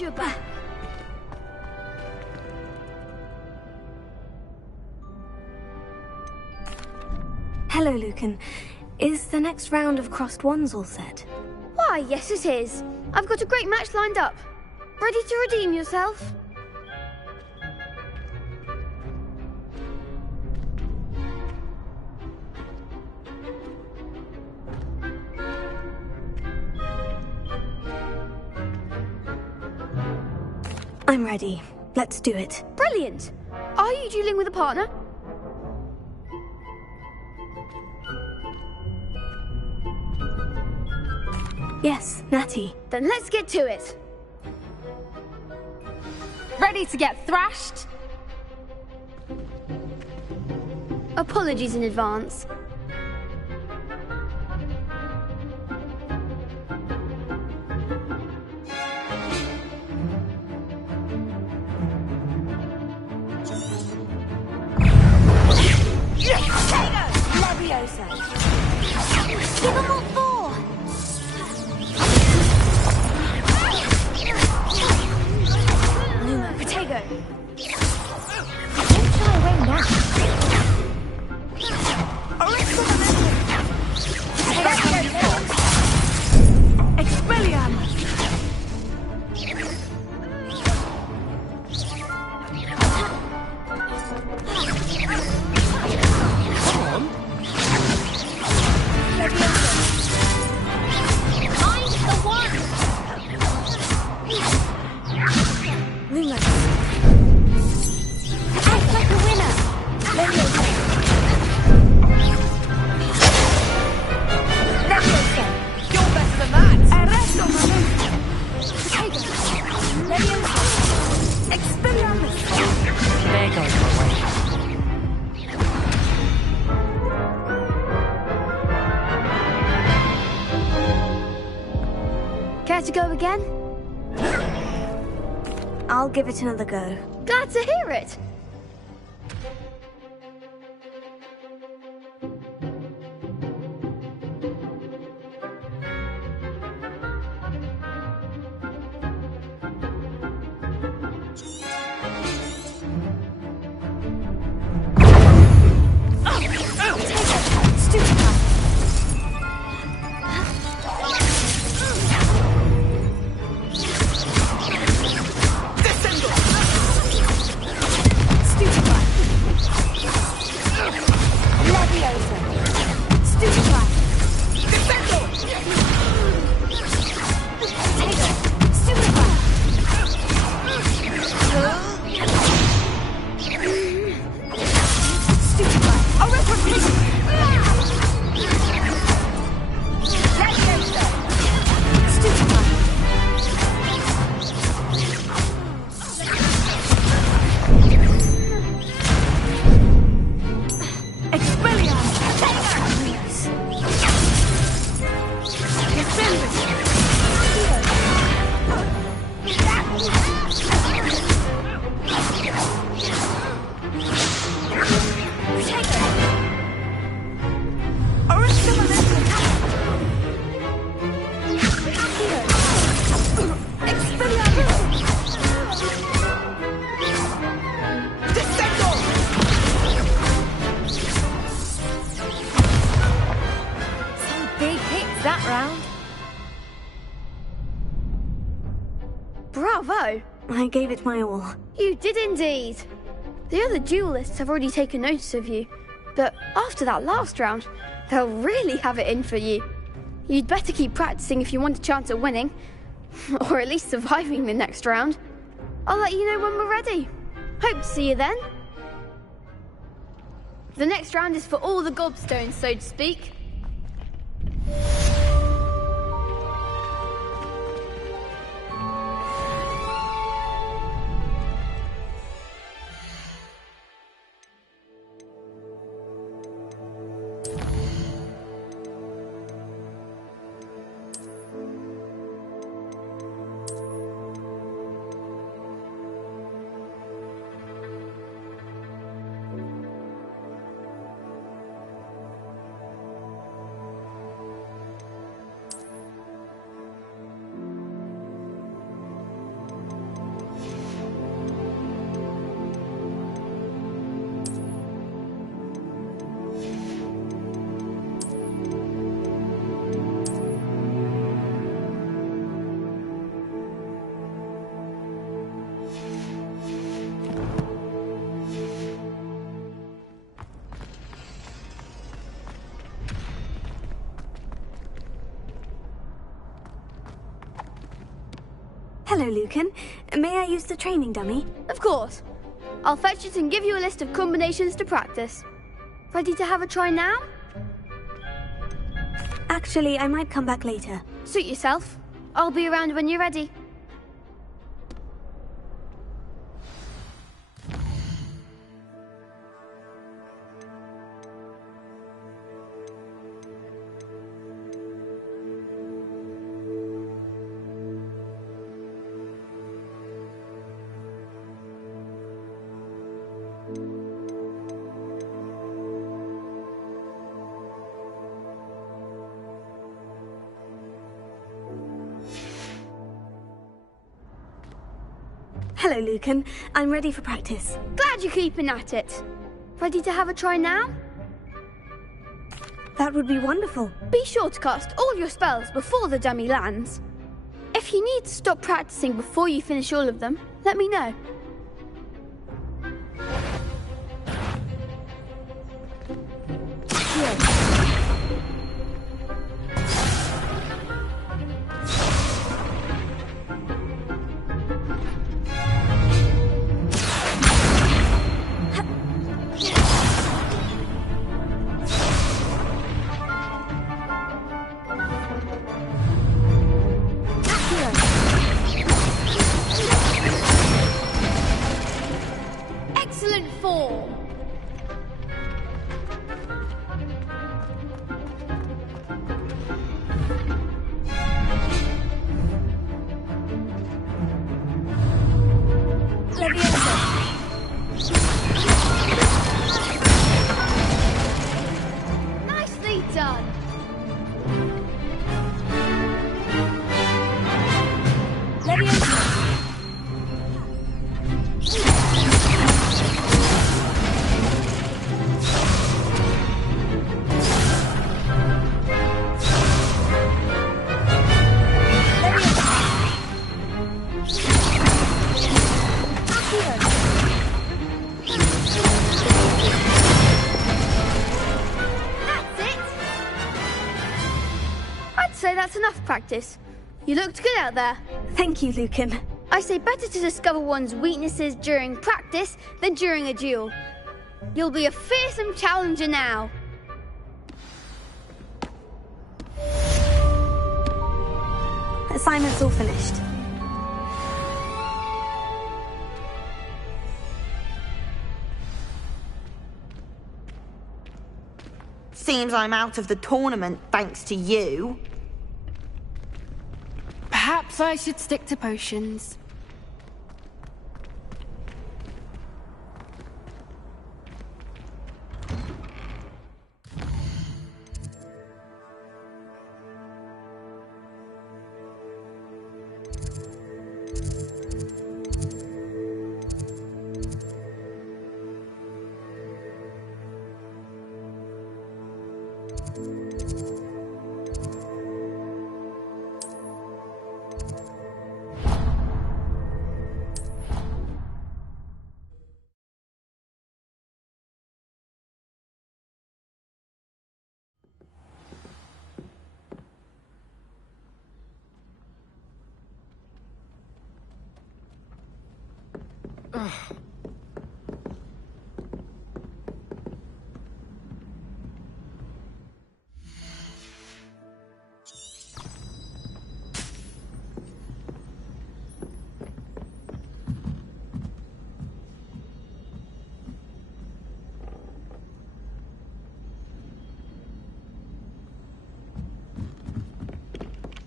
glad you're back. Hello, Lucan. Is the next round of Crossed Wands all set? Why, yes it is. I've got a great match lined up. Ready to redeem yourself? I'm ready. Let's do it. Brilliant! Are you dueling with a partner? Yes, Natty. Then let's get to it. Ready to get thrashed? Apologies in advance. Leviosa. Give them all four. Luma, Protego. Don't shy away now. Expelliarmus. Care to go again? I'll give it another go. Glad to hear it. That round? Bravo! I gave it my all. You did indeed. The other duelists have already taken notice of you, but after that last round, they'll really have it in for you. You'd better keep practicing if you want a chance at winning, or at least surviving the next round. I'll let you know when we're ready. Hope to see you then. The next round is for all the gobstones, so to speak. Hello, Lucan. May I use the training dummy? Of course. I'll fetch it and give you a list of combinations to practice. Ready to have a try now? Actually, I might come back later. Suit yourself. I'll be around when you're ready. Hello, Lucan. I'm ready for practice. Glad you're keeping at it. Ready to have a try now? That would be wonderful. Be sure to cast all your spells before the dummy lands. If you need to stop practicing before you finish all of them, let me know. Excellent form. Nicely done. Say that's enough practice. You looked good out there. Thank you, Lucan. I say better to discover one's weaknesses during practice than during a duel. You'll be a fearsome challenger now. Assignment's all finished. Seems I'm out of the tournament thanks to you. Perhaps I should stick to potions.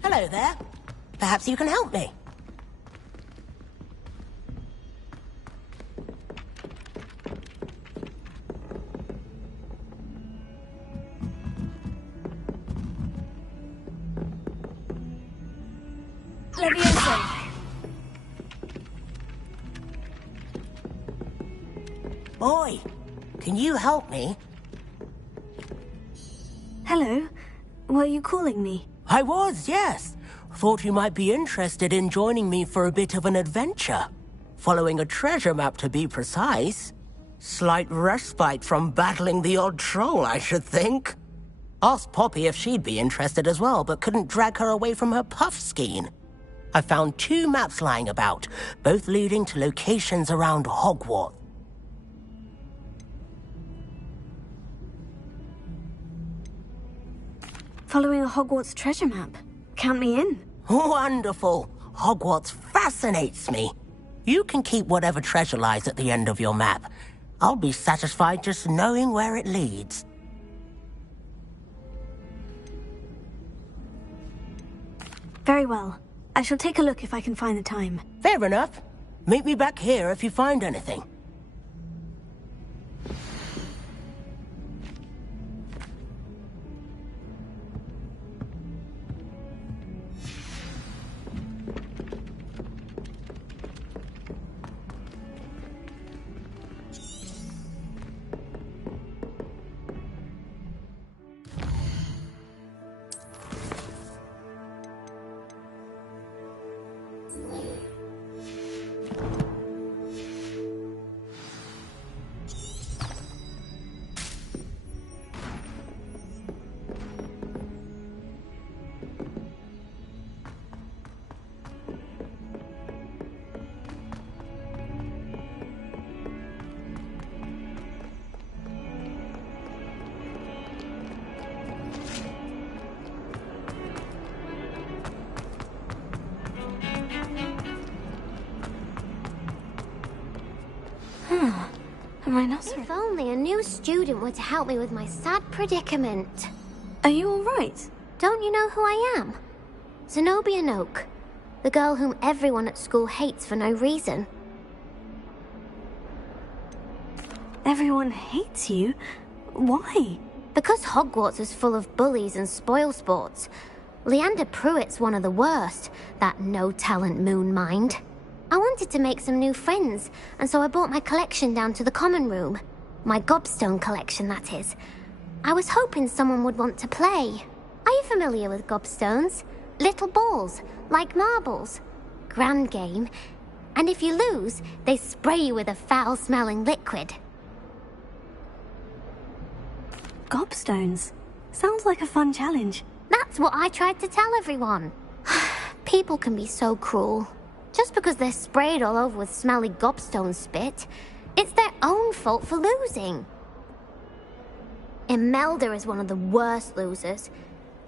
Hello there. Perhaps you can help me. Boy, can you help me? Hello. Were you calling me? I was, yes. Thought you might be interested in joining me for a bit of an adventure. Following a treasure map, to be precise. Slight respite from battling the odd troll, I should think. Asked Poppy if she'd be interested as well, but couldn't drag her away from her puff skein. I found 2 maps lying about, both leading to locations around Hogwarts. Following a Hogwarts treasure map. Count me in. Wonderful. Hogwarts fascinates me. You can keep whatever treasure lies at the end of your map. I'll be satisfied just knowing where it leads. Very well. I shall take a look if I can find the time. Fair enough. Meet me back here if you find anything. A rhinoceros. If only a new student were to help me with my sad predicament. Are you alright? Don't you know who I am? Zenobia Noak, the girl whom everyone at school hates for no reason. Everyone hates you? Why? Because Hogwarts is full of bullies and spoilsports. Leander Pruitt's one of the worst, that no-talent moon mind. I wanted to make some new friends, and so I brought my collection down to the common room. My gobstone collection, that is. I was hoping someone would want to play. Are you familiar with gobstones? Little balls, like marbles. Grand game. And if you lose, they spray you with a foul-smelling liquid. Gobstones. Sounds like a fun challenge. That's what I tried to tell everyone. People can be so cruel. Just because they're sprayed all over with smelly gobstone spit, it's their own fault for losing. Imelda is one of the worst losers.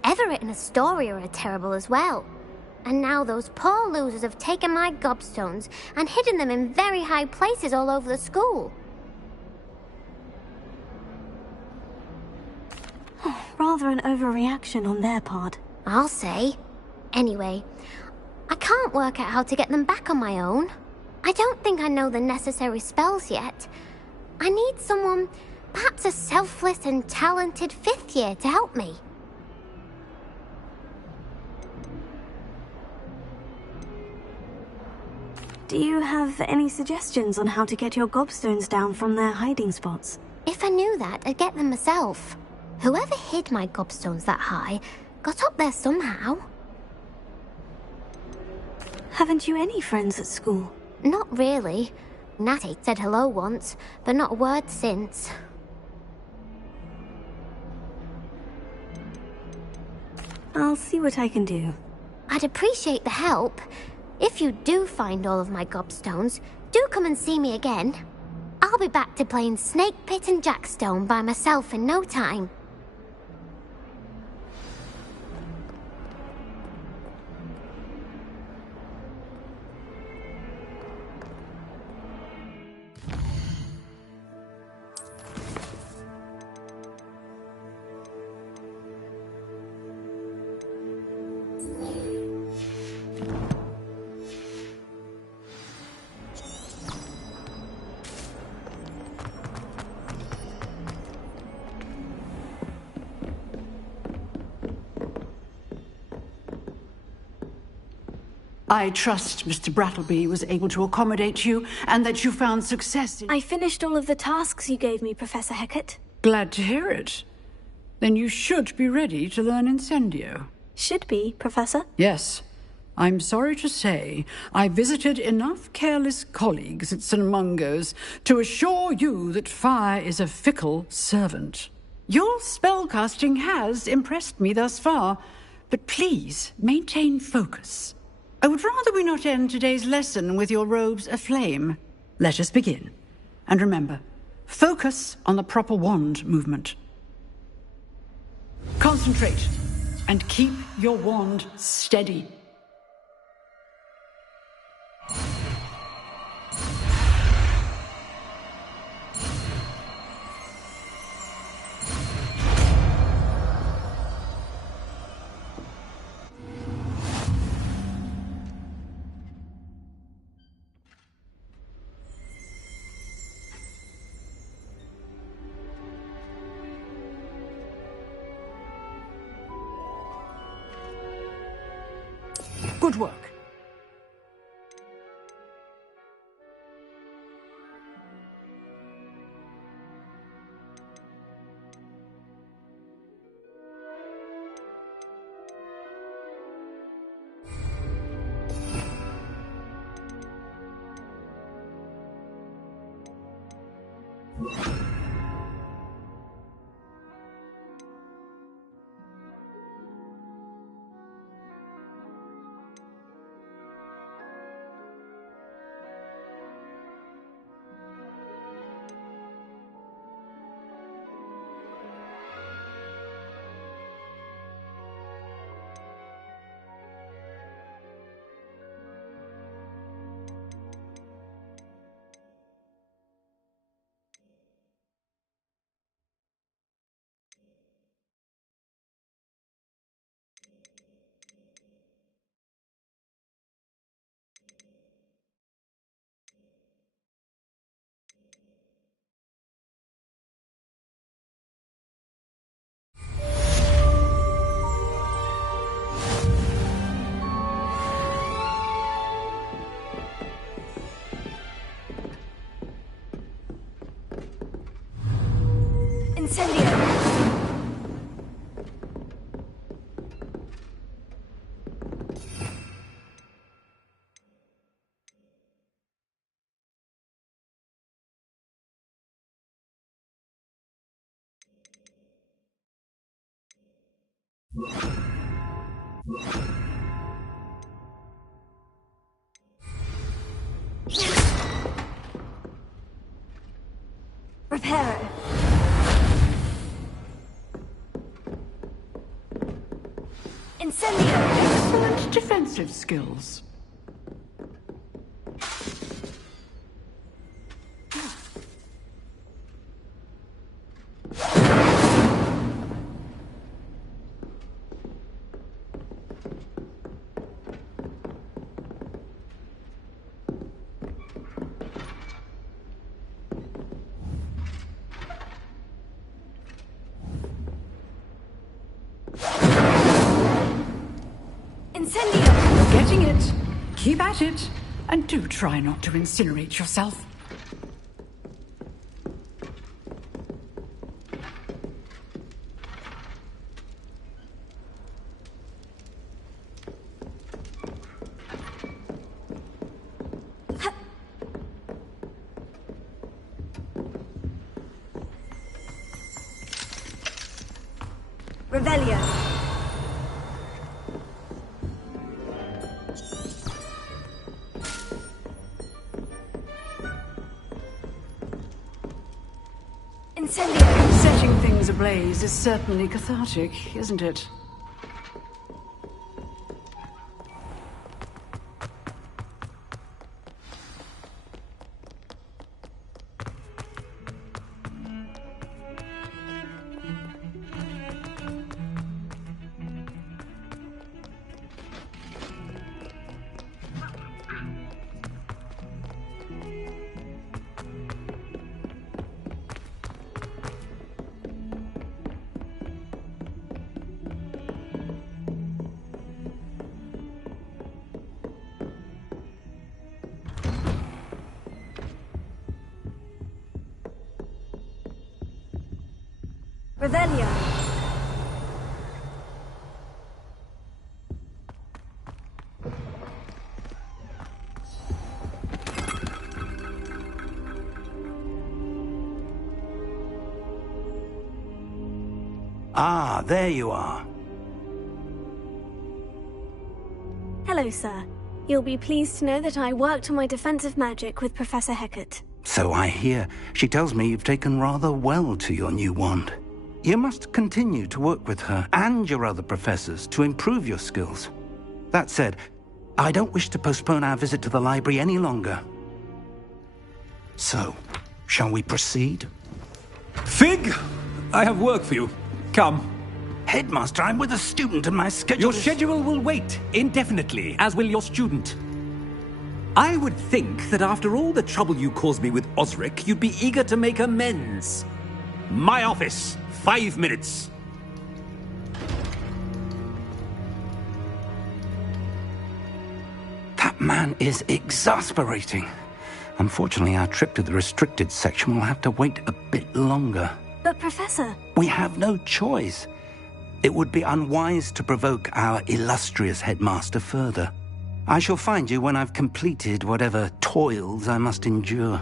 Everett and Astoria are terrible as well. And now those poor losers have taken my gobstones and hidden them in very high places all over the school. Rather an overreaction on their part. I'll say. Anyway, I can't work out how to get them back on my own. I don't think I know the necessary spells yet. I need someone, perhaps a selfless and talented 5th year to help me. Do you have any suggestions on how to get your gobstones down from their hiding spots? If I knew that, I'd get them myself. Whoever hid my gobstones that high got up there somehow. Haven't you any friends at school? Not really. Natty said hello once, but not a word since. I'll see what I can do. I'd appreciate the help. If you do find all of my gobstones, do come and see me again. I'll be back to playing Snake Pit and Jackstone by myself in no time. I trust Mr. Brattleby was able to accommodate you, and that you found success in— I finished all of the tasks you gave me, Professor Hecat. Glad to hear it. Then you should be ready to learn Incendio. Should be, Professor. Yes. I'm sorry to say, I visited enough careless colleagues at St. Mungo's to assure you that fire is a fickle servant. Your spellcasting has impressed me thus far, but please maintain focus. I would rather we not end today's lesson with your robes aflame. Let us begin. And remember, focus on the proper wand movement. Concentrate, and keep your wand steady. Good work. Incendio! Reparo. Incendio! Excellent defensive skills. Incendio! Getting it. Keep at it. And do try not to incinerate yourself. Revelio. Incendio. Setting things ablaze is certainly cathartic, isn't it? Revelio. Ah, there you are. Hello, sir. You'll be pleased to know that I worked on my defensive magic with Professor Hecat. So I hear. She tells me you've taken rather well to your new wand. You must continue to work with her and your other professors to improve your skills. That said, I don't wish to postpone our visit to the library any longer. So, shall we proceed? Fig! I have work for you. Come. Headmaster, I'm with a student and my schedule Your schedule will wait indefinitely, as will your student. I would think that after all the trouble you caused me with Osric, you'd be eager to make amends. My office, 5 minutes. That man is exasperating. Unfortunately, our trip to the restricted section will have to wait a bit longer. But Professor... We have no choice. It would be unwise to provoke our illustrious headmaster further. I shall find you when I've completed whatever toils I must endure.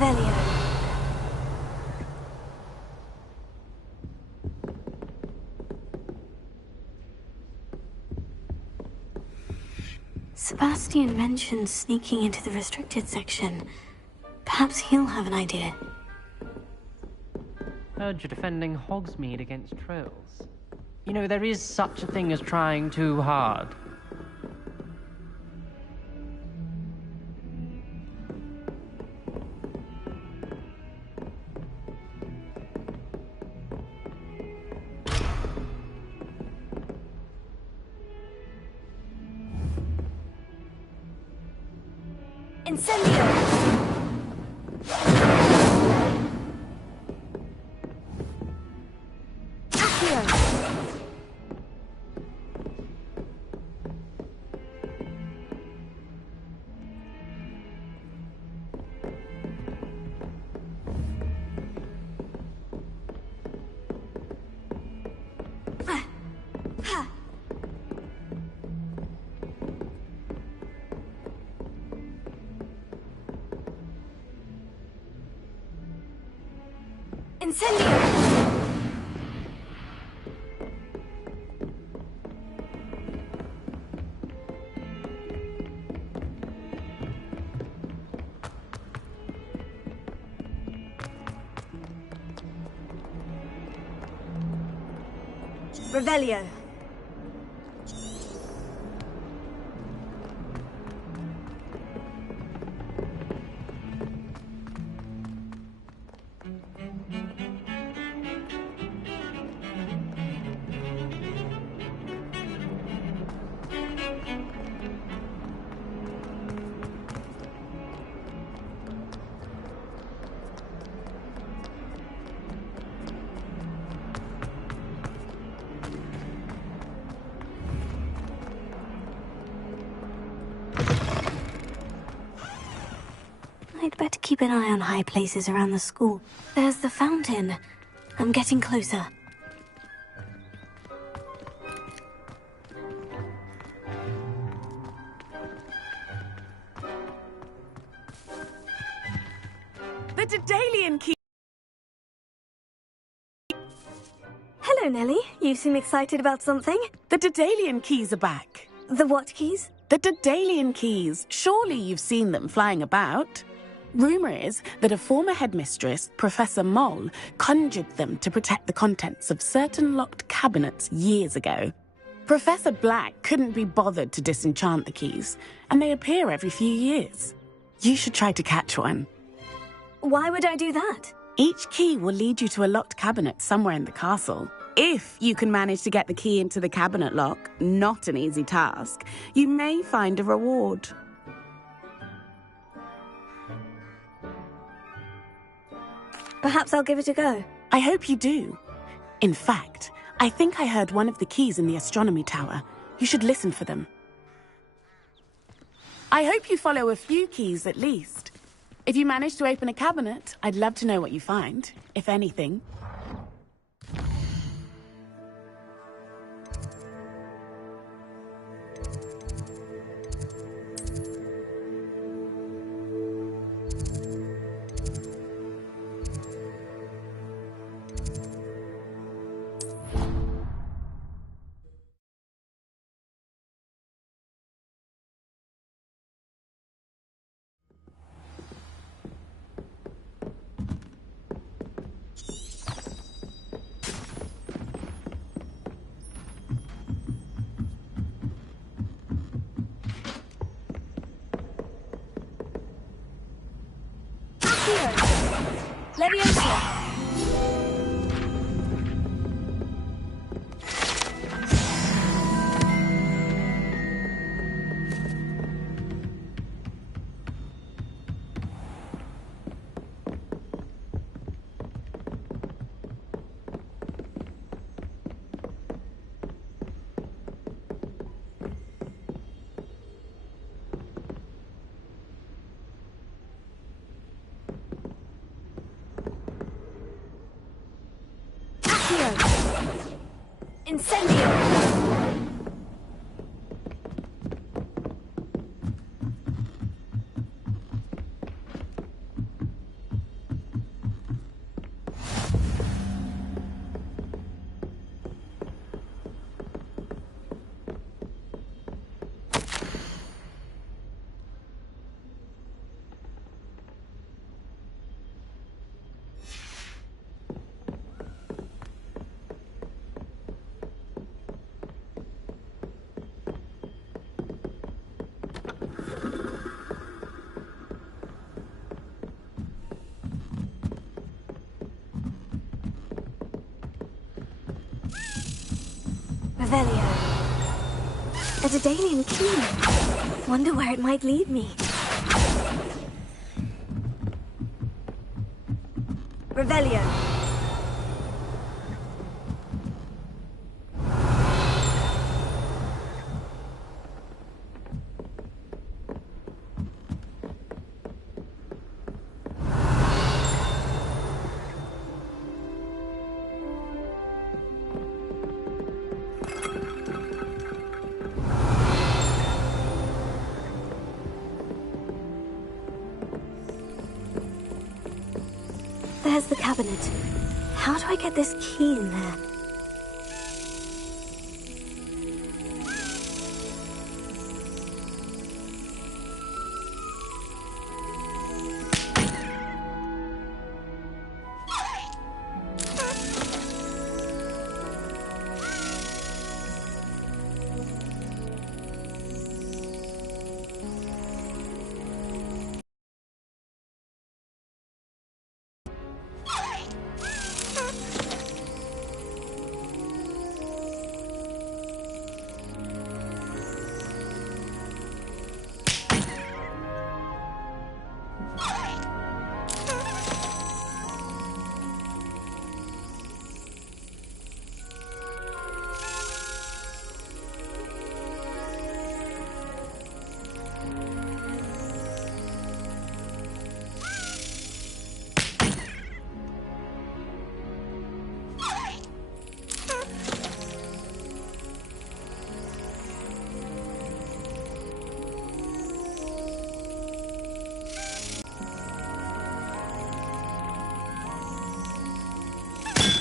Revelio. Sebastian mentioned sneaking into the restricted section. Perhaps he'll have an idea. Heard you're defending Hogsmeade against trolls. You know, there is such a thing as trying too hard. Incendio! Incendio! Revelio. I'd better keep an eye on high places around the school. There's the fountain. I'm getting closer. The Daedalian key. Hello, Nellie. You seem excited about something. The Daedalian keys are back. The what keys? The Daedalian keys. Surely you've seen them flying about. Rumour is that a former headmistress, Professor Moll, conjured them to protect the contents of certain locked cabinets years ago. Professor Black couldn't be bothered to disenchant the keys, and they appear every few years. You should try to catch one. Why would I do that? Each key will lead you to a locked cabinet somewhere in the castle. If you can manage to get the key into the cabinet lock, not an easy task, you may find a reward. Perhaps I'll give it a go. I hope you do. In fact, I think I heard one of the keys in the astronomy tower. You should listen for them. I hope you follow a few keys at least. If you manage to open a cabinet, I'd love to know what you find, if anything. Leviosa. Incendio! Revelio. A Daedalian key. Wonder where it might lead me. Revelio. There's the cabinet. How do I get this key in there?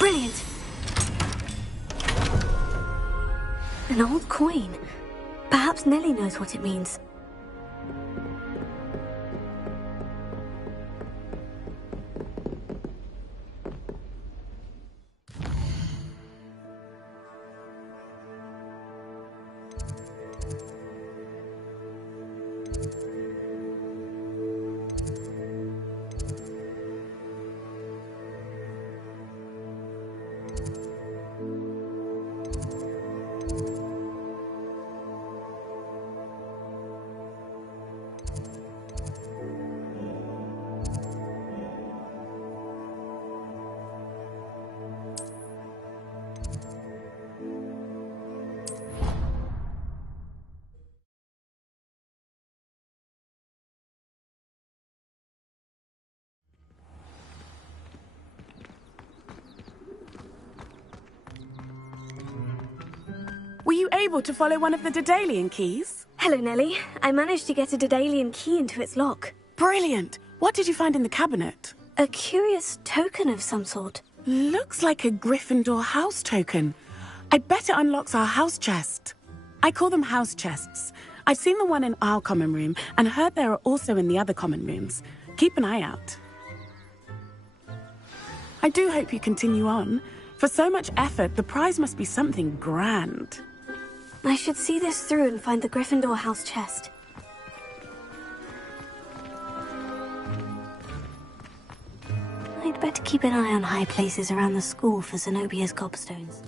Brilliant! An old coin. Perhaps Nellie knows what it means. Were you able to follow one of the Daedalian keys? Hello, Nellie. I managed to get a Daedalian key into its lock. Brilliant! What did you find in the cabinet? A curious token of some sort. Looks like a Gryffindor house token. I bet it unlocks our house chest. I call them house chests. I've seen the one in our common room and heard there are also in the other common rooms. Keep an eye out. I do hope you continue on. For so much effort, the prize must be something grand. I should see this through and find the Gryffindor house chest. I'd better keep an eye on high places around the school for Zenobia's gobstones.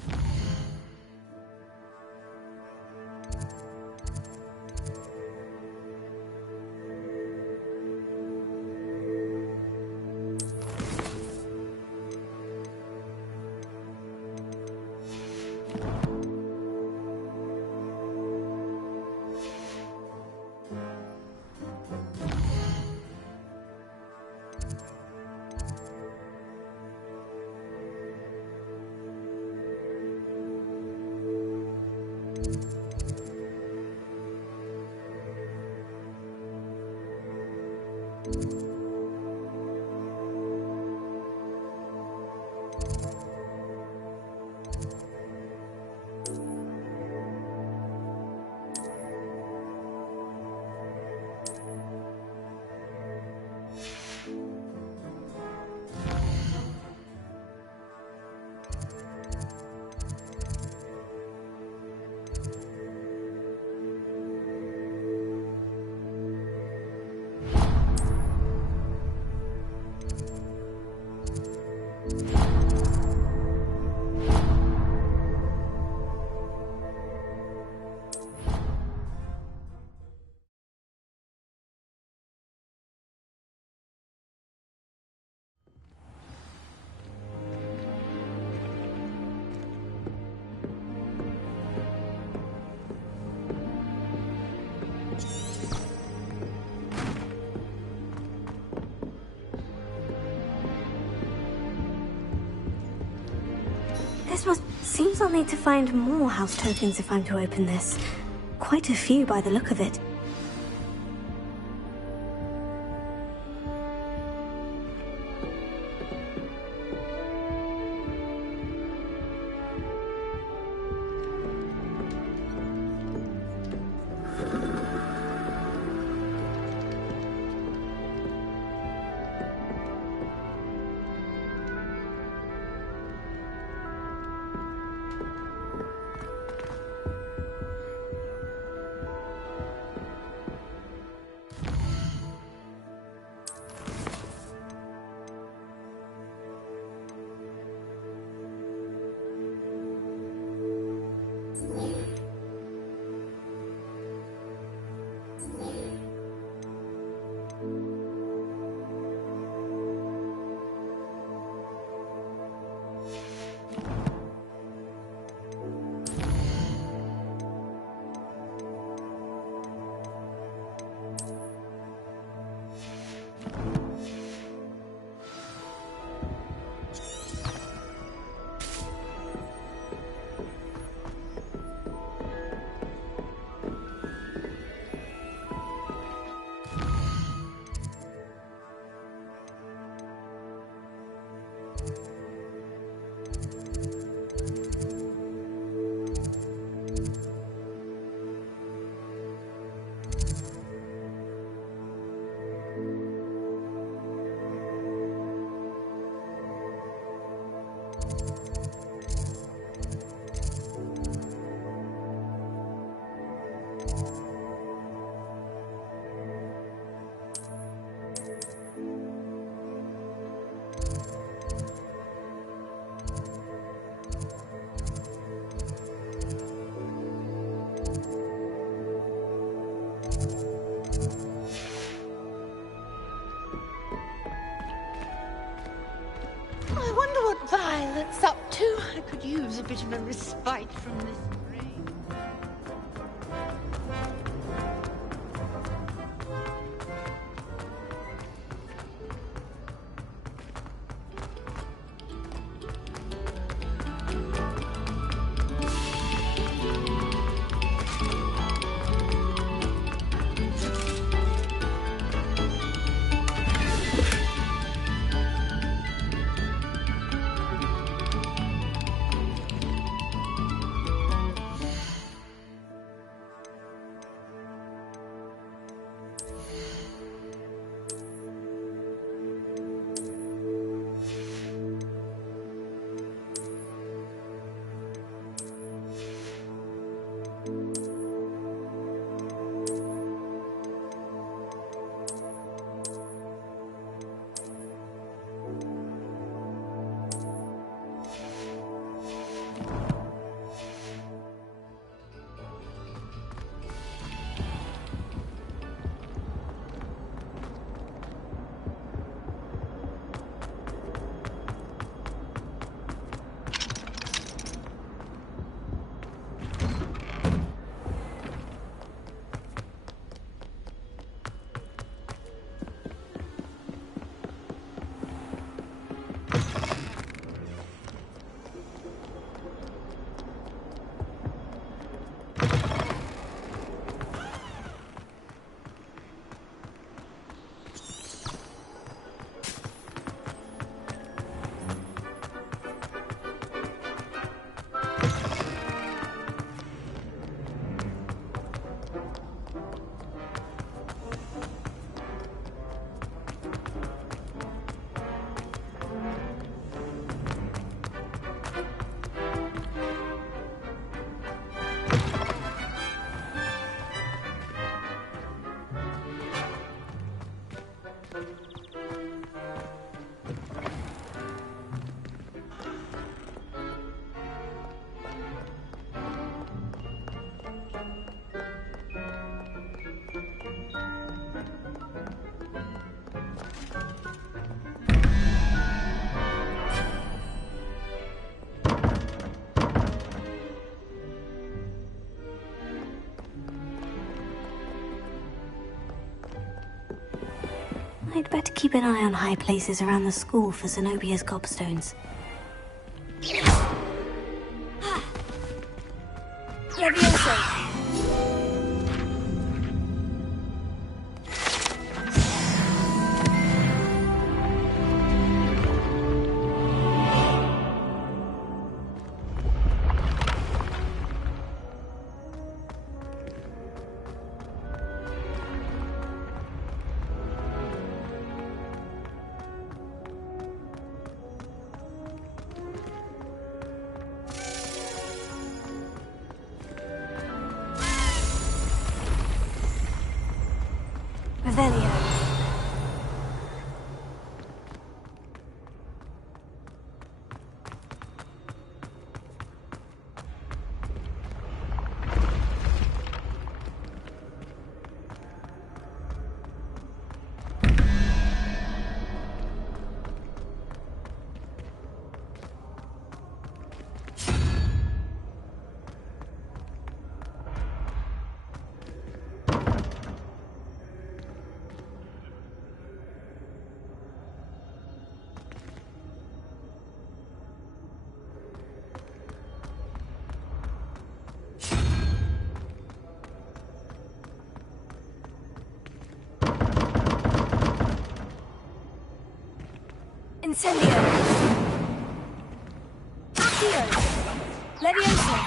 Seems I'll need to find more house tokens if I'm to open this. Quite a few by the look of it. Violet's up too. I could use a bit of a respite from this rain. I'd better keep an eye on high places around the school for Zenobia's gobstones. Levioso! Revelio. Incendio! Accio! Levioso!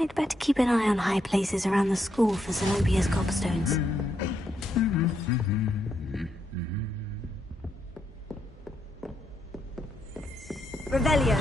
I'd better keep an eye on high places around the school for Zenobia's gobstones. Revelio!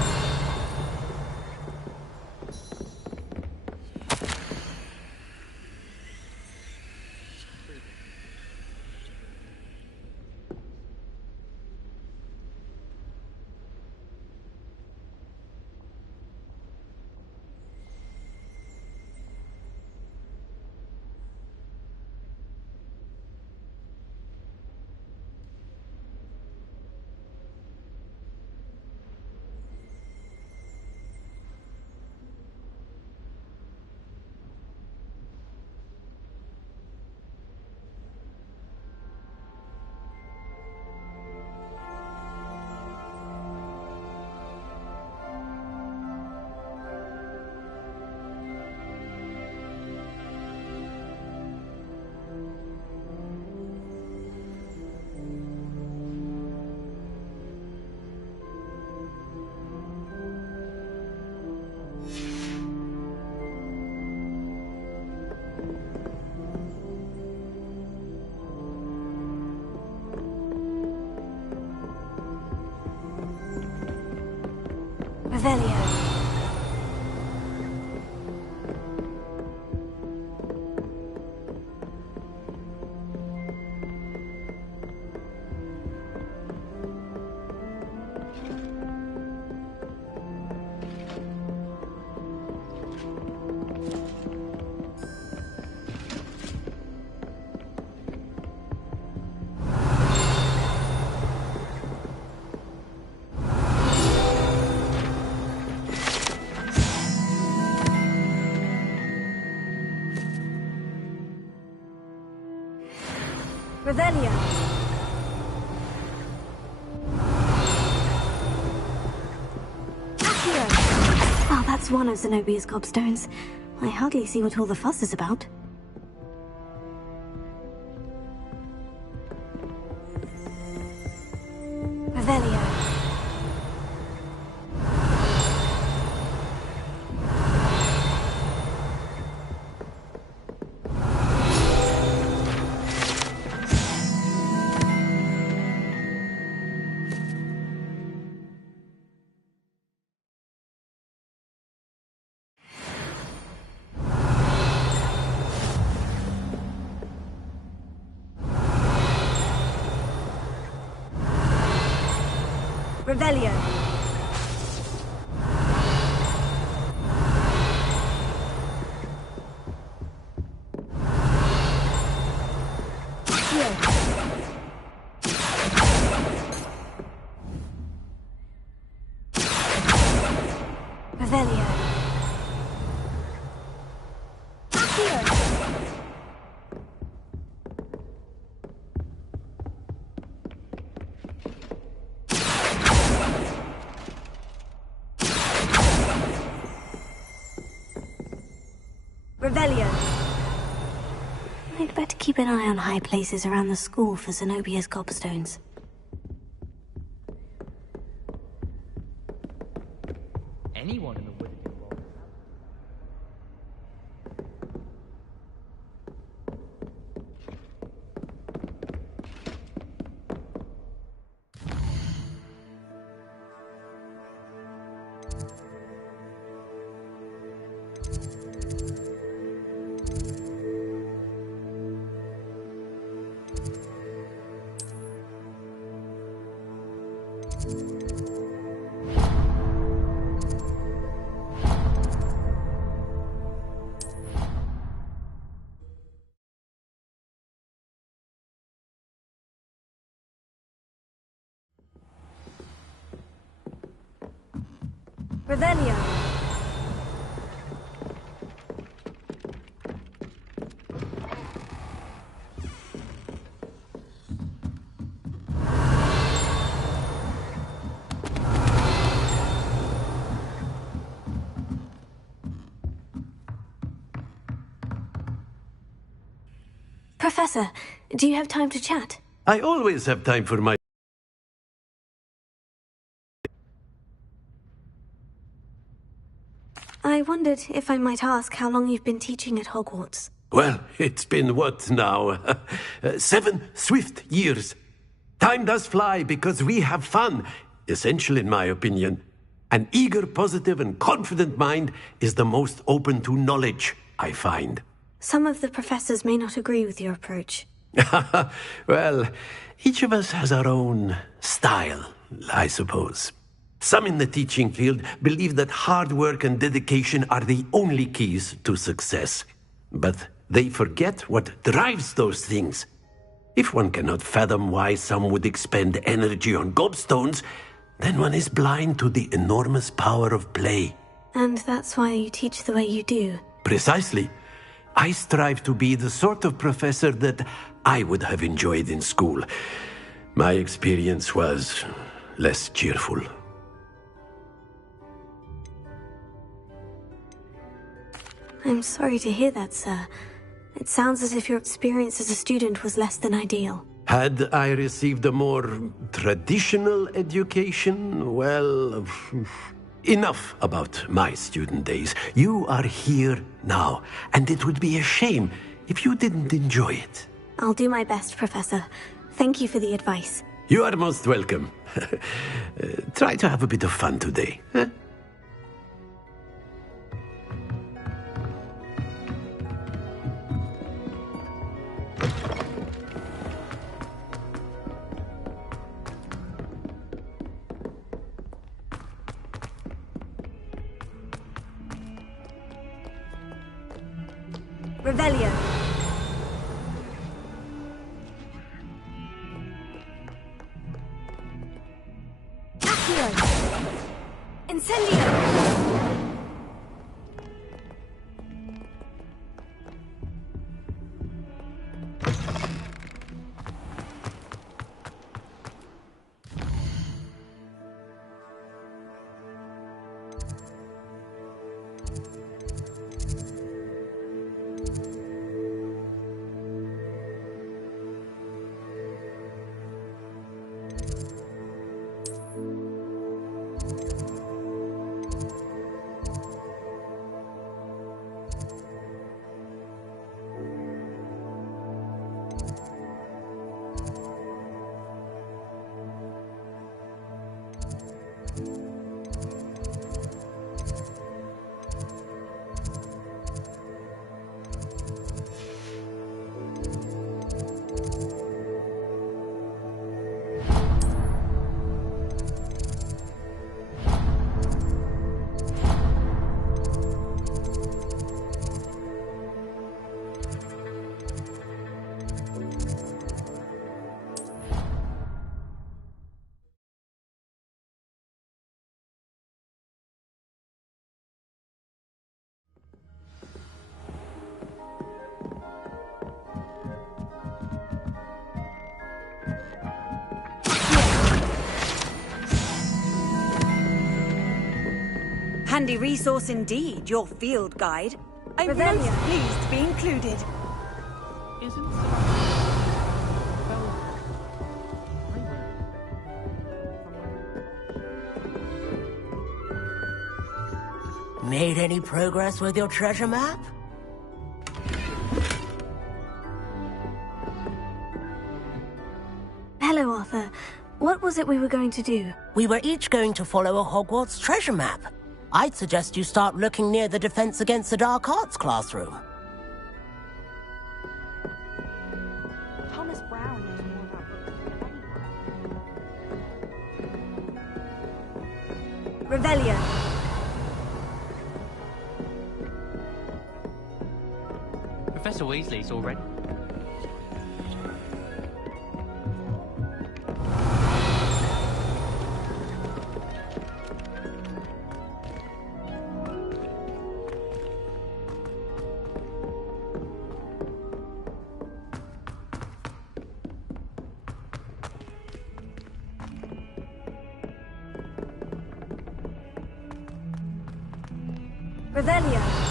Revelio. Revelio. Accio. Well, that's one of Zenobia's gobstones. I hardly see what all the fuss is about. Revelio. Revelio. Revelio. Revelio. I'd better keep an eye on high places around the school for Zenobia's gobstones. Anyone in the wooded world. Revelio. Professor, do you have time to chat? I always have time for my... I wondered if I might ask how long you've been teaching at Hogwarts. Well, it's been what now? 7 swift years. Time does fly because we have fun. Essential in my opinion. An eager, positive and confident mind is the most open to knowledge, I find. Some of the professors may not agree with your approach. Well, each of us has our own style, I suppose. Some in the teaching field believe that hard work and dedication are the only keys to success. But they forget what drives those things. If one cannot fathom why some would expend energy on gobstones, then one is blind to the enormous power of play. And that's why you teach the way you do. Precisely. I strive to be the sort of professor that I would have enjoyed in school. My experience was less cheerful. I'm sorry to hear that, sir. It sounds as if your experience as a student was less than ideal. Had I received a more traditional education, well, enough about my student days. You are here now, and it would be a shame if you didn't enjoy it. I'll do my best, Professor. Thank you for the advice. You are most welcome. Try to have a bit of fun today. Huh? Revelio. Accio. Incendio. Handy resource indeed, your field guide. I'm most pleased to be included. Made any progress with your treasure map? Hello, Arthur. What was it we were going to do? We were each going to follow a Hogwarts treasure map. I'd suggest you start looking near the Defense Against the Dark Arts classroom. Thomas Brown knows more about books than anyone. Revelio. Professor Weasley's already... Revelio.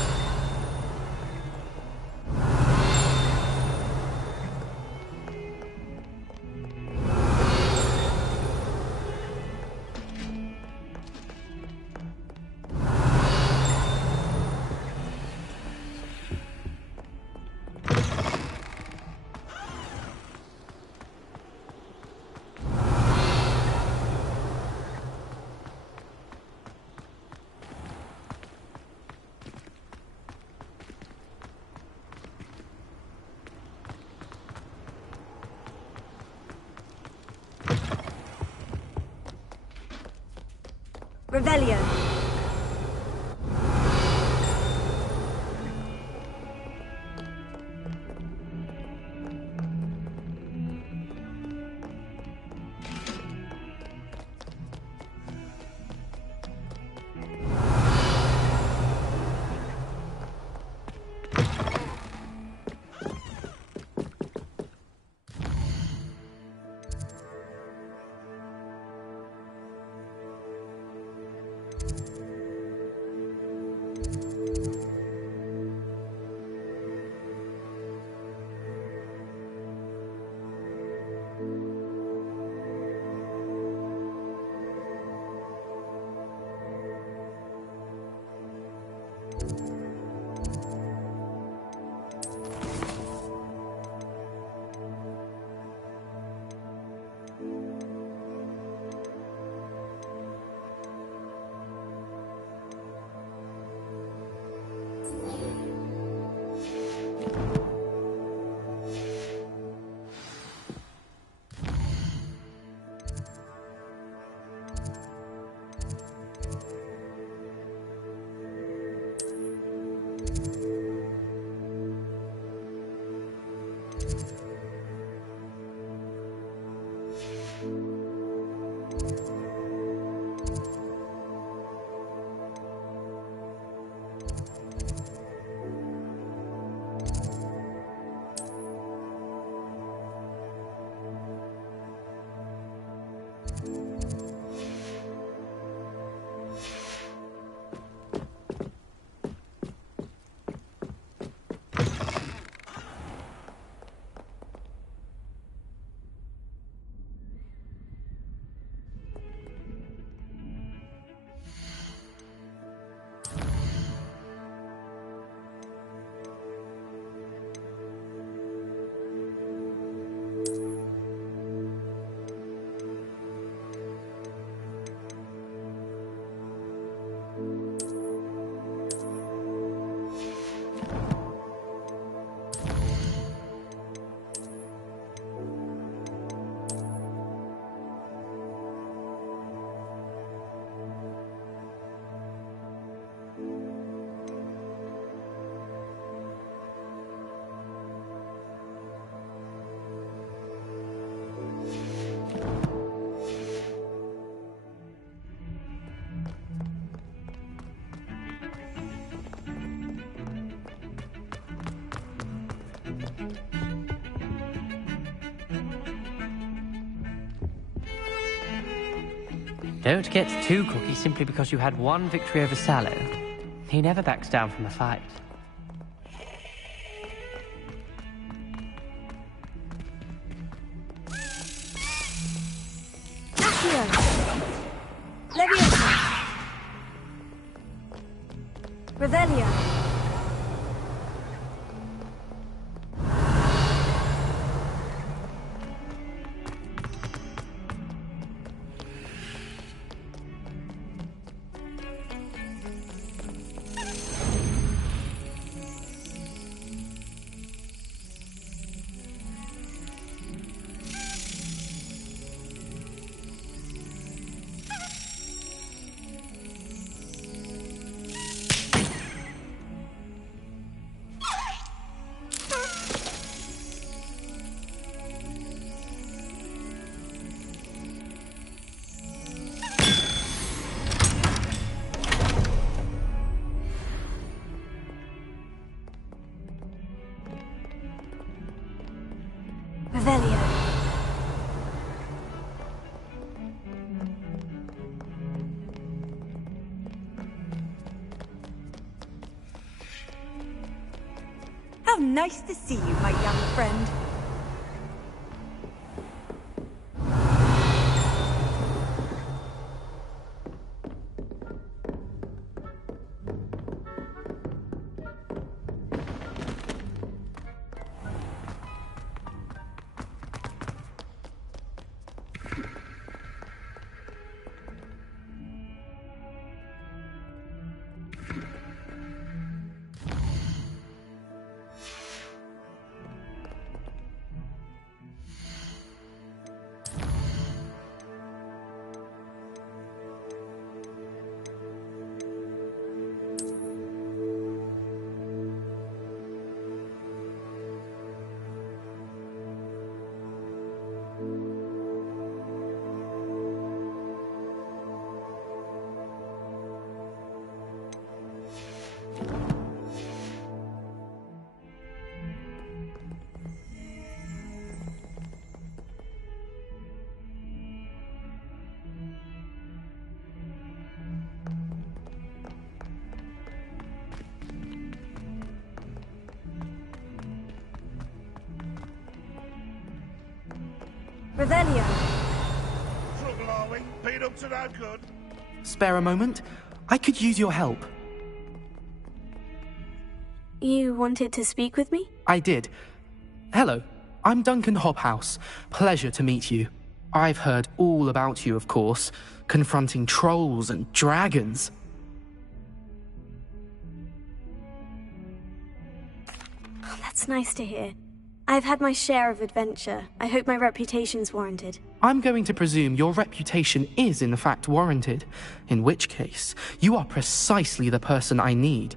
Revelio. Don't get too cocky simply because you had one victory over Sallow. He never backs down from a fight. Accio! Leviosa! Revelio! Revelio. How nice to see you, my young friend. Revelio. Trouble, are we? Been up to no good? Spare a moment? I could use your help. You wanted to speak with me? I did. Hello, I'm Duncan Hobhouse. Pleasure to meet you. I've heard all about you, of course, confronting trolls and dragons. Oh, that's nice to hear. I've had my share of adventure. I hope my reputation's warranted. I'm going to presume your reputation is in fact warranted, in which case, you are precisely the person I need.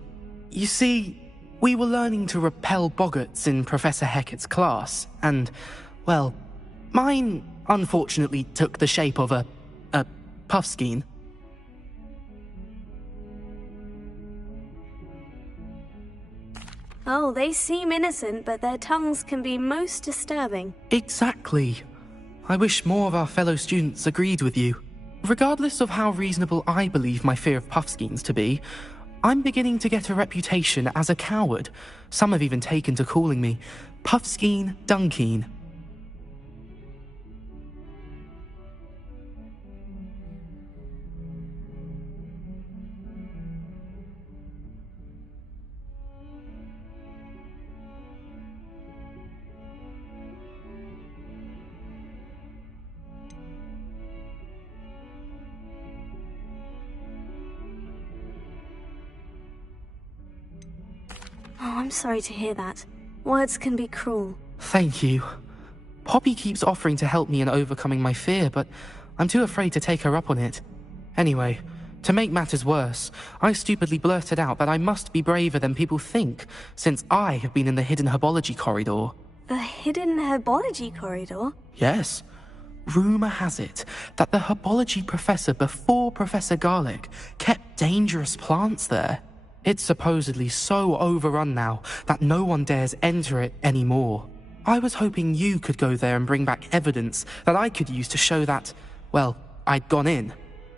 You see, We were learning to repel boggarts in Professor Hecat's class, and, well, mine unfortunately took the shape of a puffskein. Oh, they seem innocent, but their tongues can be most disturbing. Exactly. I wish more of our fellow students agreed with you. Regardless of how reasonable I believe my fear of puffskeins to be, I'm beginning to get a reputation as a coward. Some have even taken to calling me Puffskein Dunkeen. Oh, I'm sorry to hear that. Words can be cruel. Thank you. Poppy keeps offering to help me in overcoming my fear, but I'm too afraid to take her up on it. Anyway, to make matters worse, I stupidly blurted out that I must be braver than people think, since I have been in the hidden herbology corridor. The hidden herbology corridor? Yes. Rumour has it that the herbology professor before Professor Garlic kept dangerous plants there. It's supposedly so overrun now that no one dares enter it anymore. I was hoping you could go there and bring back evidence that I could use to show that, well, I'd gone in.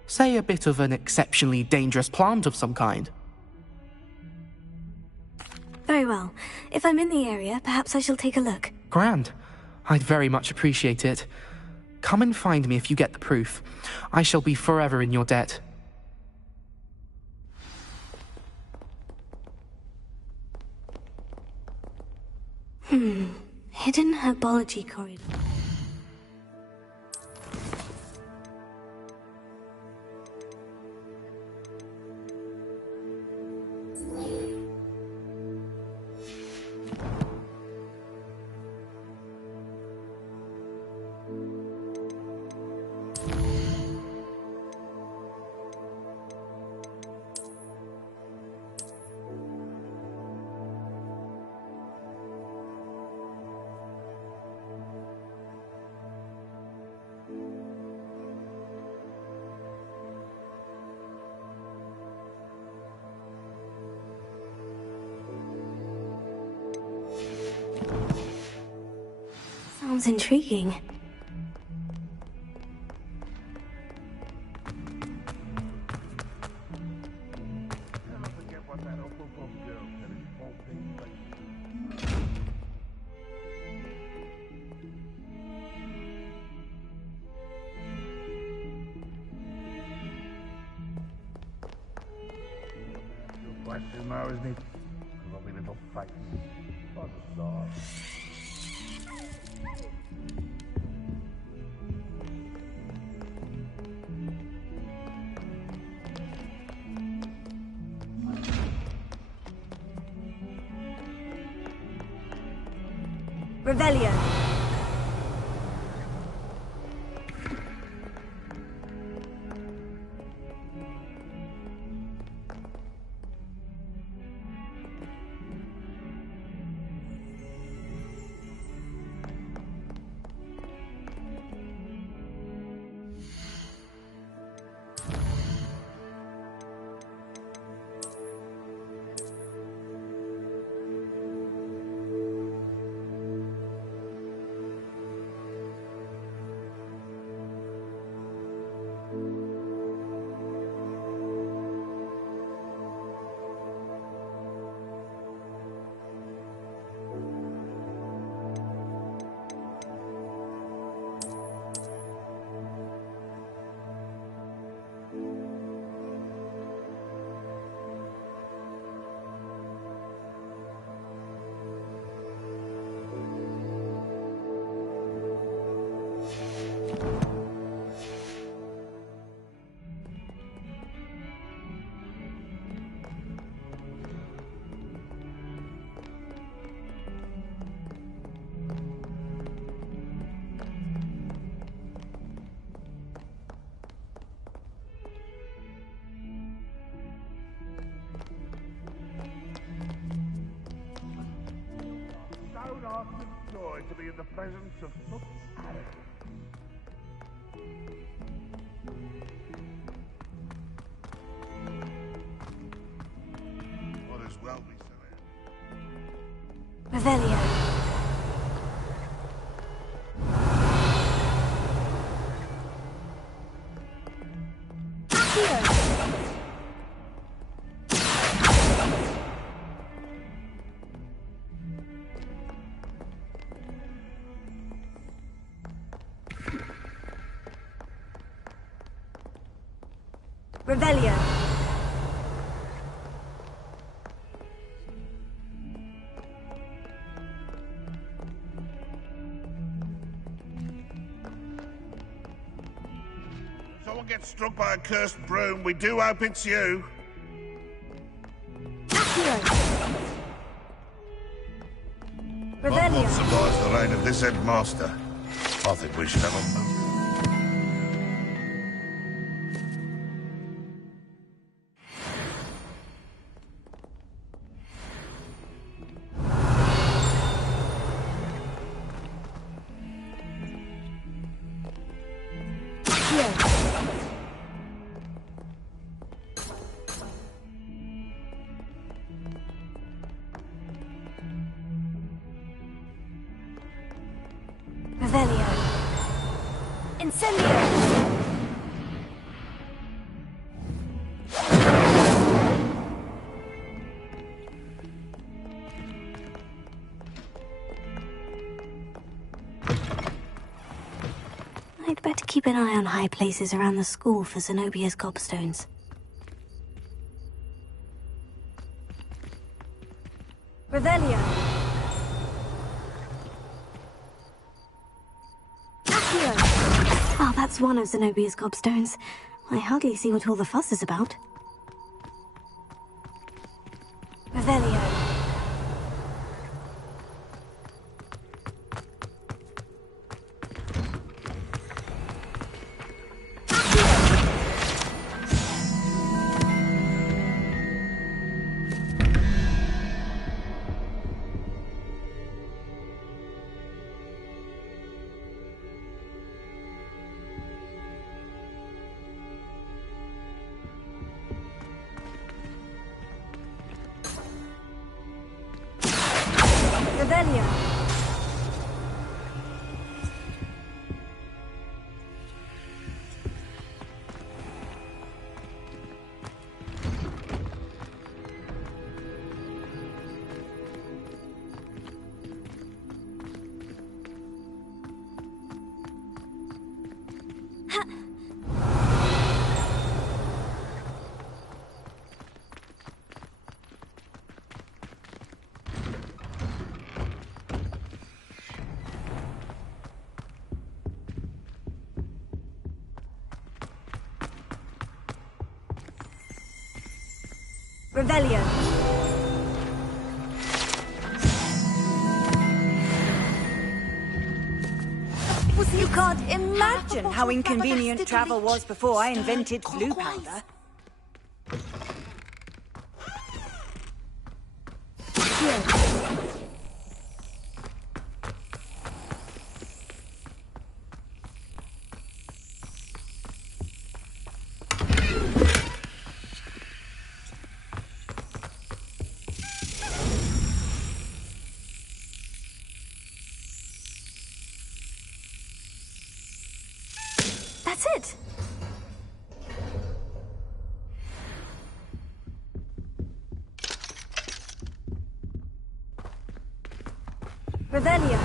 Say a bit of an exceptionally dangerous plant of some kind. Very well. If I'm in the area, perhaps I shall take a look. Grand. I'd very much appreciate it. Come and find me if you get the proof. I shall be forever in your debt. Hidden herbology corridor. Sounds intriguing. Question now, isn't it? Lovely little face. What a star. Revelio. ultimate joy to be in the presence of Nook Harry. Might as well be so. Revelio. Revelio. If someone gets struck by a cursed broom, we do hope it's you. Revelio. What survives the reign of this headmaster? I think we should have a move. Revelio. Incendio. I'd better keep an eye on high places around the school for Zenobia's gobstones. Revelio. Oh, that's one of Zenobia's gobstones. I hardly see what all the fuss is about. Revelio. Revelio. Revelio. You can't imagine how inconvenient travel was before I invented blue powder. That's it. Revelio.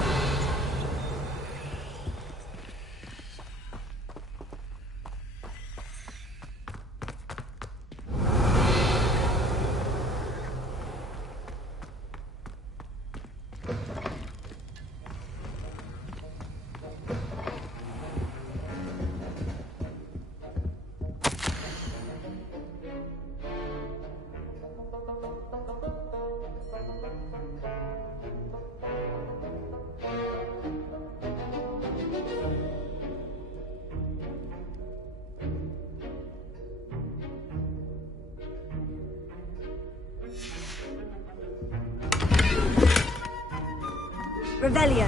Revelio.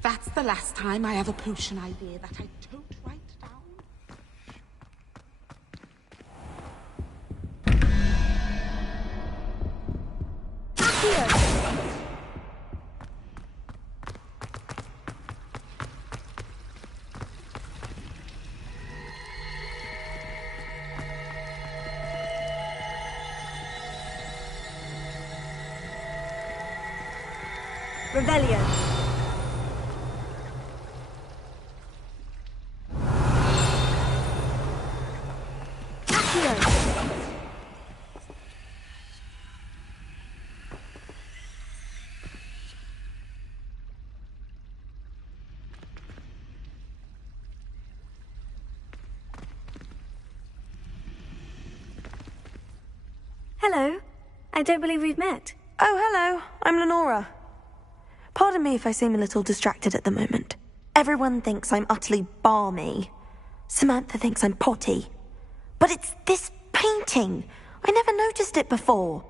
That's the last time I have a potion idea that I tote right down. Revelio. Hello. I don't believe we've met. Oh, hello. I'm Lenora. Pardon me if I seem a little distracted at the moment. Everyone thinks I'm utterly balmy. Samantha thinks I'm potty. But it's this painting. I never noticed it before.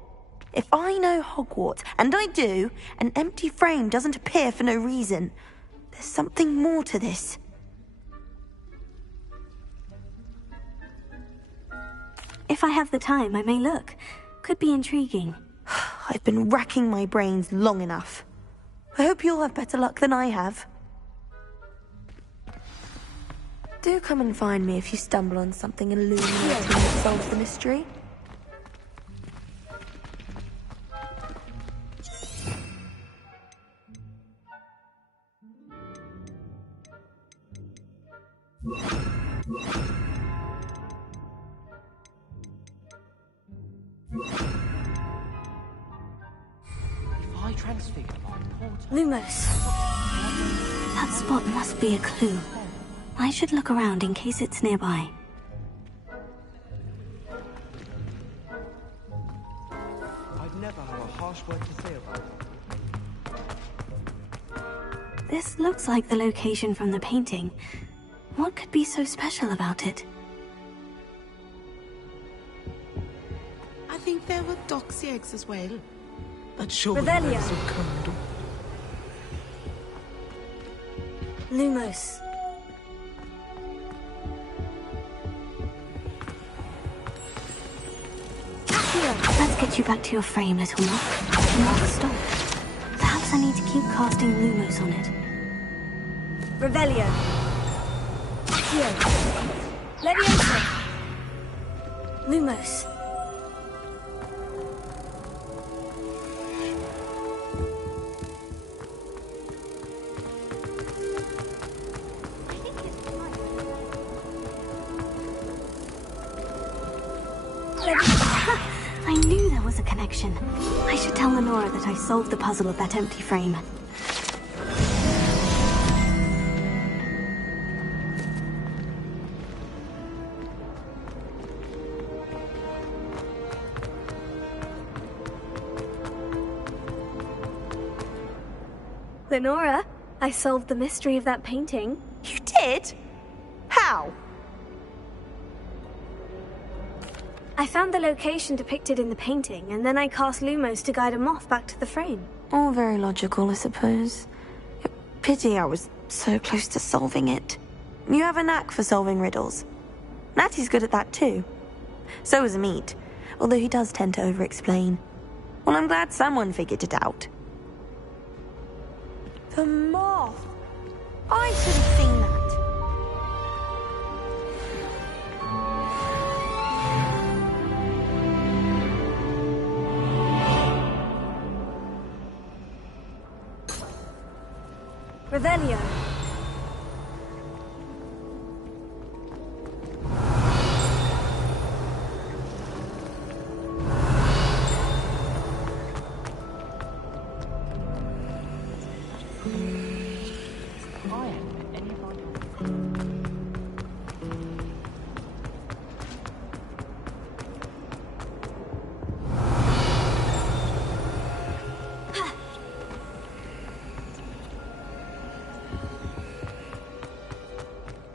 If I know Hogwarts, and I do, an empty frame doesn't appear for no reason. There's something more to this. If I have the time, I may look. Could be intriguing. I've been racking my brains long enough. I hope you'll have better luck than I have. Do come and find me if you stumble on something illuminating that solves the mystery. I transfigured my portal. Lumos. That spot must be a clue. I should look around in case it's nearby. I'd never have a harsh word to say about it. This looks like the location from the painting. What could be so special about it? I think there were doxy eggs as well. But surely Revelio. those will come. Lumos. Let's get you back to your frame, little Mock. Mock, stop. Perhaps I need to keep casting Lumos on it. Revelio. Accio. Leviosa. Lumos. I knew there was a connection. I should tell Lenora that I solved the puzzle of that empty frame. Lenora, I solved the mystery of that painting. You did? How? I found the location depicted in the painting, and then I cast Lumos to guide a moth back to the frame. All very logical, I suppose. Pity I was so close to solving it. You have a knack for solving riddles. Natty's good at that too. So is Amit, although he does tend to over-explain. Well, I'm glad someone figured it out. The moth! I should have seen that. Revelio.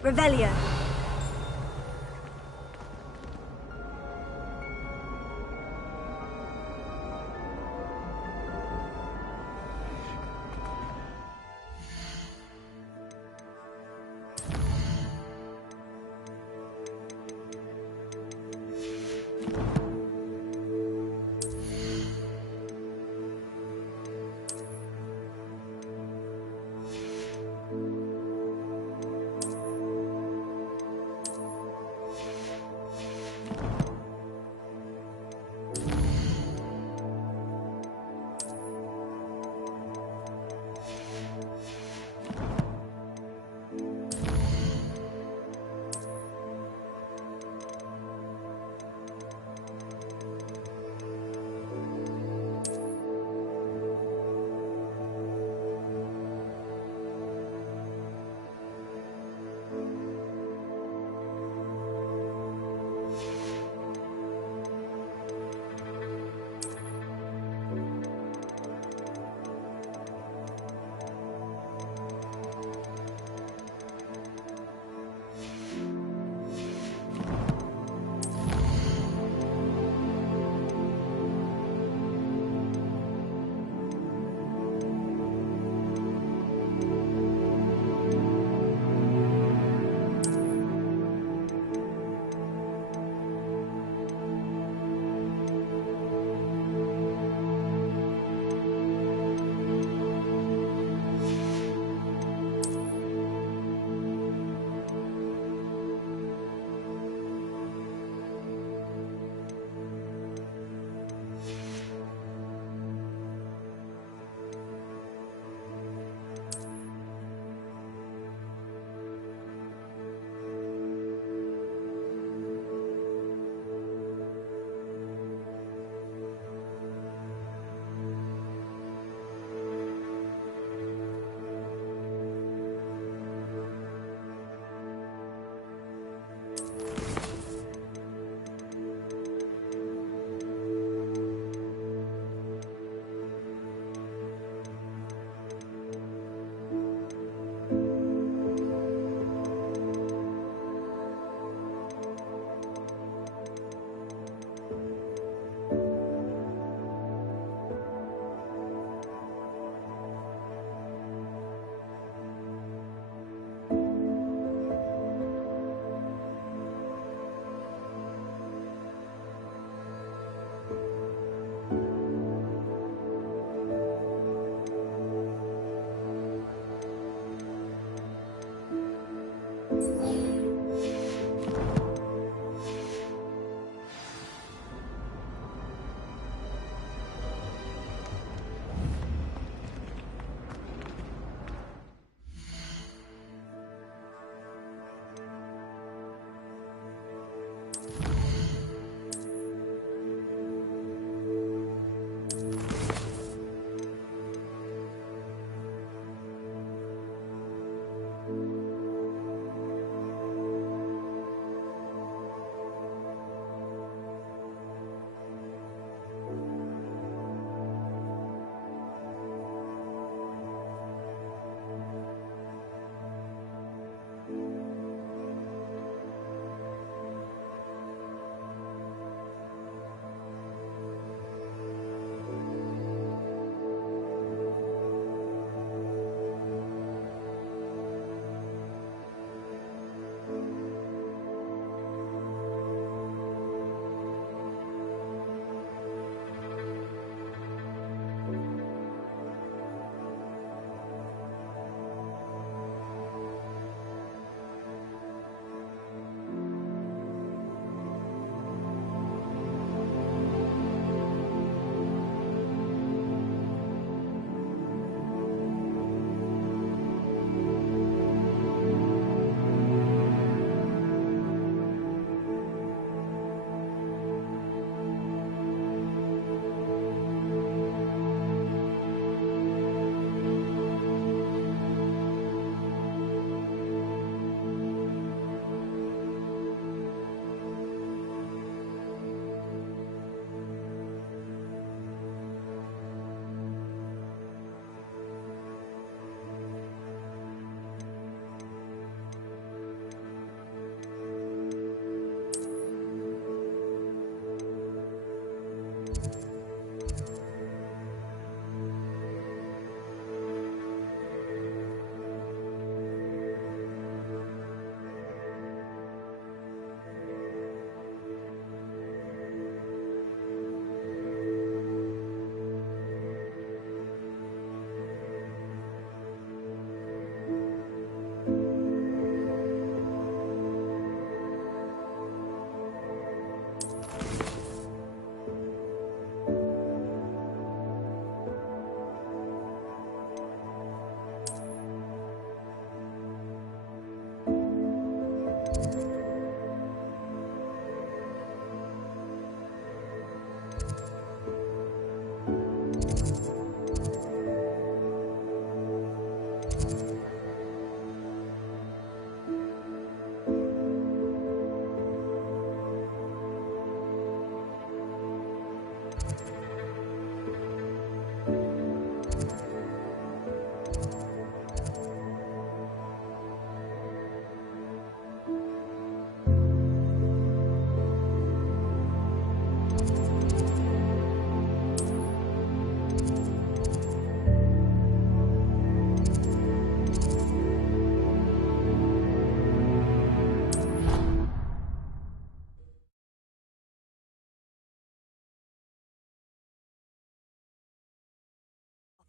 Revelio.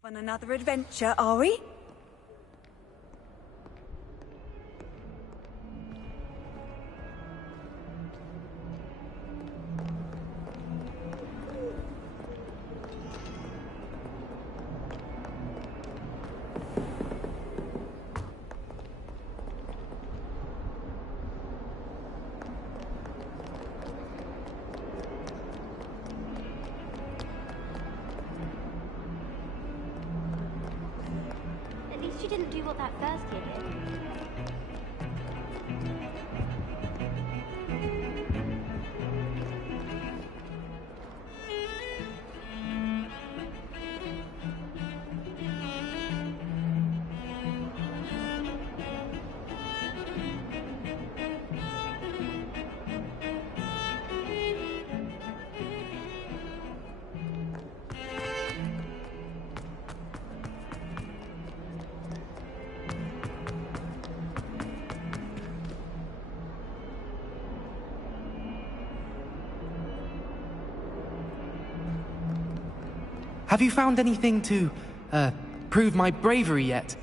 On another adventure, are we? At least you didn't do what that first kid did. Have you found anything to, prove my bravery yet?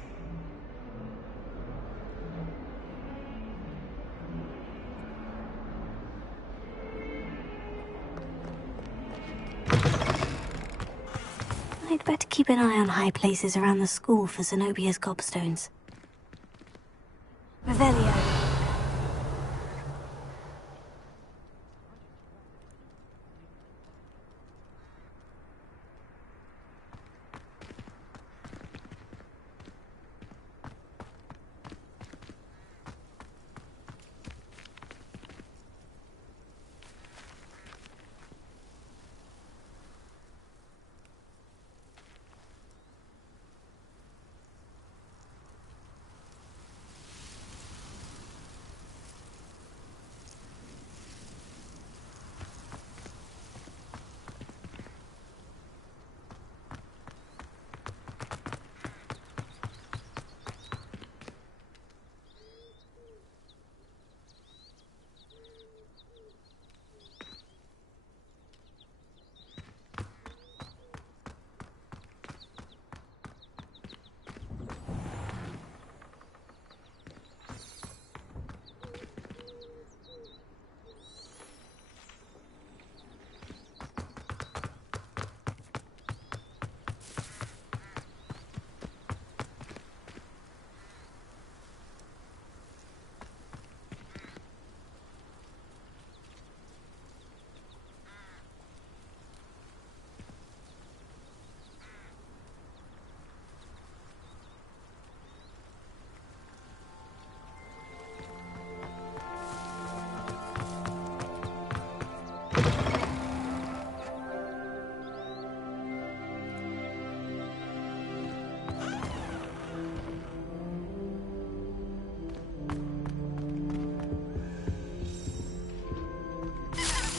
I'd better keep an eye on high places around the school for Zenobia's gobstones. Revelio.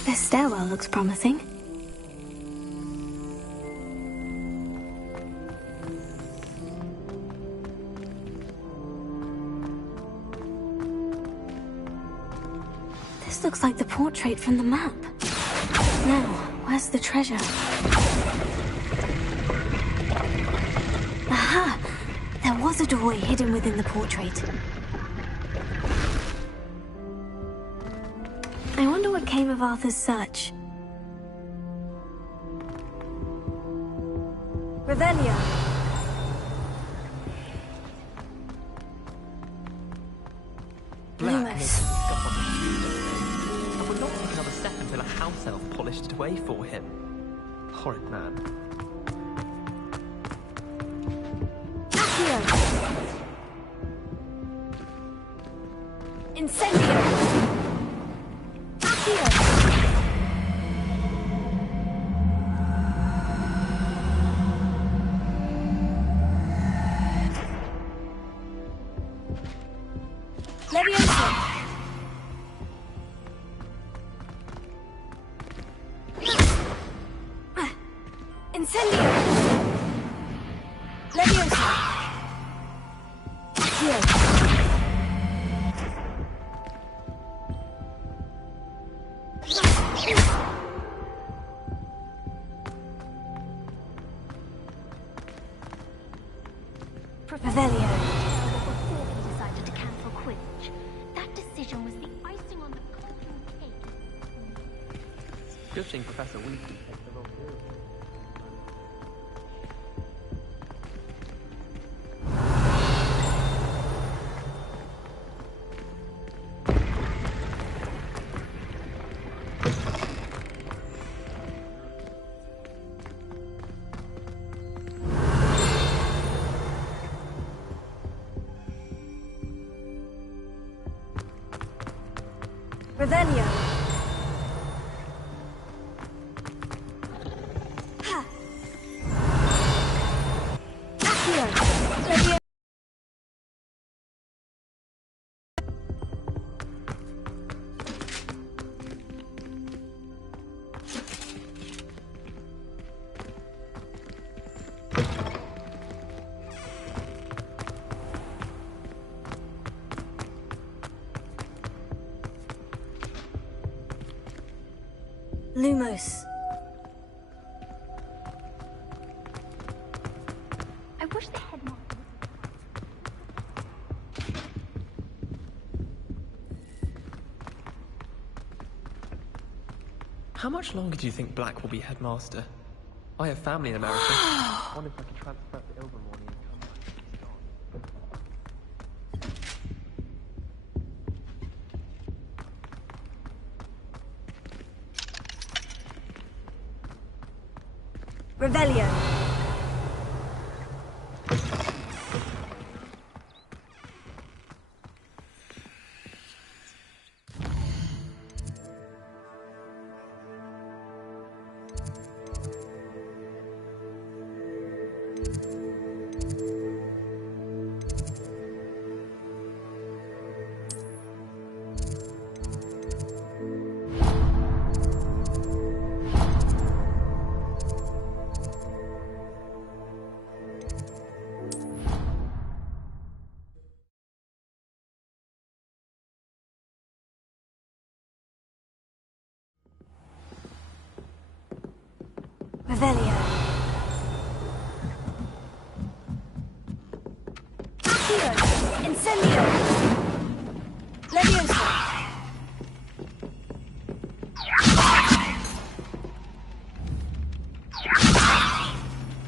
This stairwell looks promising. This looks like the portrait from the map. Now, where's the treasure? Aha! There was a doorway hidden within the portrait. I wonder what came of Arthur's search. Revelio. Lewis. I would not take another step until a house elf polished it away for him. Horrid man. Incendio! Leviosa! Incendio! Leviosa! Accio! Revelio. Before he decided to cancel Quidditch, that decision was the icing on the cake. Good thing Professor Weasley takes the role too. Revelio. Lumos. I wish the headmaster How much longer do you think Black will be headmaster? I have family in America. I wonder if I can transfer to Ilvermorny and come back to Scott. Revelio. Revelio. Accio. Incendio. Leviosa.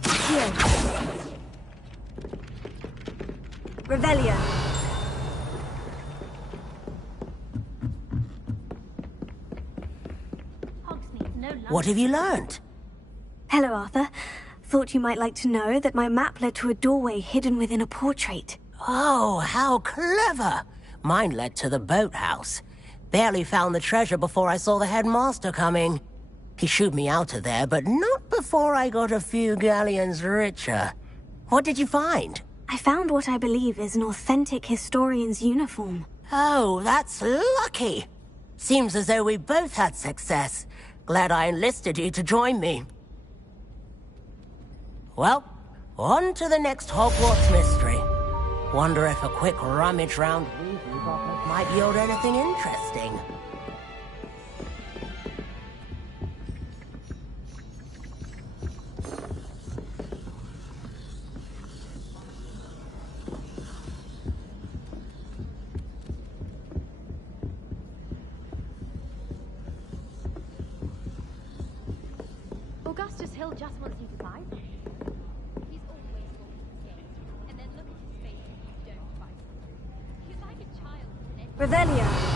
Accio. Revelio. What have you learned? Hello, Arthur. Thought you might like to know that my map led to a doorway hidden within a portrait. Oh, how clever! Mine led to the boathouse. Barely found the treasure before I saw the headmaster coming. He shooed me out of there, but not before I got a few galleons richer. What did you find? I found what I believe is an authentic historian's uniform. Oh, that's lucky. Seems as though we both had success. Glad I enlisted you to join me. Well, on to the next Hogwarts mystery. Wonder if a quick rummage round Weasley's office might yield anything interesting. Augustus Hill just wants you to buy them. He's always walking the gate, and then look at his face if you don't buy something. He's like a child with an Revelio.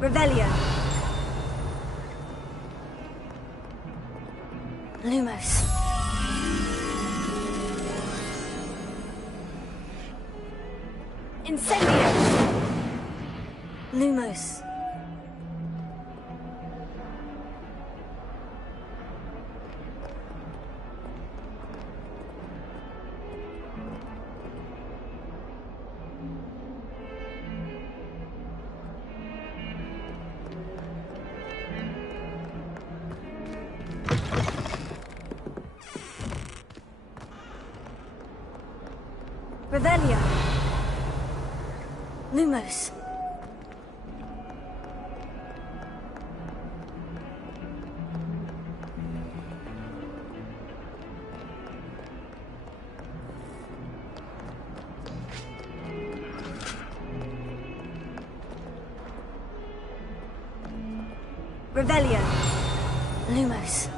Revelio. Lumos. Incendio. Lumos. Revelio. Lumos. Revelio. Lumos.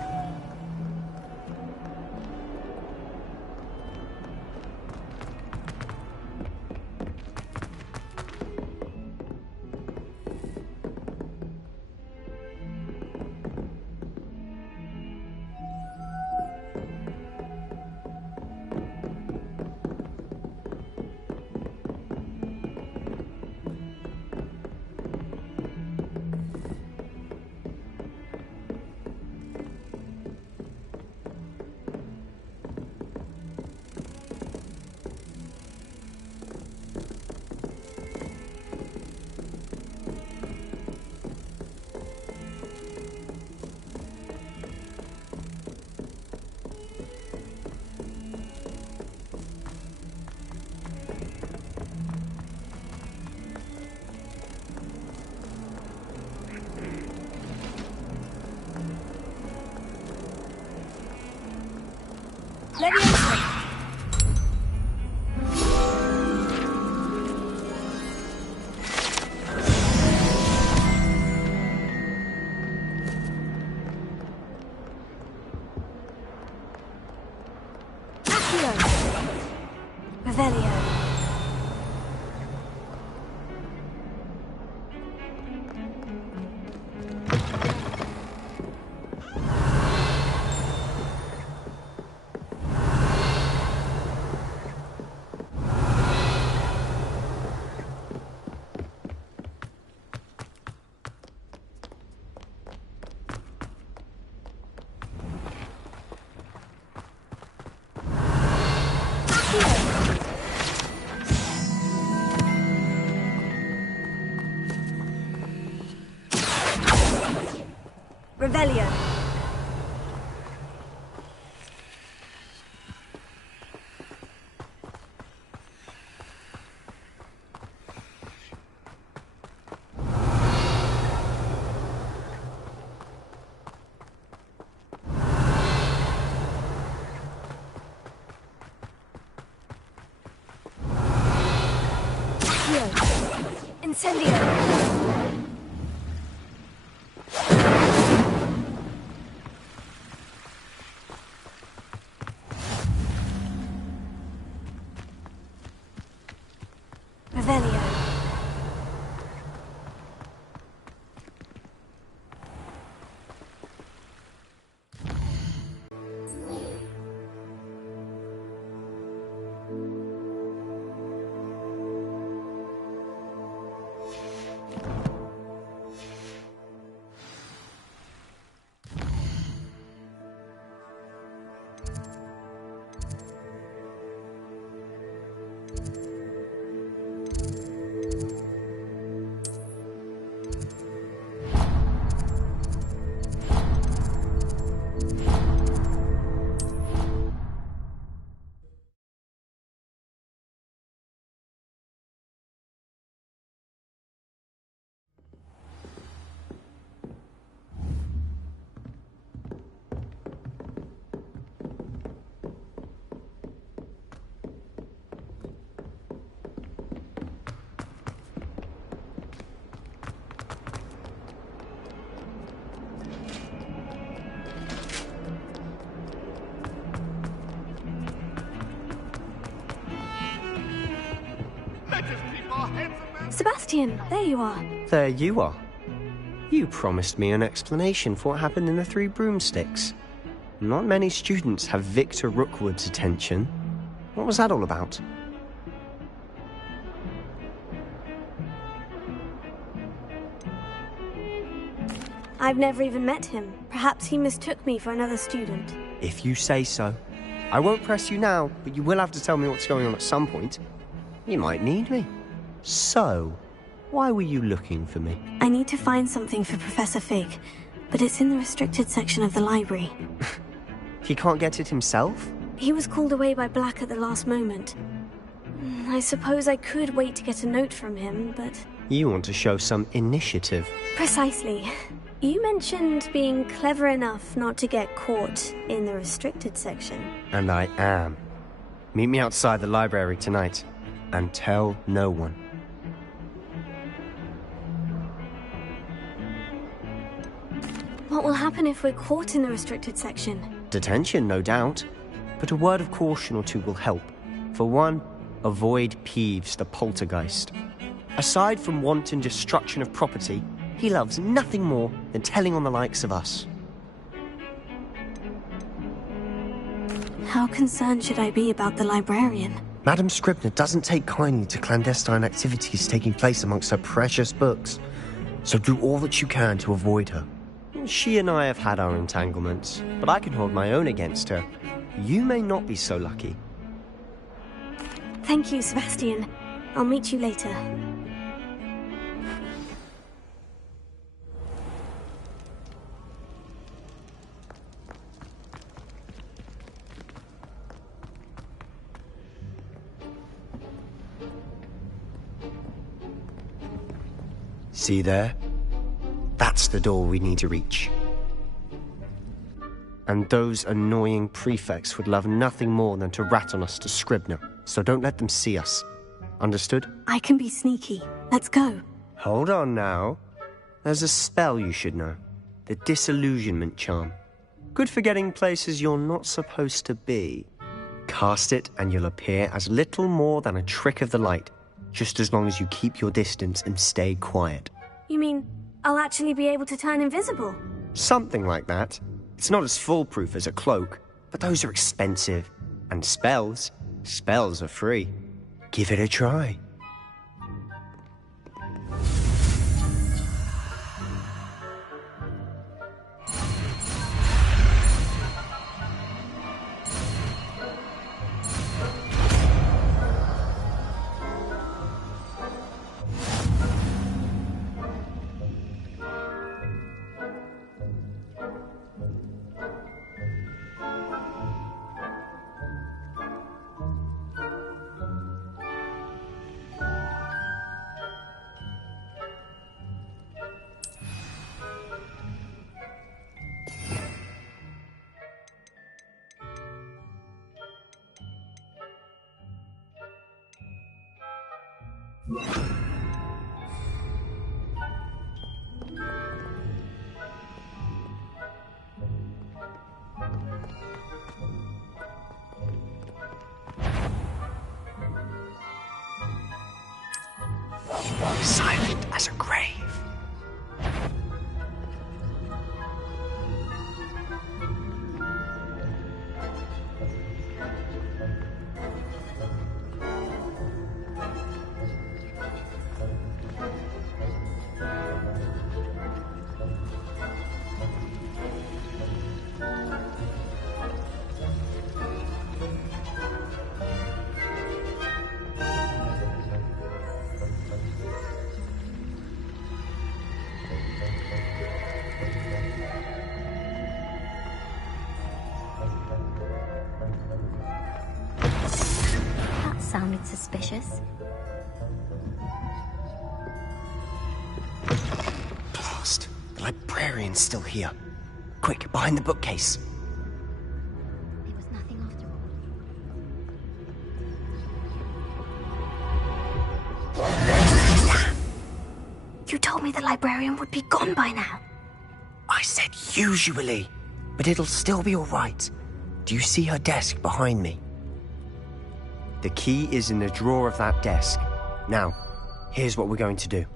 Revelio. Revelio. Incendio. Revelio. Sebastian, there you are. There you are. You promised me an explanation for what happened in the Three Broomsticks. Not many students have Victor Rookwood's attention. What was that all about? I've never even met him. Perhaps he mistook me for another student. If you say so. I won't press you now, but you will have to tell me what's going on at some point. You might need me. So, why were you looking for me? I need to find something for Professor Fig, but it's in the restricted section of the library. He can't get it himself? He was called away by Black at the last moment. I suppose I could wait to get a note from him, but... You want to show some initiative. Precisely. You mentioned being clever enough not to get caught in the restricted section. And I am. Meet me outside the library tonight, and tell no one. What will happen if we're caught in the restricted section? Detention, no doubt. But a word of caution or two will help. For one, avoid Peeves the poltergeist. Aside from wanton destruction of property, he loves nothing more than telling on the likes of us. How concerned should I be about the librarian? Madame Scribner doesn't take kindly to clandestine activities taking place amongst her precious books. So do all that you can to avoid her. She and I have had our entanglements, but I can hold my own against her. You may not be so lucky. Thank you, Sebastian. I'll meet you later. See there? That's the door we need to reach. And those annoying prefects would love nothing more than to rat on us to Scribner, so don't let them see us. Understood? I can be sneaky. Let's go. Hold on now. There's a spell you should know. The Disillusionment Charm. Good for getting places you're not supposed to be. Cast it and you'll appear as little more than a trick of the light, just as long as you keep your distance and stay quiet. You mean I'll actually be able to turn invisible? Something like that. It's not as foolproof as a cloak, but those are expensive. And spells are free. Give it a try. Silent as a grave. Sounded suspicious. Blast! The librarian's still here. Quick, behind the bookcase. There was nothing after all. You told me the librarian would be gone by now. I said usually, but it'll still be all right. Do you see her desk behind me? The key is in the drawer of that desk. Now, here's what we're going to do.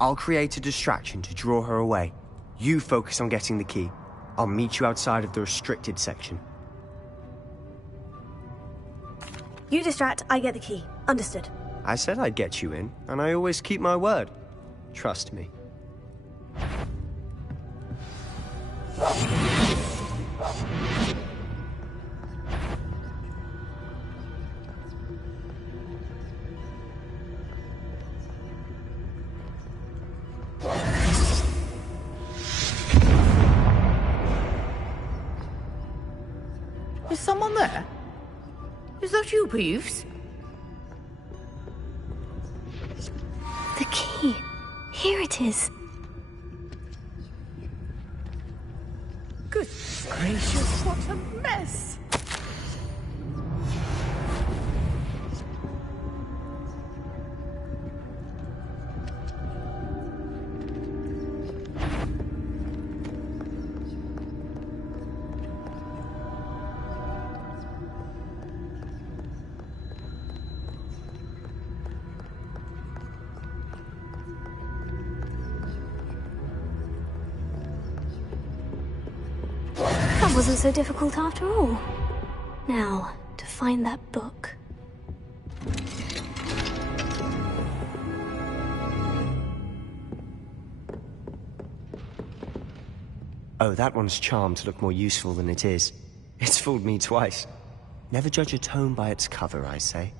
I'll create a distraction to draw her away. You focus on getting the key. I'll meet you outside of the restricted section. You distract, I get the key. Understood. I said I'd get you in, and I always keep my word. Trust me. Is someone there? Is that you, Peeves? The key. Here it is. Good gracious, what a mess! That wasn't so difficult after all. Now, to find that book. Oh, that one's charmed to look more useful than it is. It's fooled me twice. Never judge a tome by its cover, I say.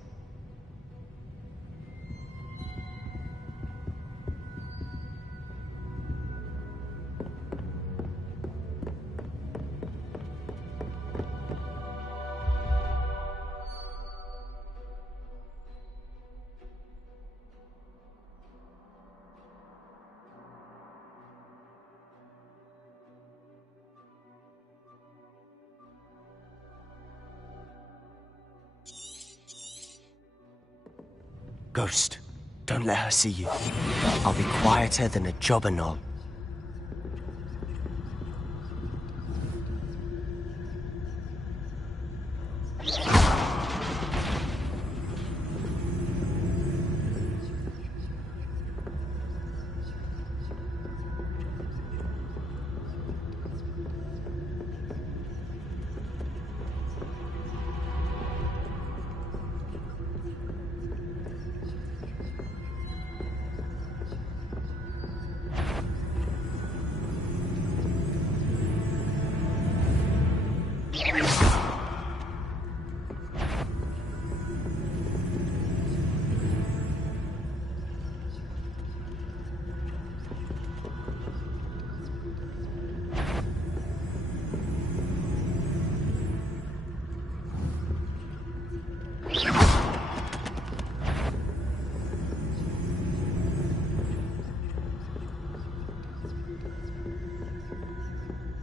Ghost, don't let her see you. I'll be quieter than a jobber knoll.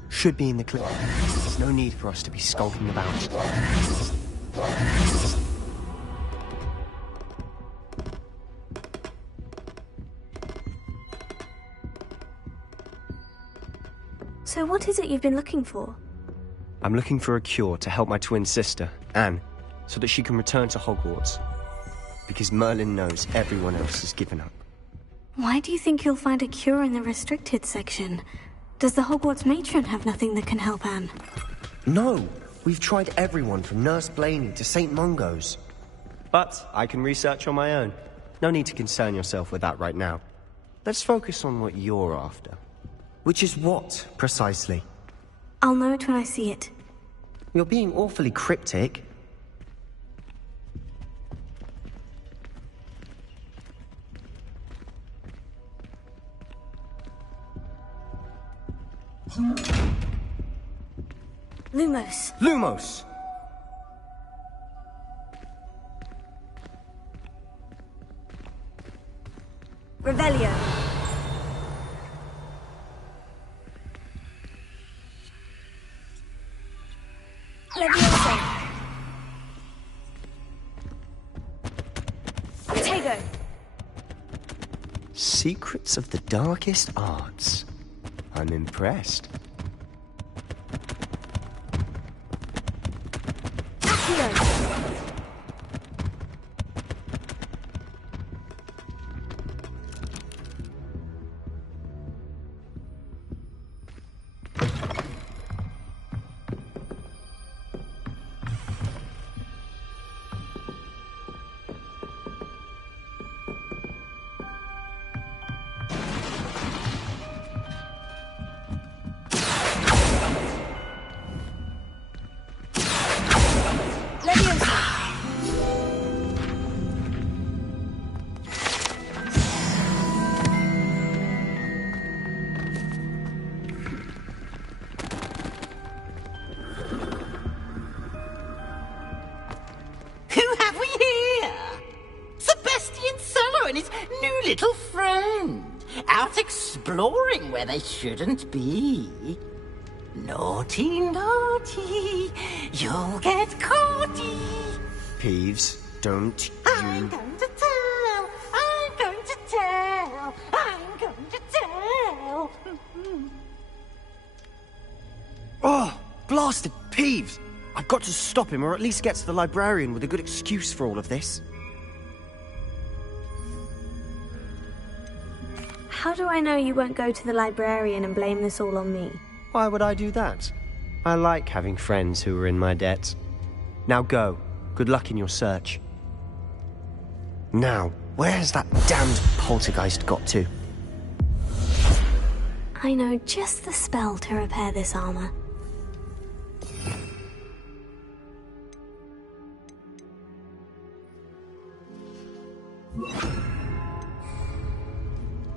Should be in the clear. There's no need for us to be skulking about. So what is it you've been looking for? I'm looking for a cure to help my twin sister, Anne, so that she can return to Hogwarts. Because Merlin knows everyone else has given up. Why do you think you'll find a cure in the restricted section? Does the Hogwarts matron have nothing that can help Anne? No! We've tried everyone from Nurse Blaney to St. Mungo's. But I can research on my own. No need to concern yourself with that right now. Let's focus on what you're after. Which is what, precisely? I'll know it when I see it. You're being awfully cryptic. Lumos. Lumos! Revelio. Leviosa. Protego. Secrets of the darkest arts. I'm impressed. exploring where they shouldn't be. Naughty, naughty, you'll get caughty. Peeves, don't I'm going to tell, I'm going to tell, I'm going to tell. Oh, blasted Peeves! I've got to stop him, or at least get to the librarian with a good excuse for all of this. How do I know you won't go to the librarian and blame this all on me? Why would I do that? I like having friends who are in my debt. Now go. Good luck in your search. Now, where's that damned poltergeist got to? I know just the spell to repair this armor.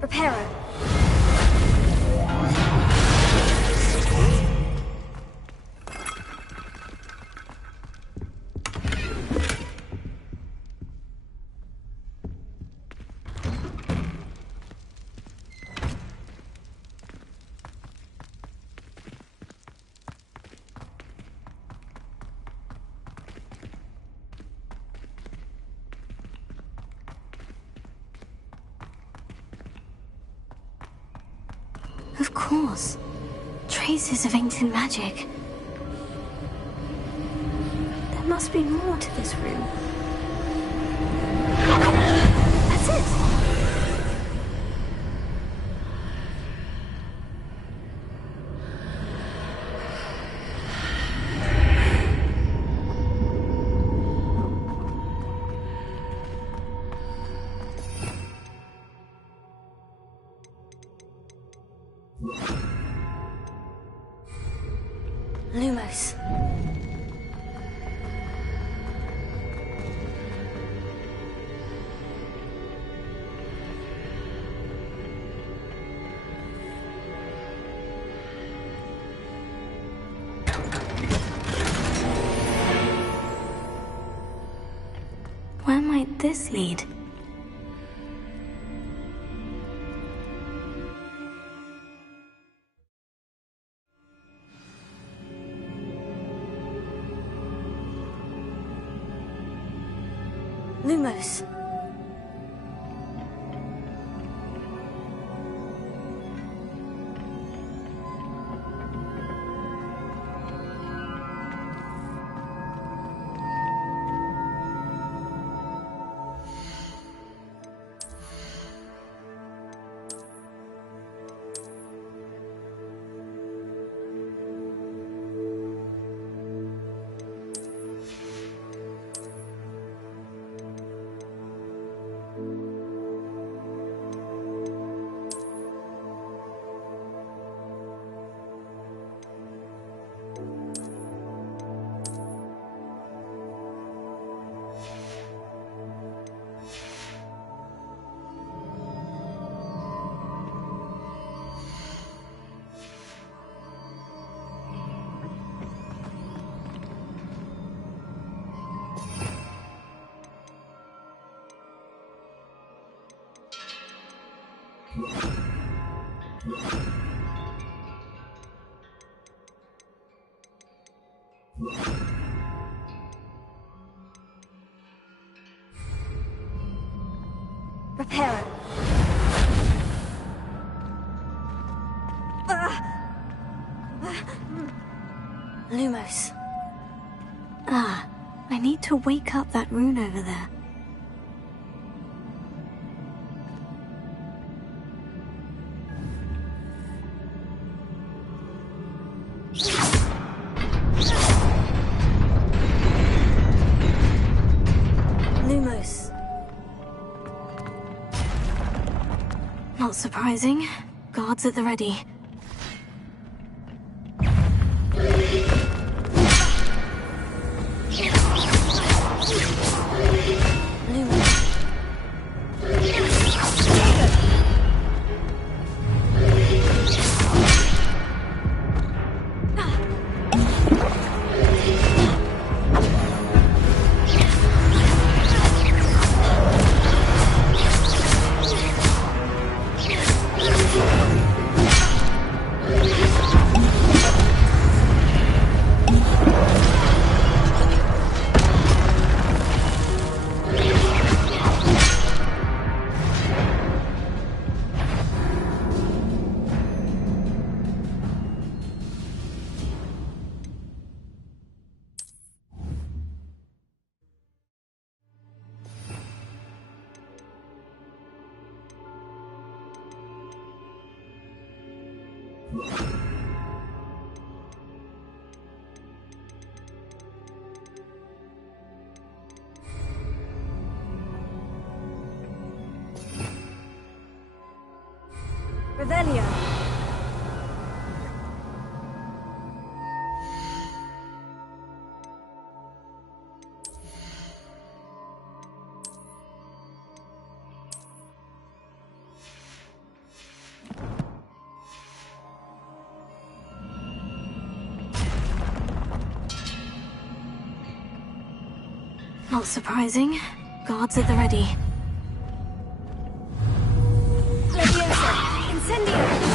Reparo. Of course. Traces of ancient magic. There must be more to this room. That's it! Lumos. Where might this lead? Lumos. Reparo. Lumos. Ah, I need to wake up that rune over there. Lumos. Not surprising. Guards at the ready. Revelio. Not surprising. Guards at the ready. Leviosa! Incendio!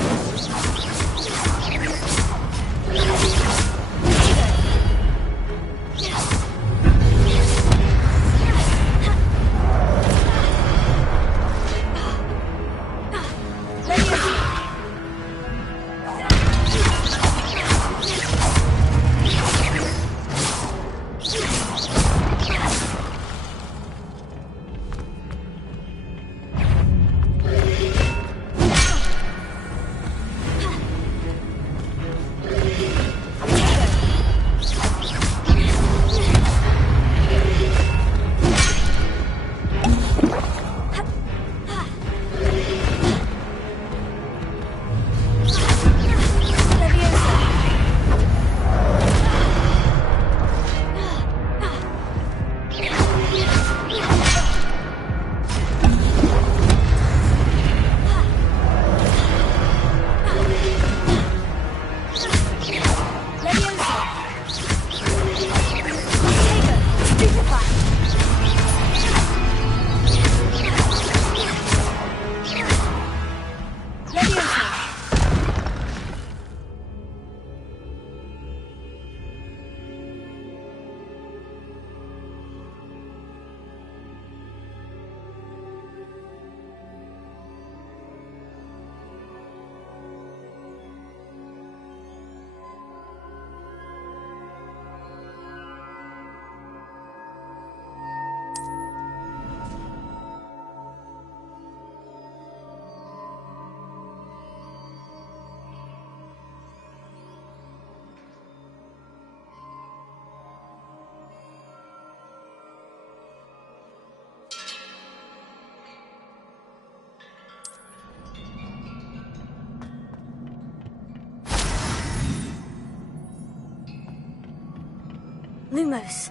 Lumos.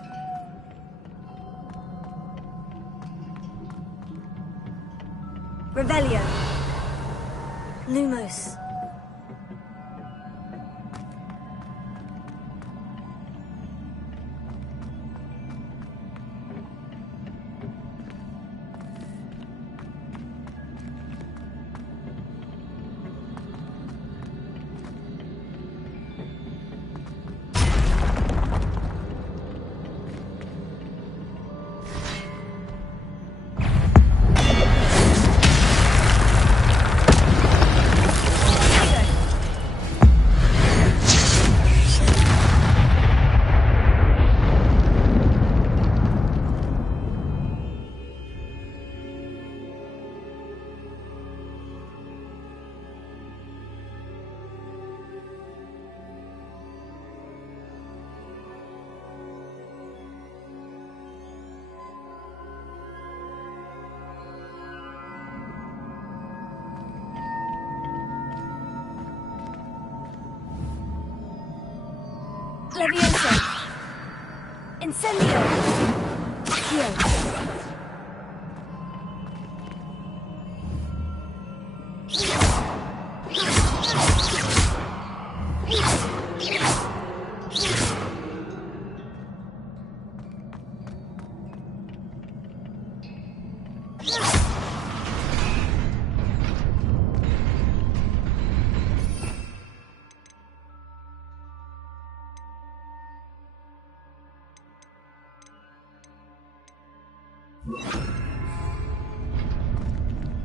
Revelio. Lumos. Leviosa! Incendio! Accio!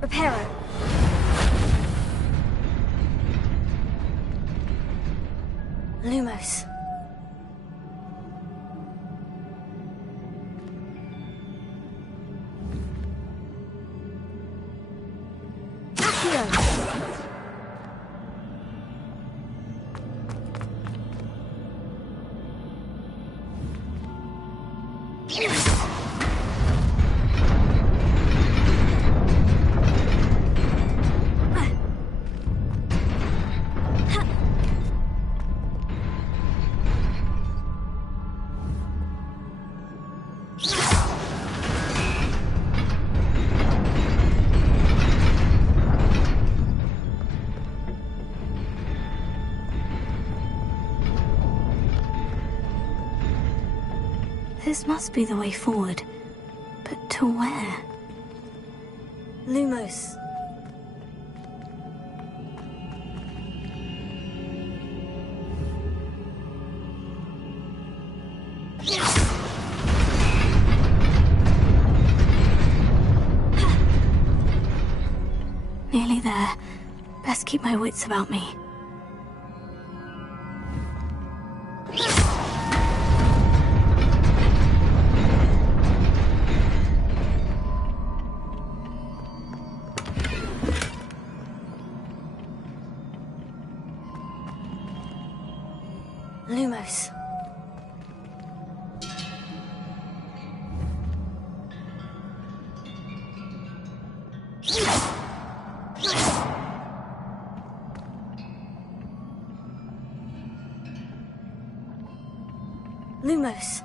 Reparo. Lumos. Accio! This must be the way forward. But to where? Lumos. Nearly there. Best keep my wits about me. Lumos. Lumos.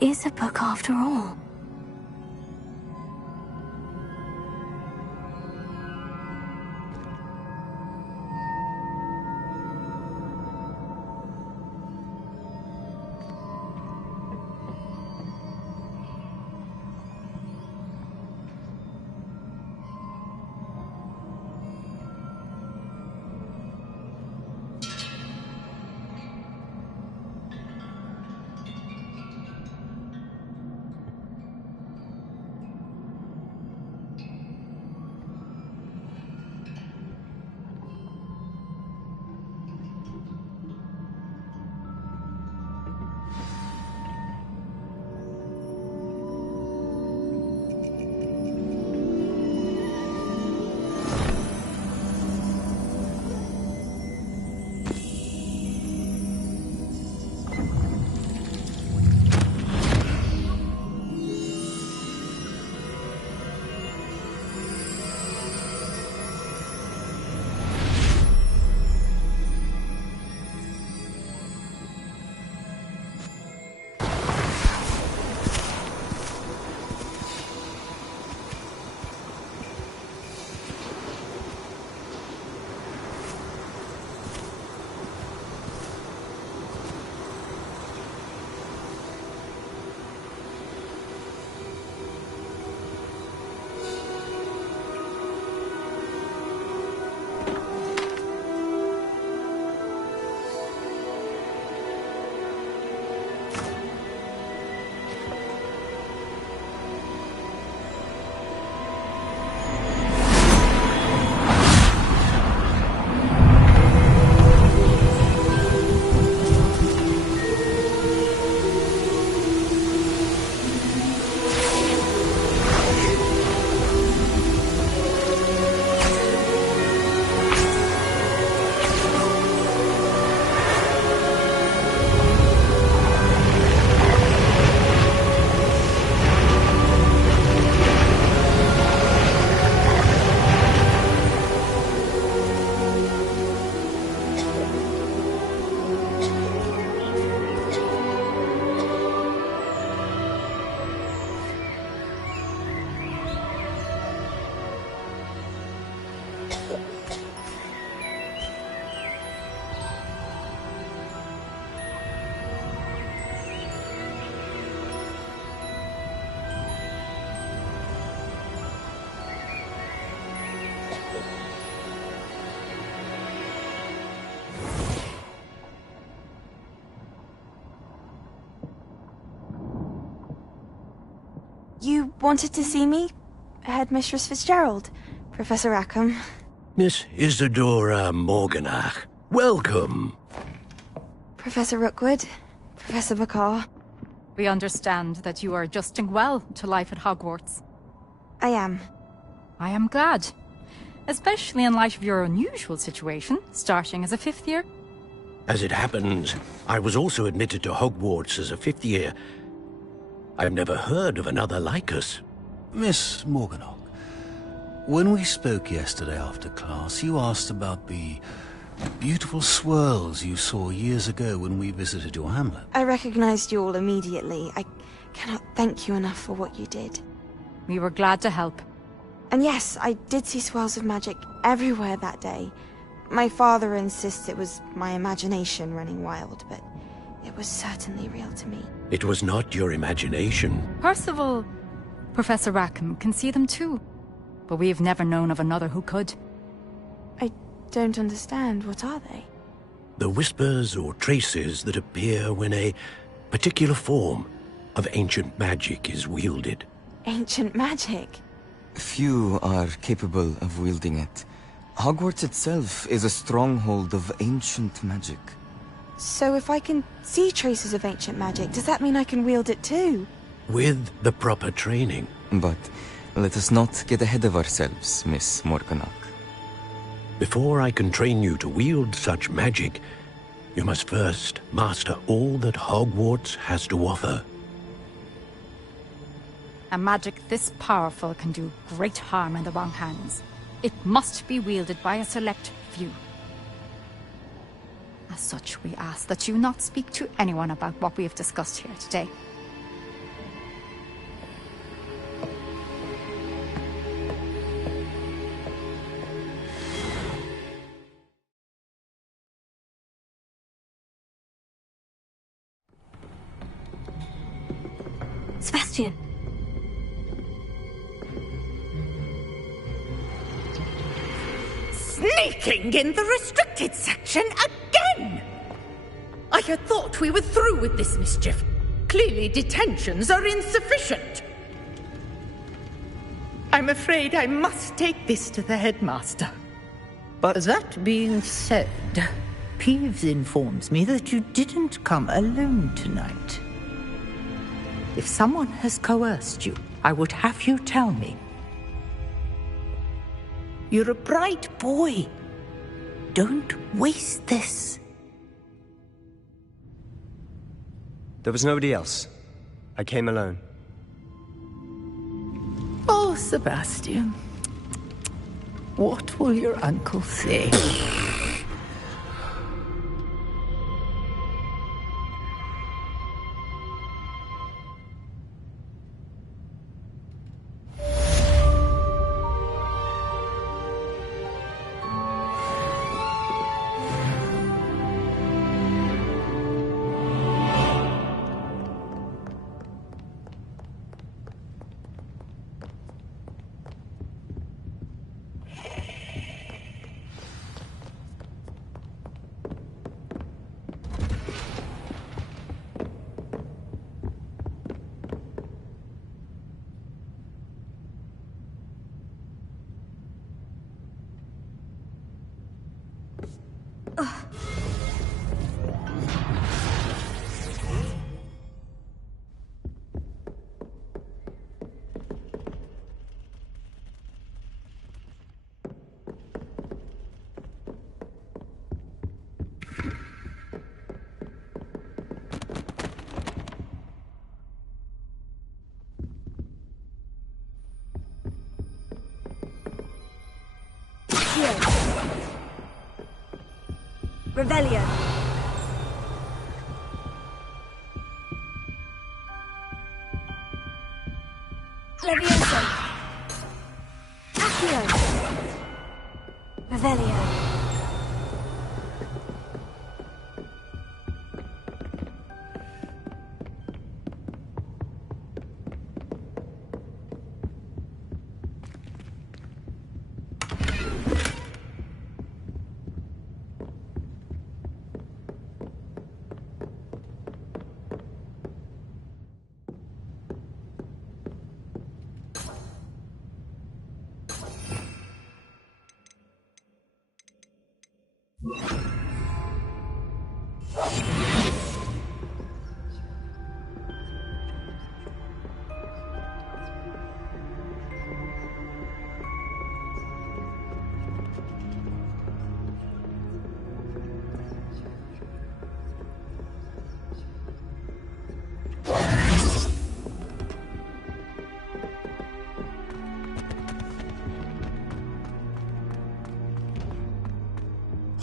Is a book after all. You wanted to see me? Headmistress Fitzgerald, Professor Rackham. Miss Isadora Morganach, welcome. Professor Rookwood, Professor Bakar. We understand that you are adjusting well to life at Hogwarts. I am. I am glad. Especially in light of your unusual situation, starting as a 5th year. As it happens, I was also admitted to Hogwarts as a 5th year. I've never heard of another like us. Miss Morganach, when we spoke yesterday after class, you asked about the beautiful swirls you saw years ago when we visited your hamlet. I recognized you all immediately. I cannot thank you enough for what you did. We were glad to help. And yes, I did see swirls of magic everywhere that day. My father insists it was my imagination running wild, but it was certainly real to me. It was not your imagination. Percival, Professor Rackham can see them too. But we have never known of another who could. I don't understand. What are they? The whispers or traces that appear when a particular form of ancient magic is wielded. Ancient magic? Few are capable of wielding it. Hogwarts itself is a stronghold of ancient magic. So if I can see traces of ancient magic, does that mean I can wield it too? With the proper training. But let us not get ahead of ourselves, Miss Morganach. Before I can train you to wield such magic, you must first master all that Hogwarts has to offer. A magic this powerful can do great harm in the wrong hands. It must be wielded by a select few. As such, we ask that you not speak to anyone about what we have discussed here today. Sebastian! Sneaking in the restricted section again! I had thought we were through with this mischief. Clearly detentions are insufficient. I'm afraid I must take this to the headmaster. But that being said, Peeves informs me that you didn't come alone tonight. If someone has coerced you, I would have you tell me. You're a bright boy. Don't waste this. There was nobody else. I came alone. Oh, Sebastian. What will your uncle say? Revelio. Levioso. Accio. Revelio.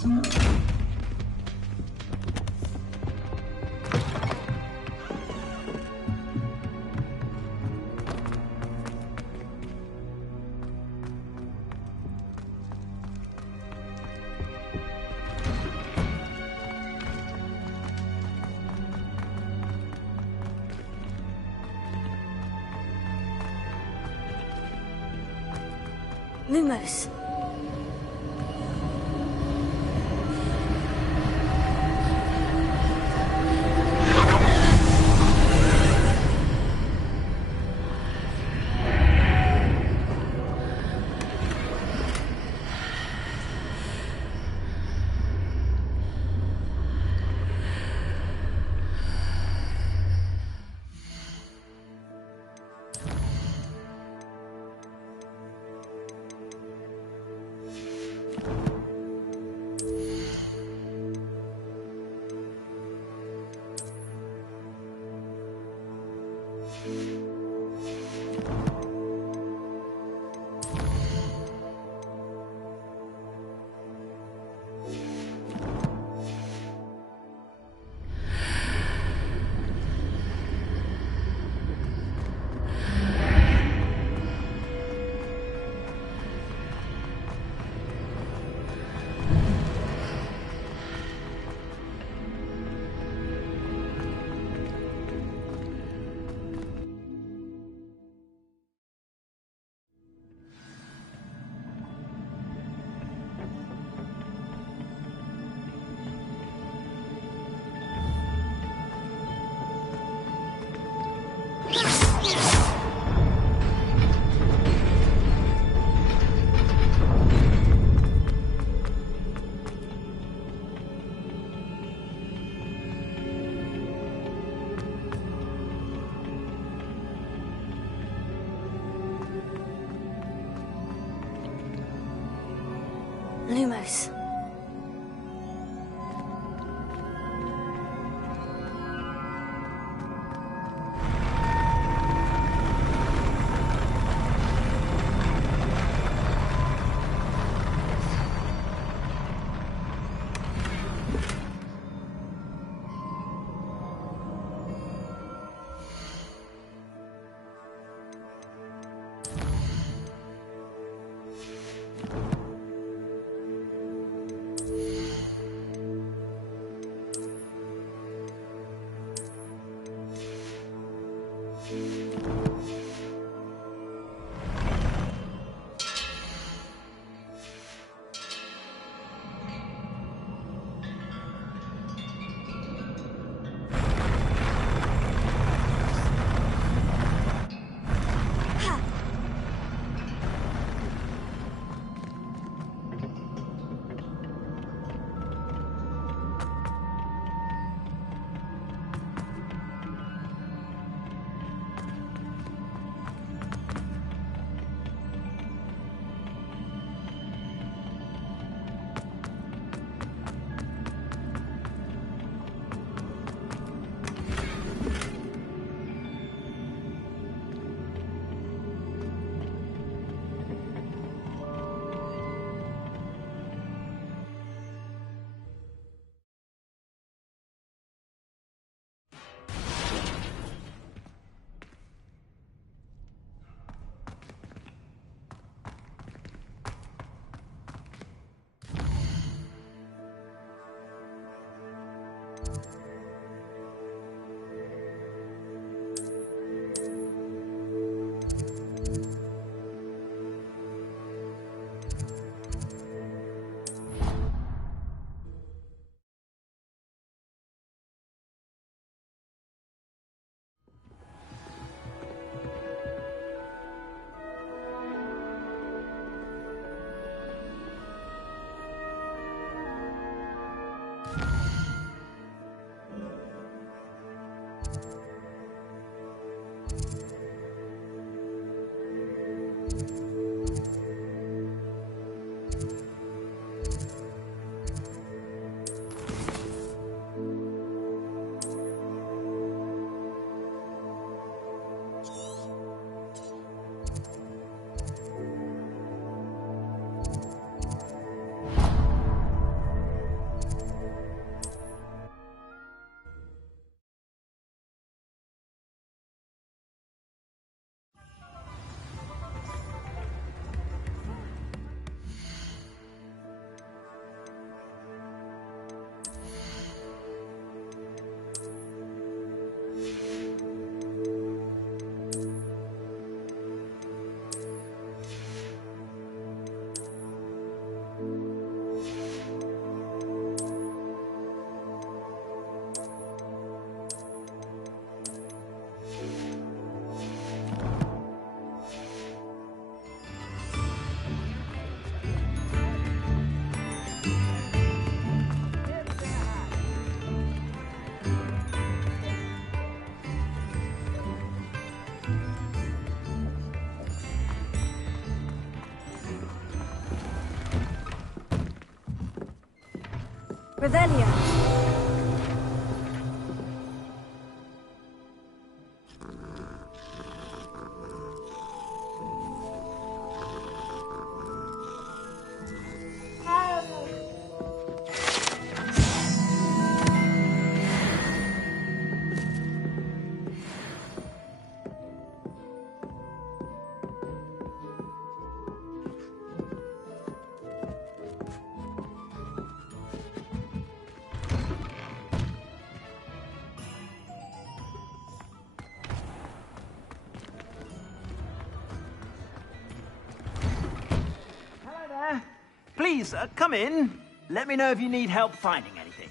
Lumos. Lumos. Revelio. Please, come in. Let me know if you need help finding anything.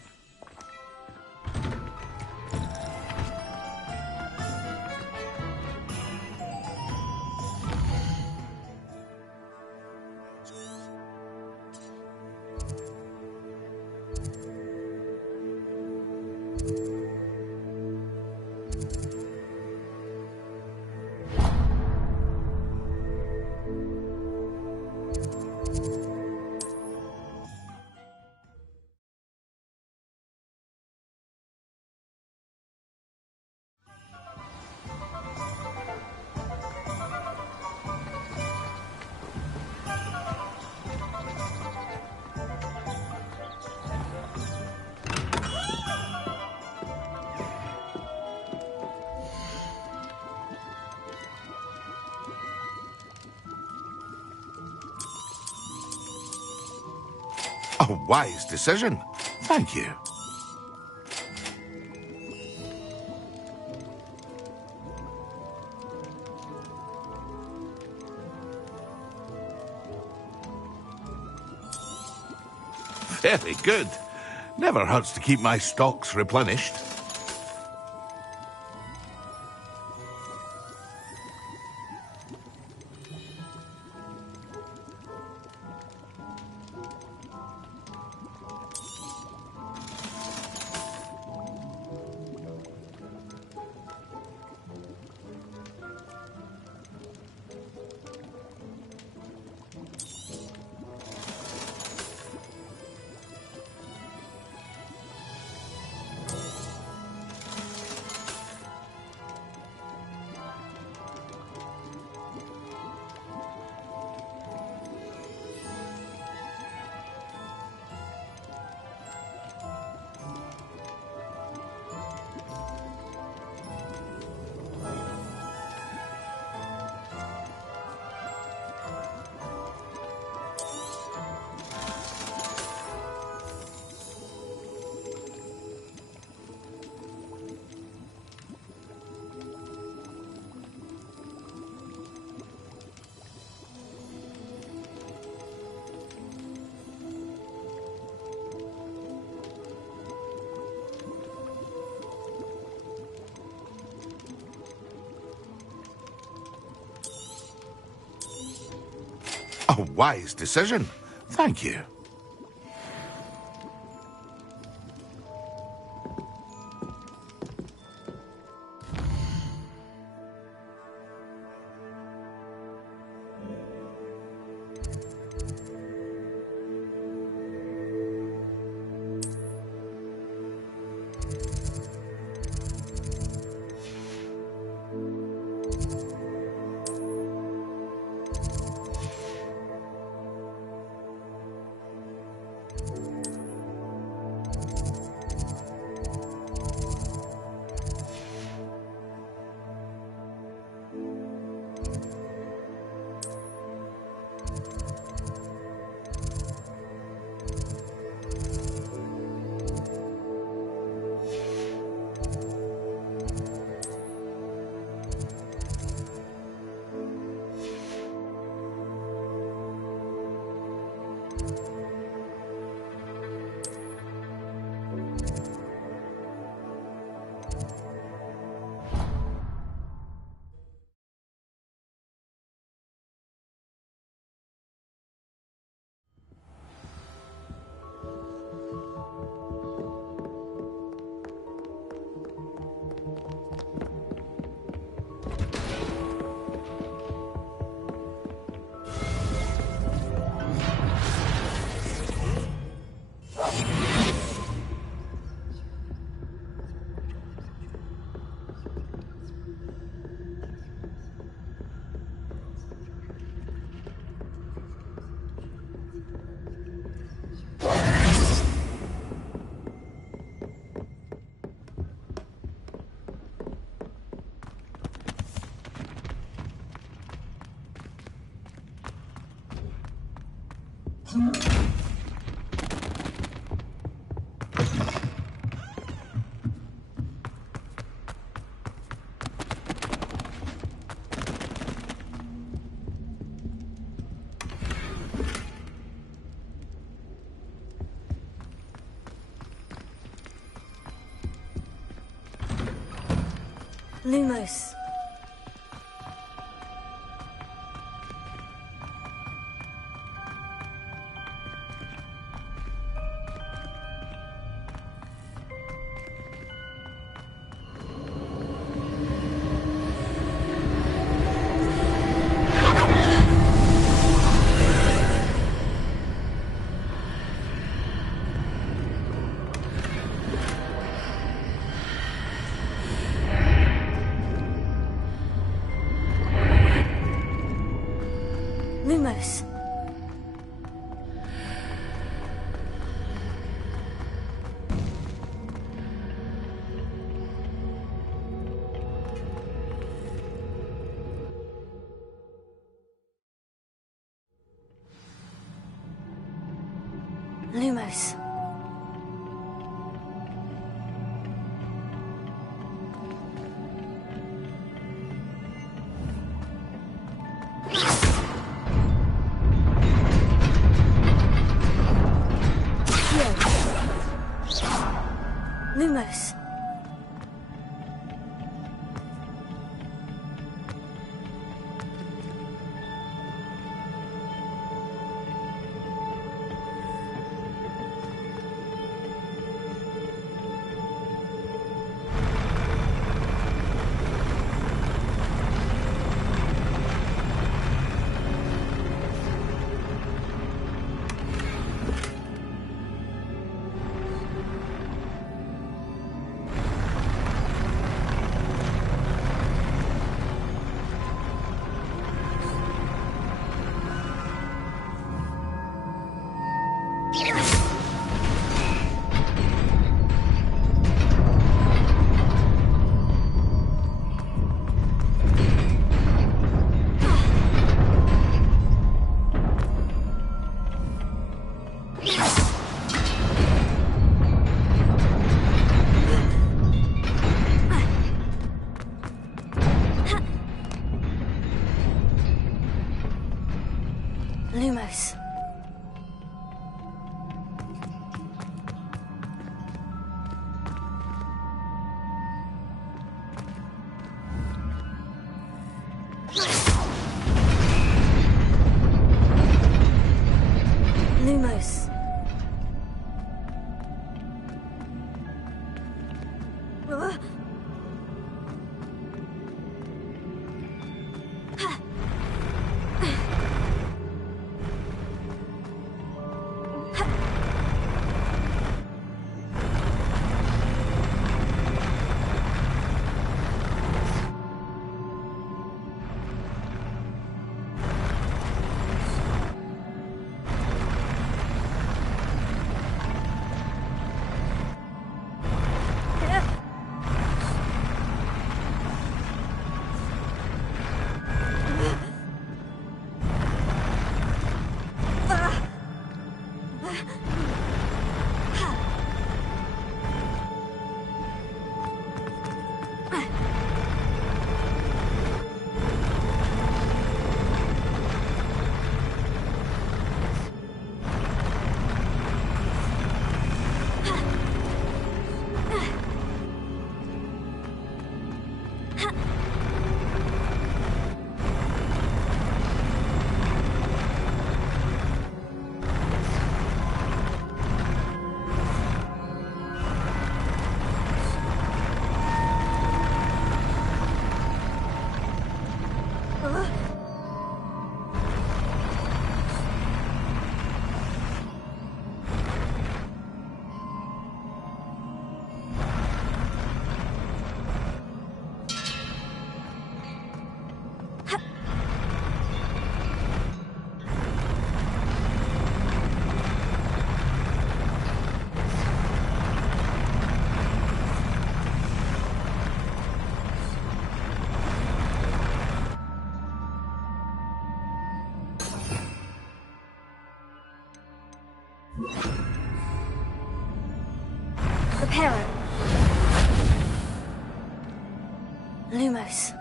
A wise decision. Thank you. Very good. Never hurts to keep my stocks replenished. A wise decision. Thank you. Lumos. Lumos. Lumos. Lumos. Lumos. Lumos. Reparo. Lumos.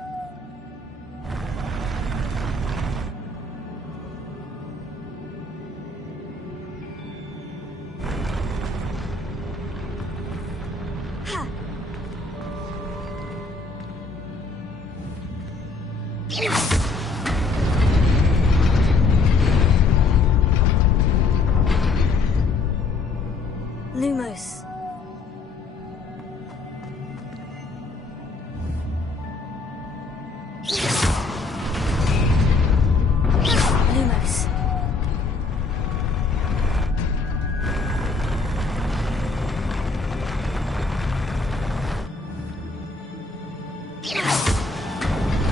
Lumos. Lumos.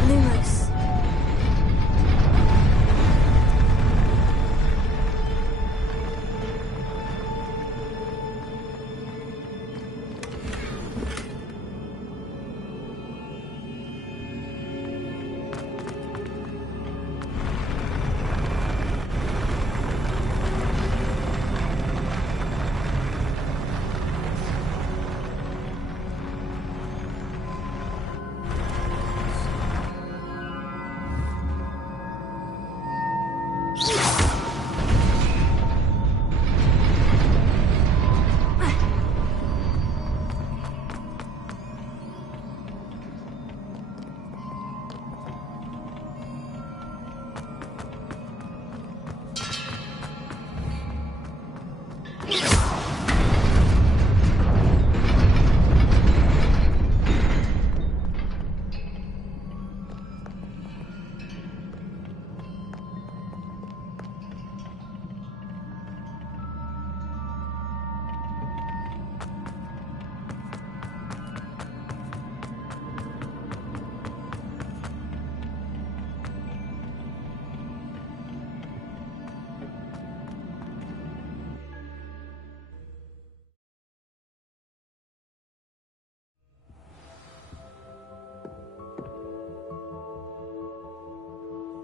Lumos.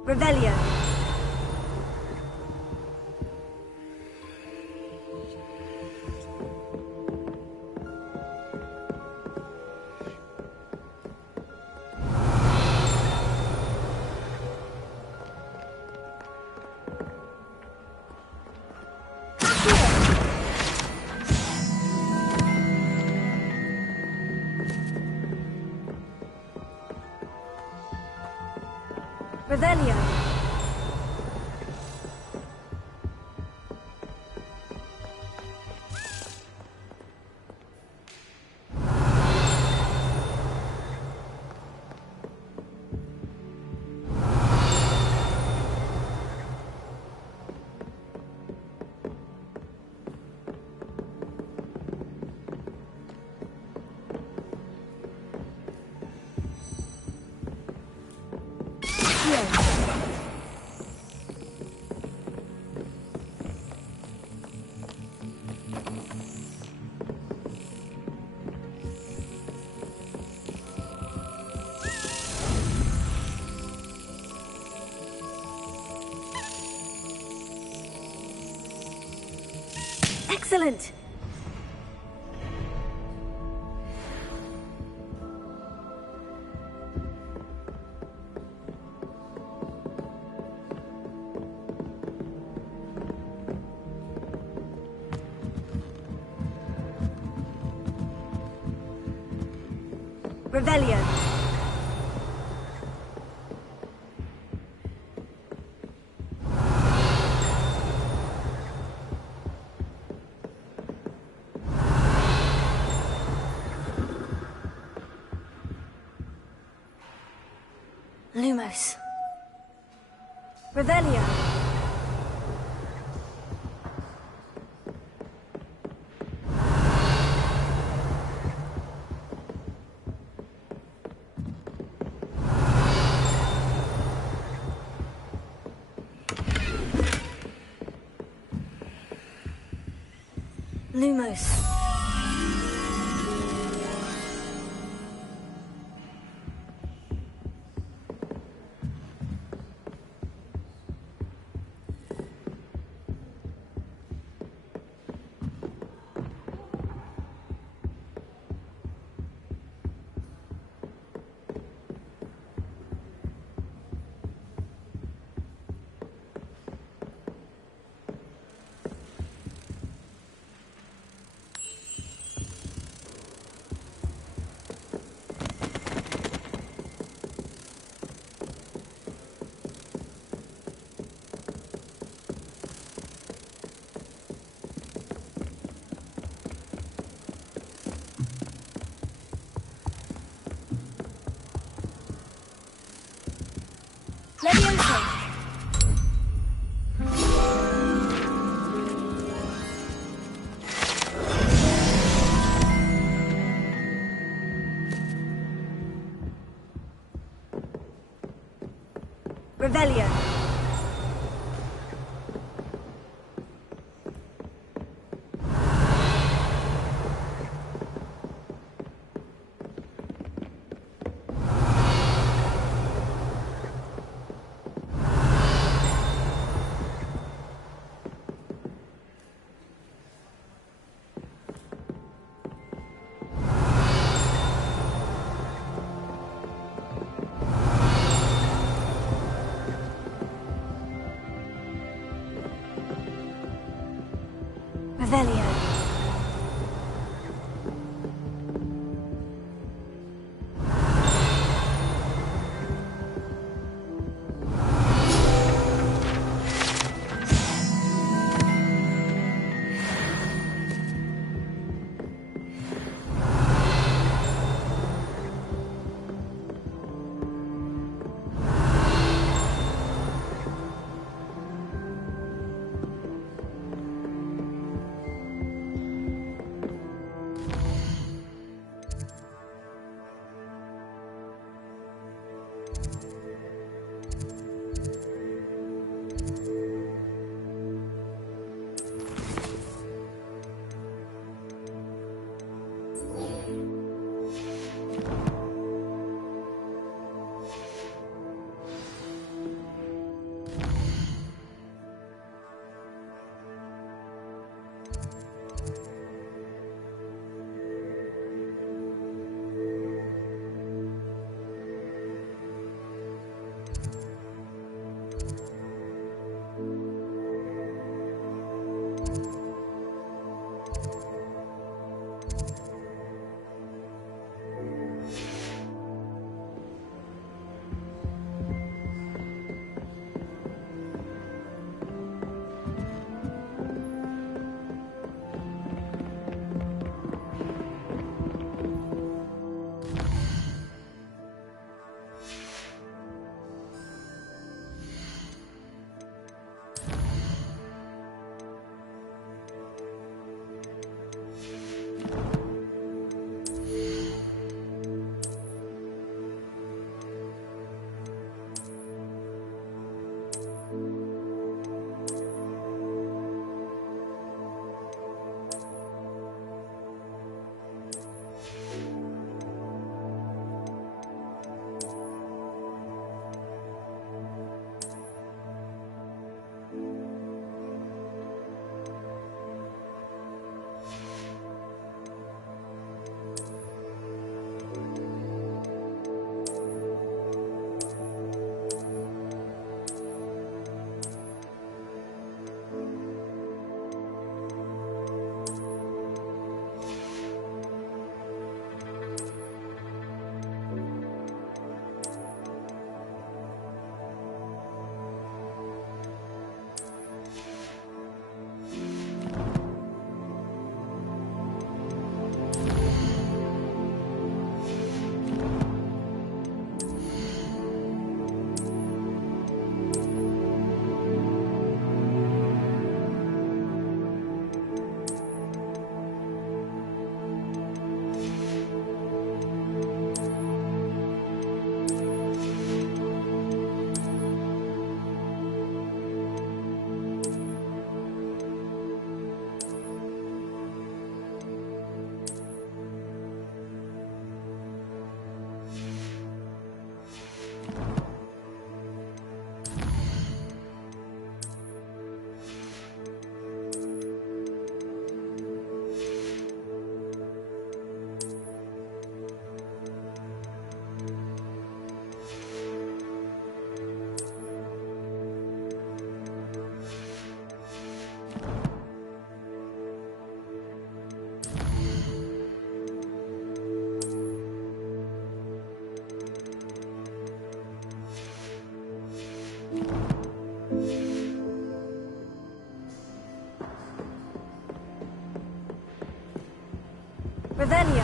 Revelio. Revelio. Excellent! Revelio. Lumos. Revelio. Lumos. Leviosa! Revelio. Revelio. Revelio.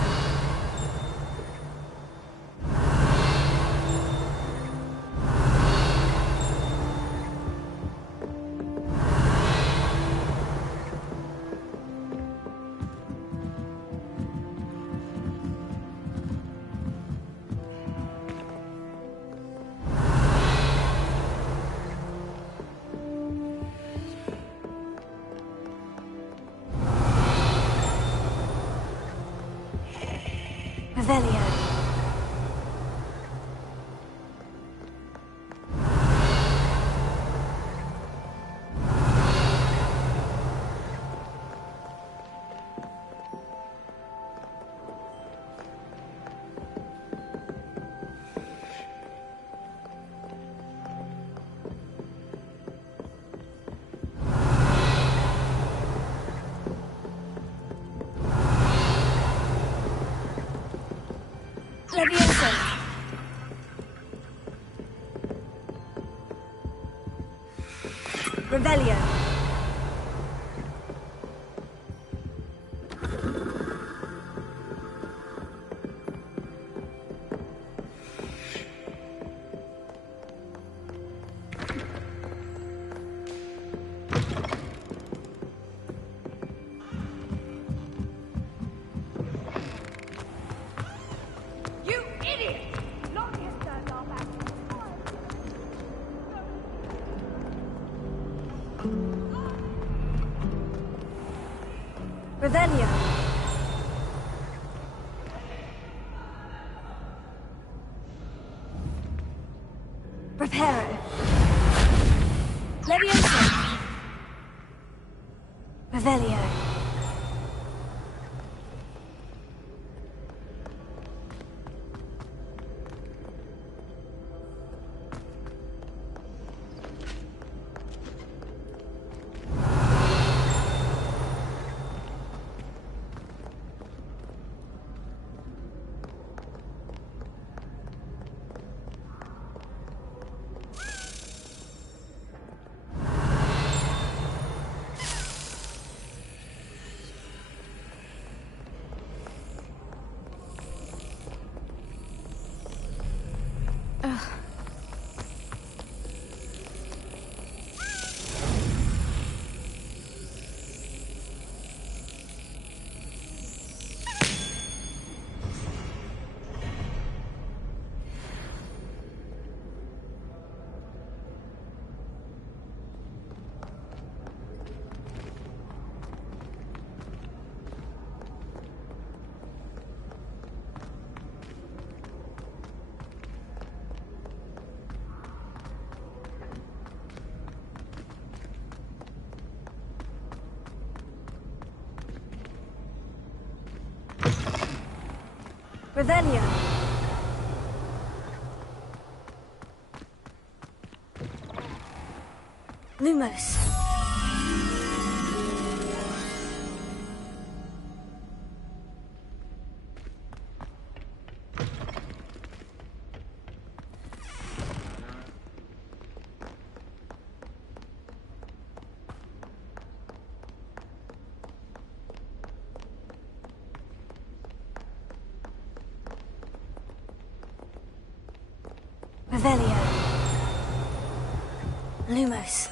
Revelio. Levioso. Revelio. You idiot! Revelio. Reparo. Levioso. Revelio. Revelio. Lumos. Revelio. Lumos.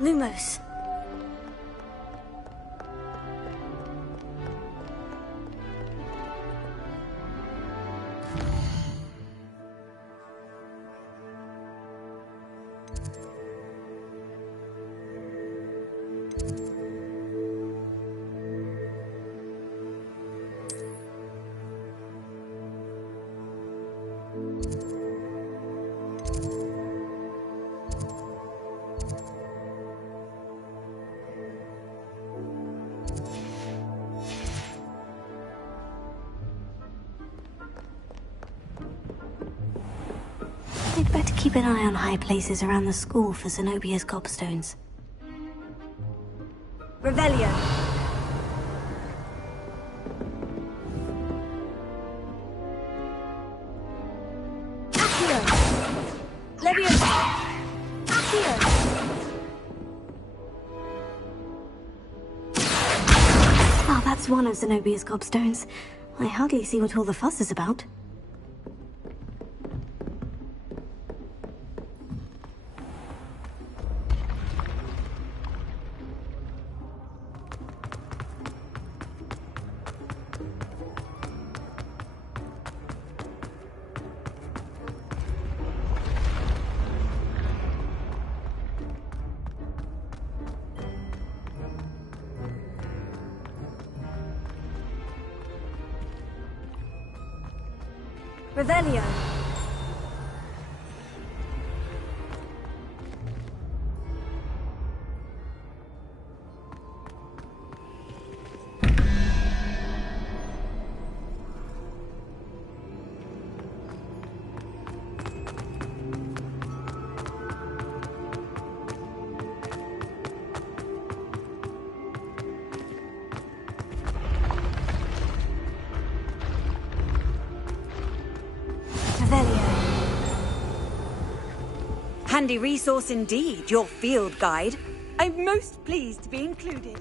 Lumos. They'd better keep an eye on high places around the school for Zenobia's gobstones. Revelio. Accio. Levioso. Accio. Just one of Zenobia's gobstones. I hardly see what all the fuss is about. Revelio. Handy resource indeed, your field guide. I'm most pleased to be included.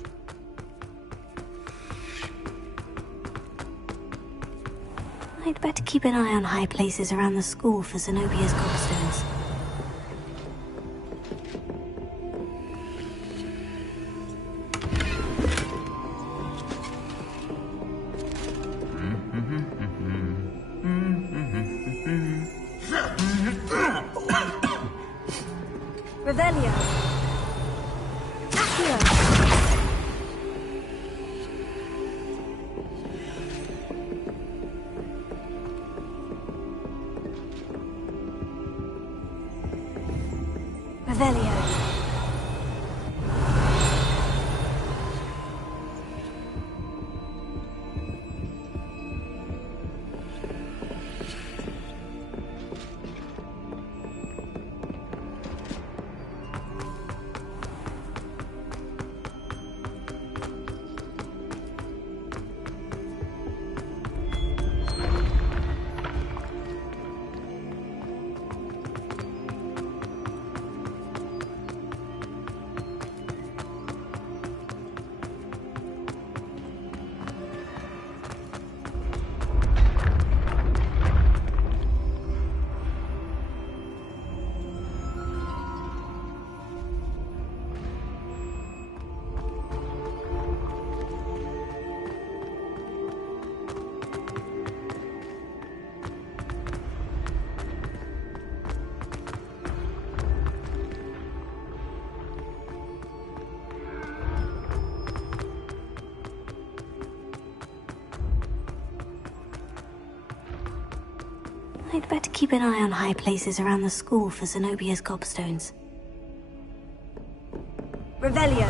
I'd better keep an eye on high places around the school for Zenobia's gobstones. Revelio. Accio. Revelio. I'd better keep an eye on high places around the school for Zenobia's gobstones. Revelio.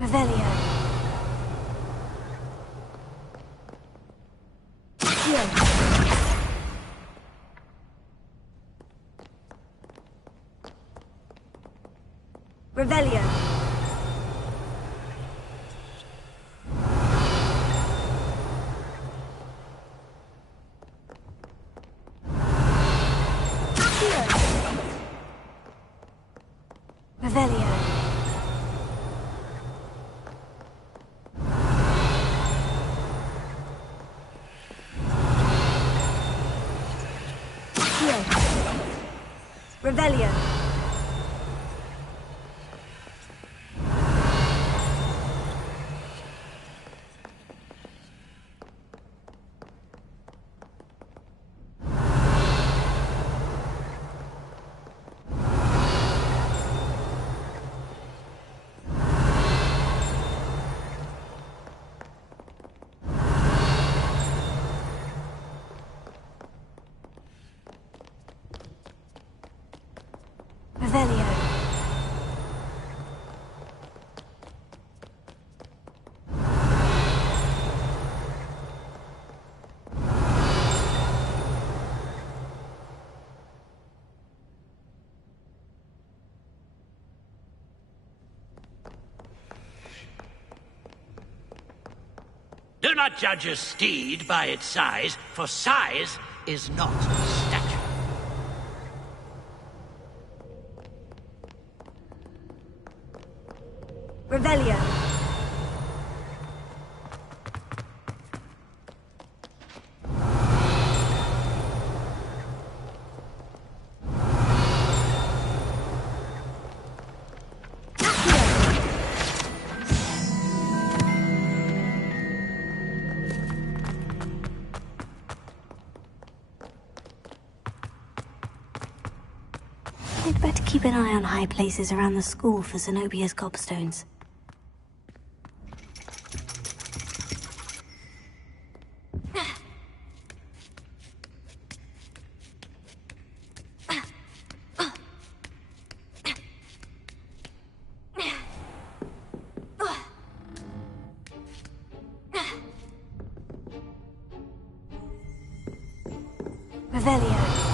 Revelio. Revelio. Revelio. Revelio. Do not judge a steed by its size, for size is not stature. Revelio. I'd better keep an eye on high places around the school for Zenobia's gobstones. Revelio.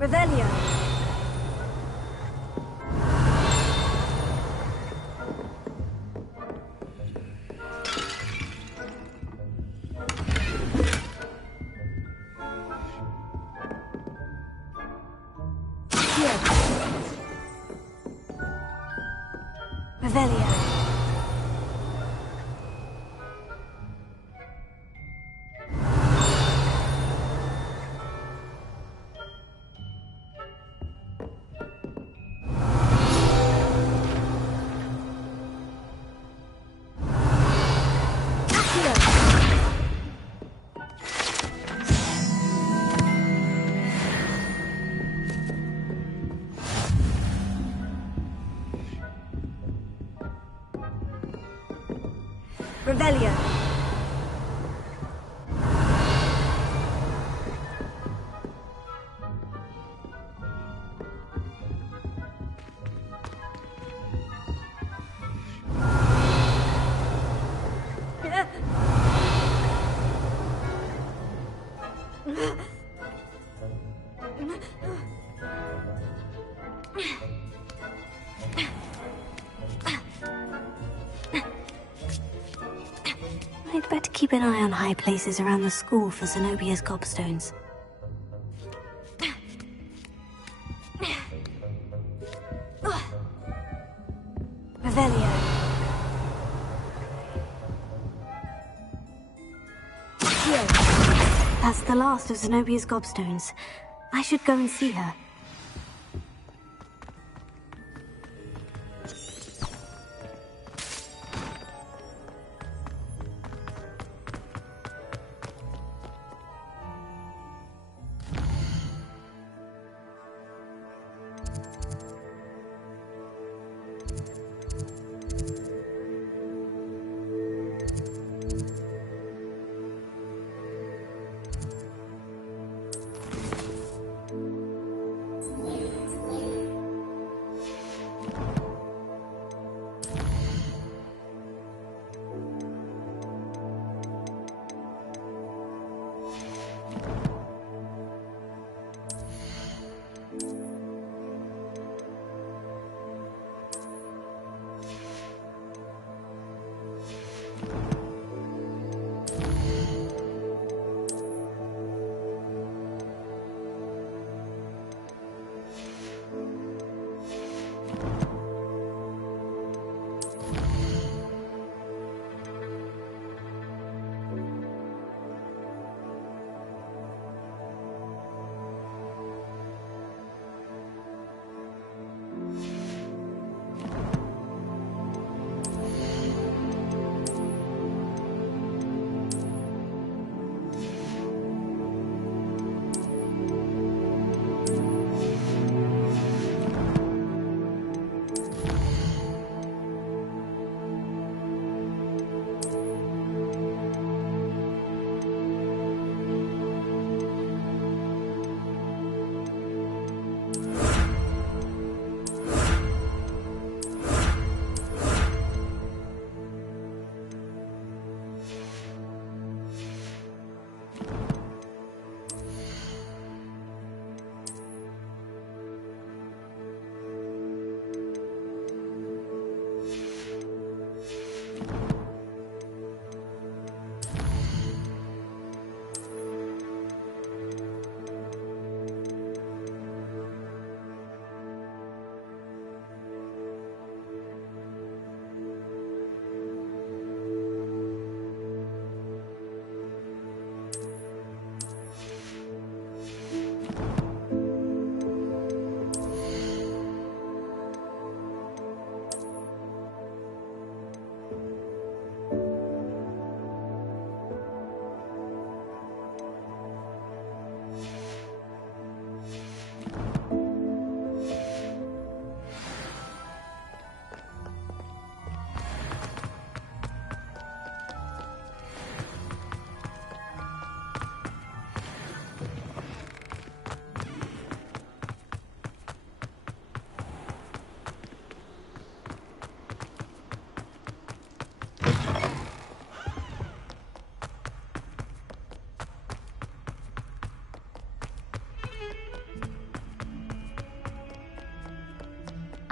Revelio. Revelio. Revelio. I'd better keep an eye on high places around the school for Zenobia's gobstones. Revelio. That's the last of Zenobia's gobstones. I should go and see her.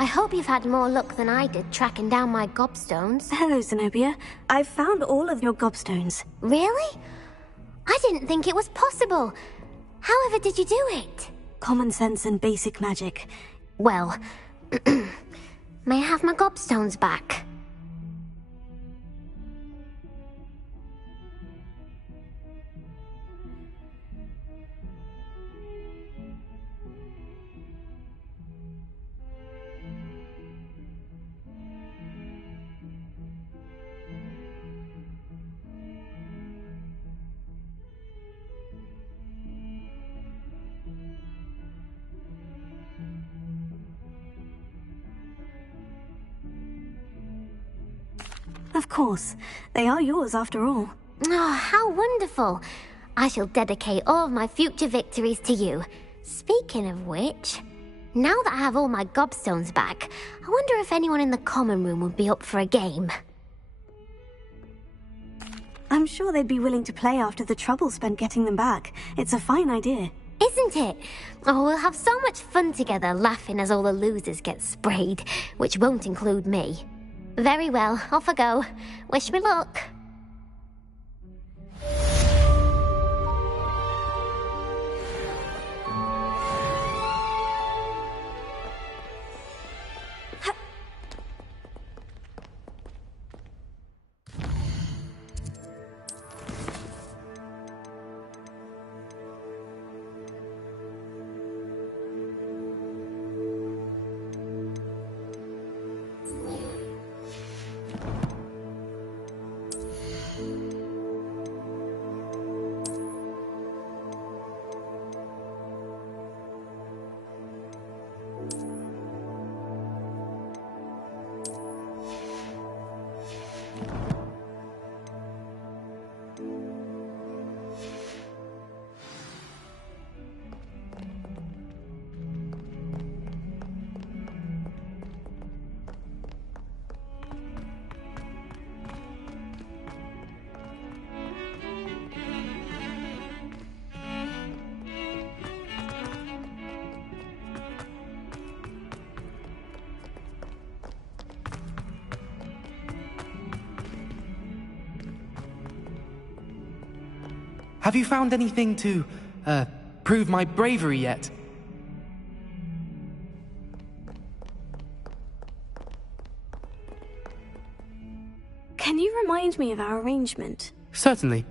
hope you've had more luck than I did tracking down my gobstones. Hello, Zenobia. I've found all of your gobstones. Really? I didn't think it was possible. However did you do it? Common sense and basic magic. Well, may I have my gobstones back? Of course. They are yours after all. Oh, how wonderful. I shall dedicate all of my future victories to you. Speaking of which, now that I have all my gobstones back, I wonder if anyone in the common room would be up for a game. I'm sure they'd be willing to play after the trouble spent getting them back. It's a fine idea. Isn't it? Oh, we'll have so much fun together laughing as all the losers get sprayed, which won't include me. Very well, off I go. Wish me luck. Have you found anything to, prove my bravery yet? Can you remind me of our arrangement? Certainly.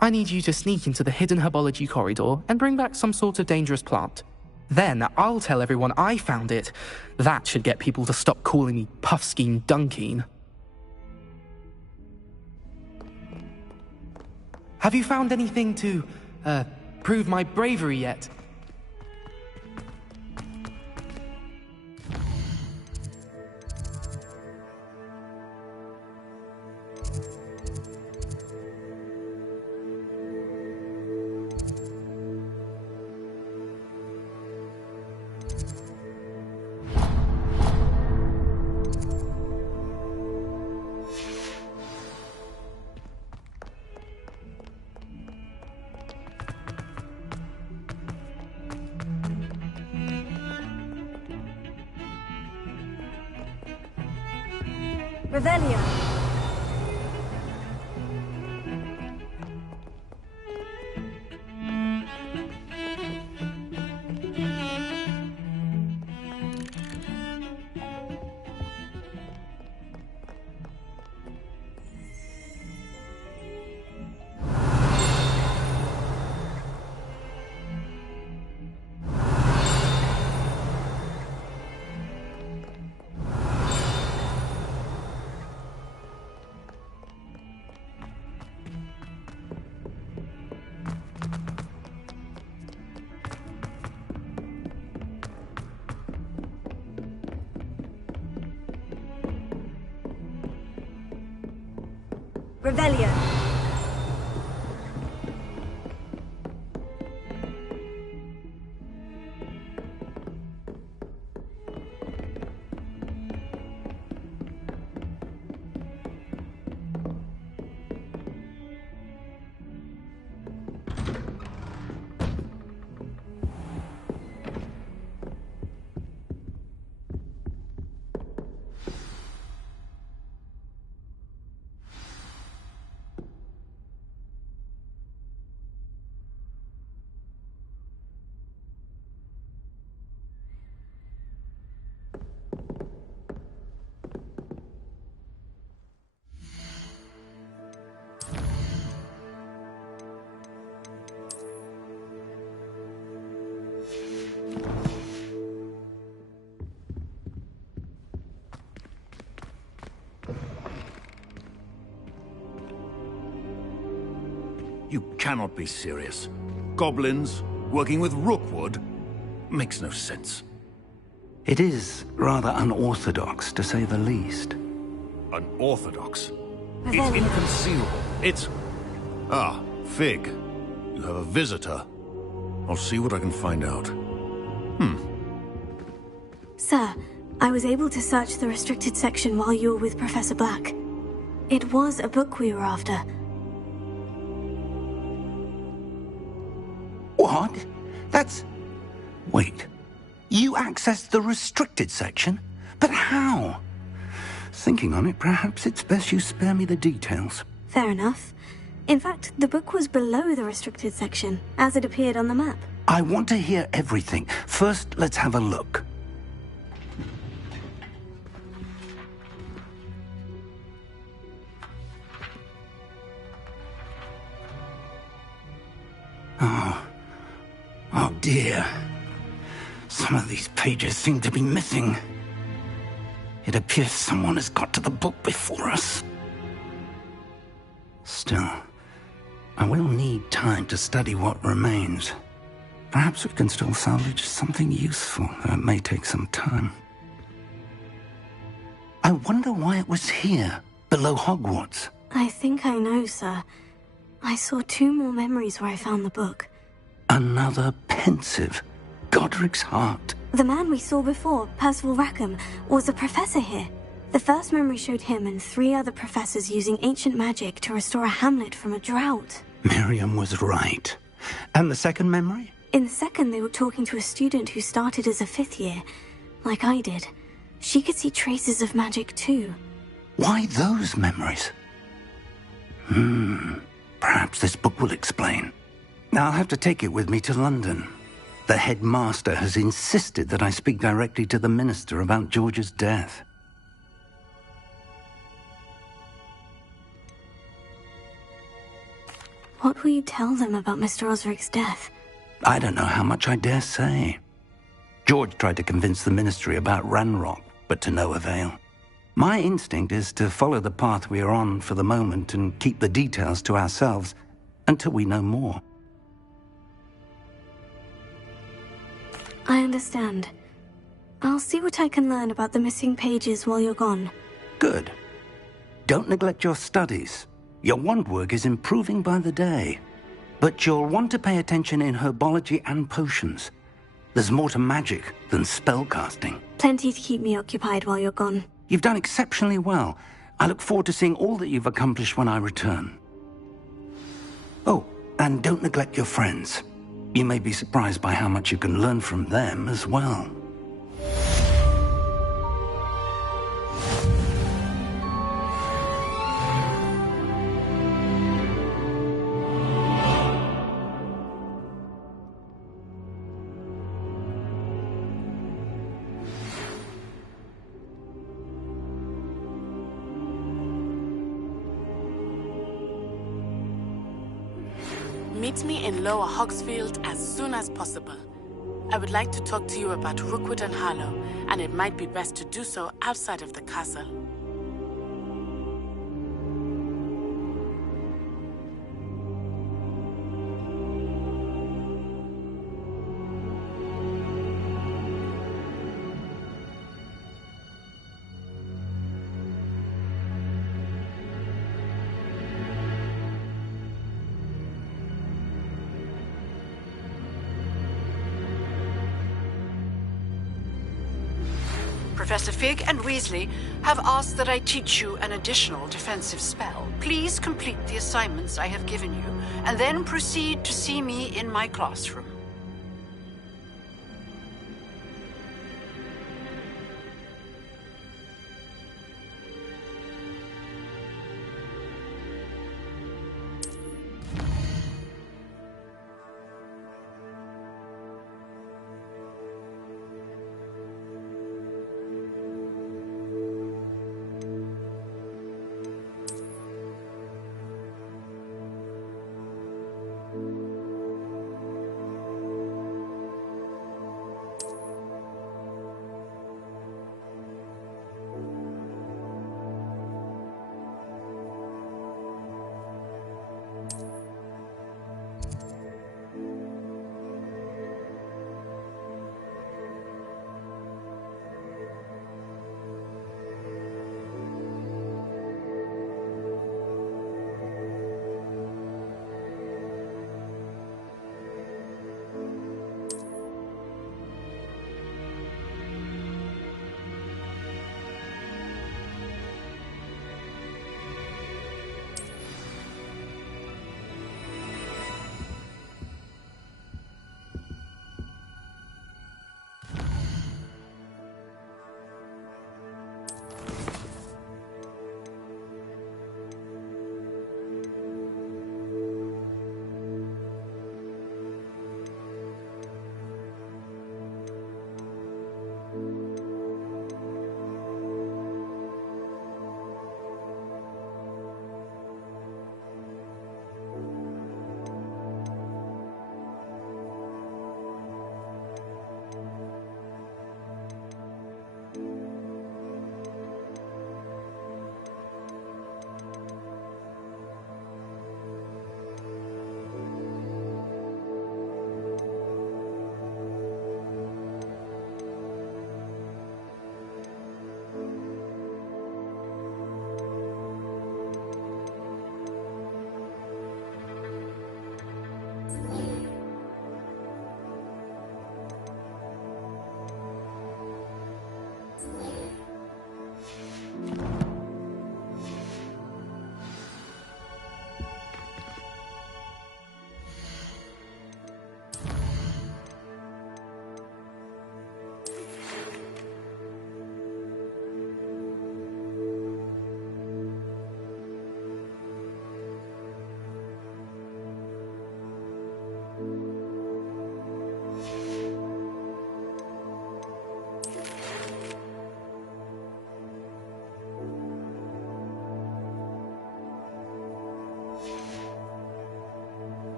I need you to sneak into the hidden herbology corridor and bring back some sort of dangerous plant. Then I'll tell everyone I found it. That should get people to stop calling me Puffskein Dunkeen. Have you found anything to, prove my bravery yet? Revelio. Revelio. You cannot be serious. Goblins working with Rookwood? Makes no sense. It is rather unorthodox, to say the least. Unorthodox? It's inconceivable. It's... Ah, Fig. You have a visitor. I'll see what I can find out. Sir, I was able to search the restricted section while you were with Professor Black. It was a book we were after. What? That's... Wait. You accessed the restricted section? But how? Thinking on it, perhaps it's best you spare me the details. Fair enough. In fact, the book was below the restricted section, as it appeared on the map. I want to hear everything. First, let's have a look. Oh dear. Some of these pages seem to be missing. It appears someone has got to the book before us. Still, I will need time to study what remains. Perhaps we can still salvage something useful, though it may take some time. I wonder why it was here, below Hogwarts. I think I know, sir. I saw 2 more memories where I found the book. Another pensive. Godric's heart. The man we saw before, Percival Rackham, was a professor here. The first memory showed him and 3 other professors using ancient magic to restore a hamlet from a drought. Miriam was right. And the second memory? In the second, they were talking to a student who started as a 5th year, like I did. She could see traces of magic too. Why those memories? Perhaps this book will explain. I'll have to take it with me to London. The headmaster has insisted that I speak directly to the minister about George's death. What will you tell them about Mr. Osric's death? I don't know how much I dare say. George tried to convince the ministry about Ranrock, but to no avail. My instinct is to follow the path we are on for the moment and keep the details to ourselves until we know more. I understand. I'll see what I can learn about the missing pages while you're gone. Good. Don't neglect your studies. Your wand work is improving by the day. But you'll want to pay attention in herbology and potions. There's more to magic than spellcasting. Plenty to keep me occupied while you're gone. You've done exceptionally well. I look forward to seeing all that you've accomplished when I return. Oh, and don't neglect your friends. You may be surprised by how much you can learn from them as well. Meet me in Lower Hogsfield as soon as possible. I would like to talk to you about Rookwood and Harlow, and it might be best to do so outside of the castle. Professor Fig and Weasley have asked that I teach you an additional defensive spell. Please complete the assignments I have given you, and then proceed to see me in my classroom.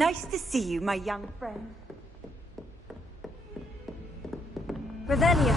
Nice to see you, my young friend. Revelio.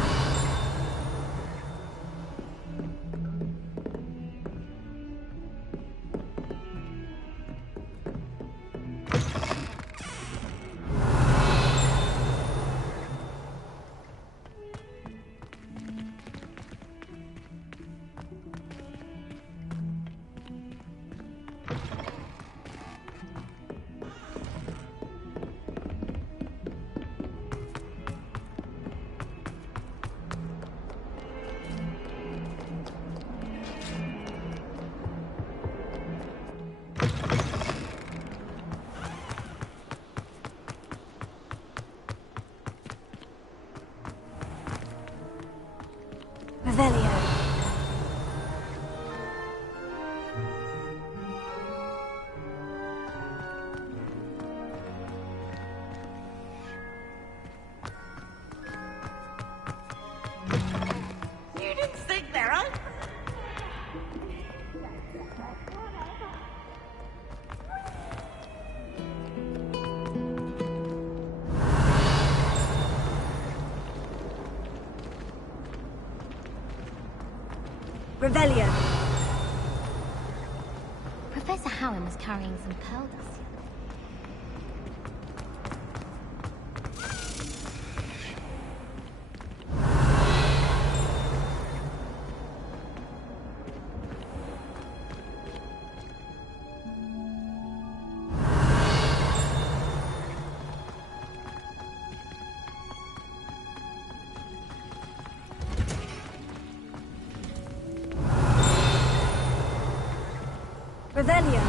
Revelio. You didn't think there, huh? Revelio. Professor Hallam is carrying some pearl dust. Revelio.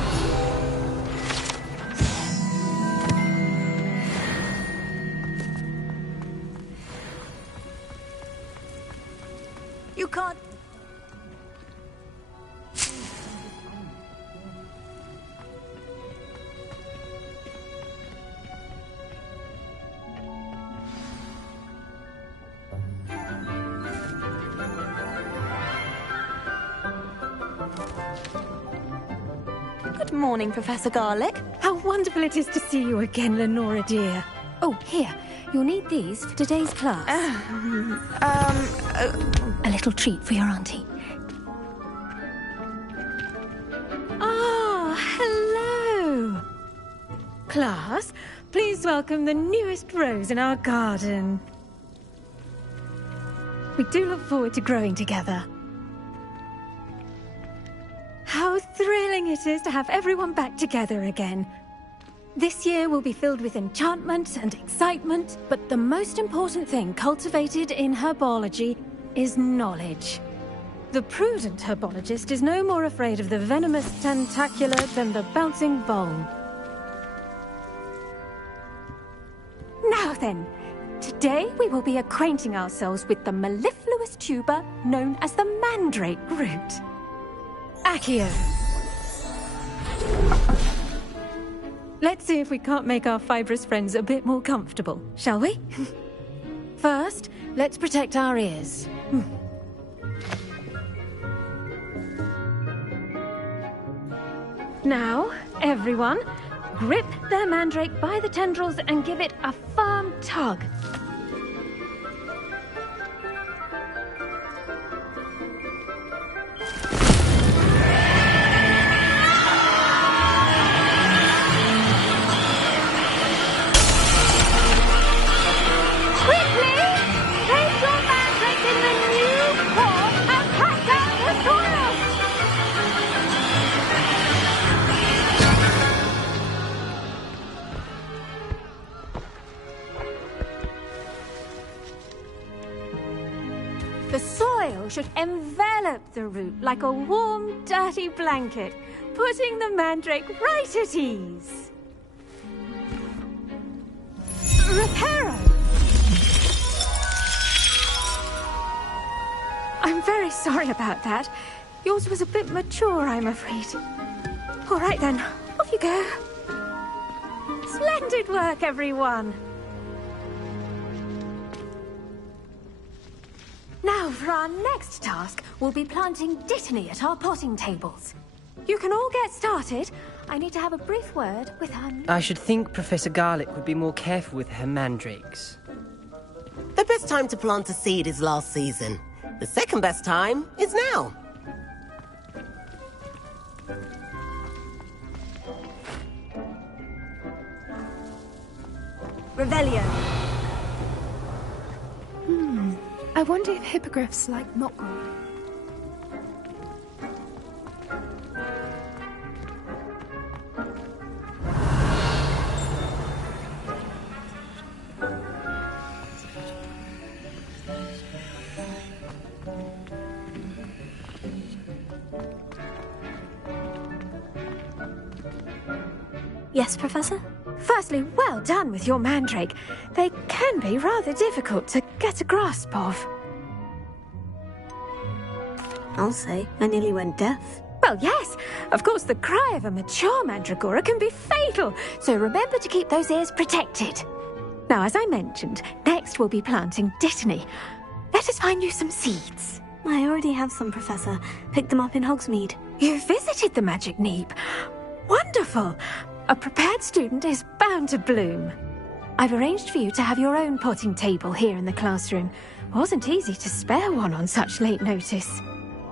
You can't... Good morning, Professor Garlick. How wonderful it is to see you again, Lenora dear. Oh, here. You'll need these for today's class. A little treat for your auntie. Ah, hello. Class, please welcome the newest rose in our garden. We do look forward to growing together. How thrilling it is to have everyone back together again. This year will be filled with enchantment and excitement, but the most important thing cultivated in herbology is knowledge. The prudent herbologist is no more afraid of the venomous tentacula than the bouncing vole. Now then, today we will be acquainting ourselves with the mellifluous tuber known as the mandrake root. Accio. Let's see if we can't make our fibrous friends a bit more comfortable, shall we? First, let's protect our ears. Now, everyone, grip their mandrake by the tendrils and give it a firm tug. The soil should envelop the root like a warm, dirty blanket, putting the mandrake right at ease. Reparo! I'm very sorry about that. Yours was a bit mature, I'm afraid. All right then, off you go. Splendid work, everyone. Now, for our next task, we'll be planting Dittany at our potting tables. You can all get started. I need to have a brief word with her. I should think Professor Garlick would be more careful with her mandrakes. The best time to plant a seed is last season. The second best time is now. Revelio. I wonder if hippogriffs like knotweed. Yes, Professor? Firstly, well done with your mandrake. They can be rather difficult to get a grasp of. I'll say, I nearly went deaf. Well, yes. Of course, the cry of a mature mandragora can be fatal, so remember to keep those ears protected. Now, as I mentioned, next we'll be planting Dittany. Let us find you some seeds. I already have some, Professor. Picked them up in Hogsmeade. You visited the Magic Neep. Wonderful! A prepared student is bound to bloom. I've arranged for you to have your own potting table here in the classroom. Wasn't easy to spare one on such late notice.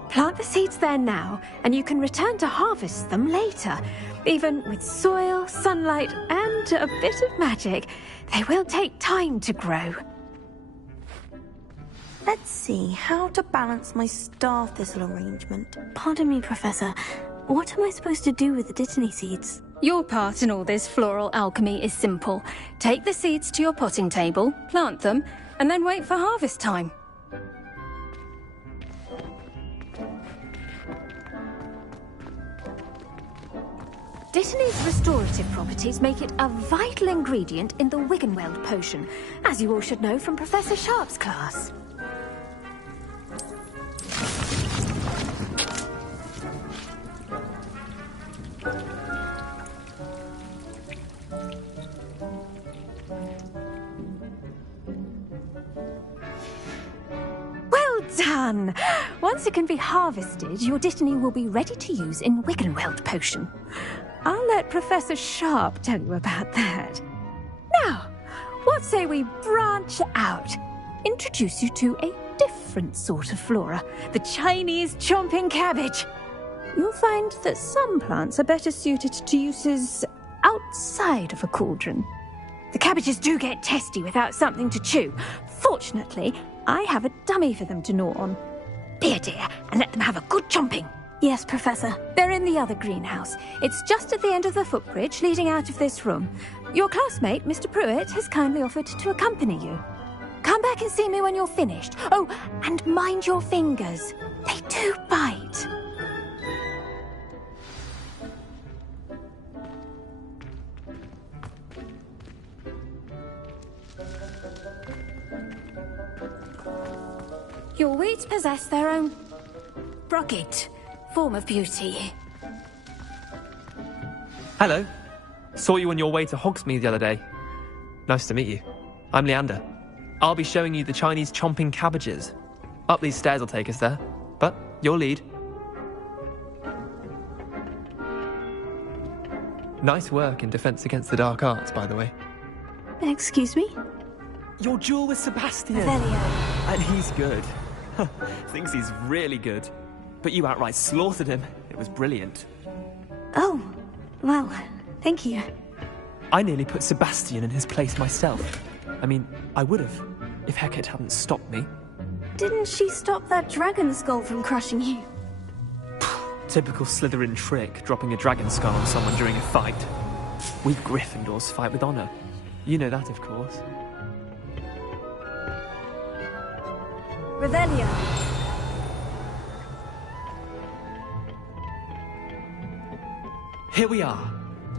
Plant the seeds there now, and you can return to harvest them later. Even with soil, sunlight, and a bit of magic, they will take time to grow. Let's see how to balance my star thistle arrangement. Pardon me, Professor. What am I supposed to do with the Dittany seeds? Your part in all this floral alchemy is simple. Take the seeds to your potting table, plant them, and then wait for harvest time. Dittany's restorative properties make it a vital ingredient in the Wiggenweld potion, as you all should know from Professor Sharp's class. Well done! Once it can be harvested, your Dittany will be ready to use in Wiggenweld potion. I'll let Professor Sharp tell you about that. Now, what say we branch out? Introduce you to a different sort of flora, the Chinese chomping cabbage. You'll find that some plants are better suited to uses outside of a cauldron. The cabbages do get testy without something to chew. Fortunately, I have a dummy for them to gnaw on. Be a dear and let them have a good chomping. Yes, Professor. They're in the other greenhouse. It's just at the end of the footbridge leading out of this room. Your classmate, Mr. Pruitt, has kindly offered to accompany you. Come back and see me when you're finished. Oh, and mind your fingers. They do bite. Your weeds possess their own rugged form of beauty. Hello. Saw you on your way to Hogsmeade the other day. Nice to meet you. I'm Leander. I'll be showing you the Chinese chomping cabbages. Up these stairs will take us there, but your lead. Nice work in Defense Against the Dark Arts, by the way. Excuse me? Your duel with Sebastian. Revelio. And he's good. Thinks he's really good. But you outright slaughtered him. It was brilliant. Oh, well, thank you. I nearly put Sebastian in his place myself. I mean, I would have, if Hecate hadn't stopped me. Didn't she stop that dragon skull from crushing you? Typical Slytherin trick, dropping a dragon skull on someone during a fight. We Gryffindors fight with honor. You know that, of course. Revelio. Here we are,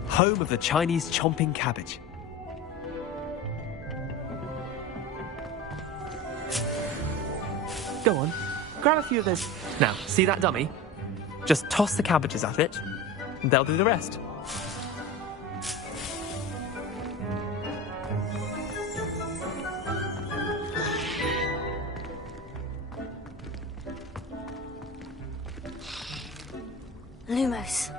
home of the Chinese chomping cabbage. Go on, grab a few of those. Now, see that dummy? Just toss the cabbages at it, and they'll do the rest. Lumos.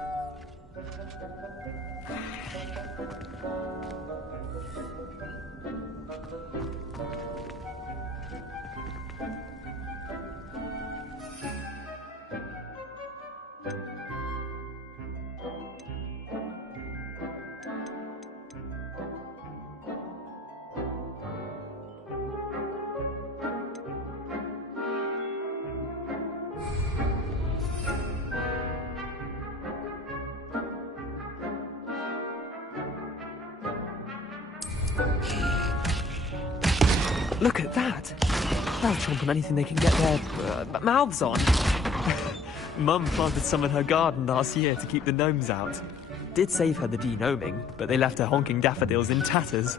Look at that! They'll chomp on anything they can get their mouths on. Mum planted some in her garden last year to keep the gnomes out. Did save her the de-gnoming, but they left her honking daffodils in tatters.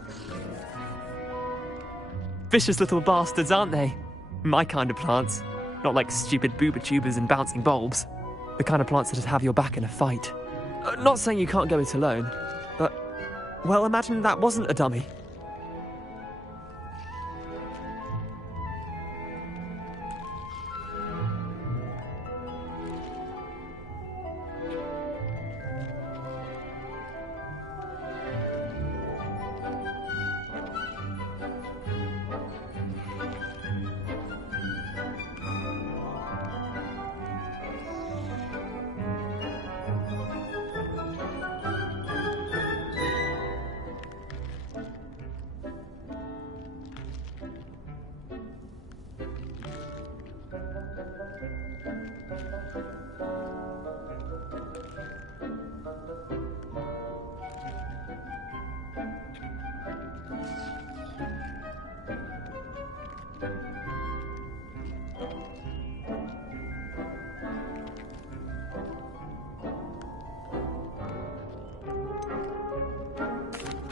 Vicious little bastards, aren't they? My kind of plants. Not like stupid booba tubers and bouncing bulbs. The kind of plants that'd have your back in a fight. Not saying you can't go it alone, but... well, imagine that wasn't a dummy.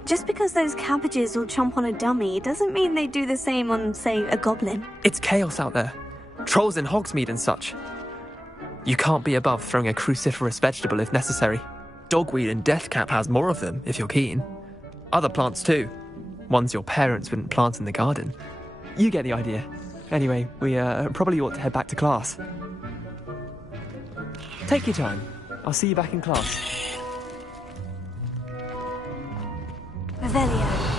Just because those cabbages will chomp on a dummy doesn't mean they do the same on, say, a goblin. It's chaos out there. Trolls in Hogsmeade and such. You can't be above throwing a cruciferous vegetable if necessary. Dogweed and Deathcap has more of them, if you're keen. Other plants too. Ones your parents wouldn't plant in the garden. You get the idea. Anyway, we probably ought to head back to class. Take your time. I'll see you back in class. Revelio.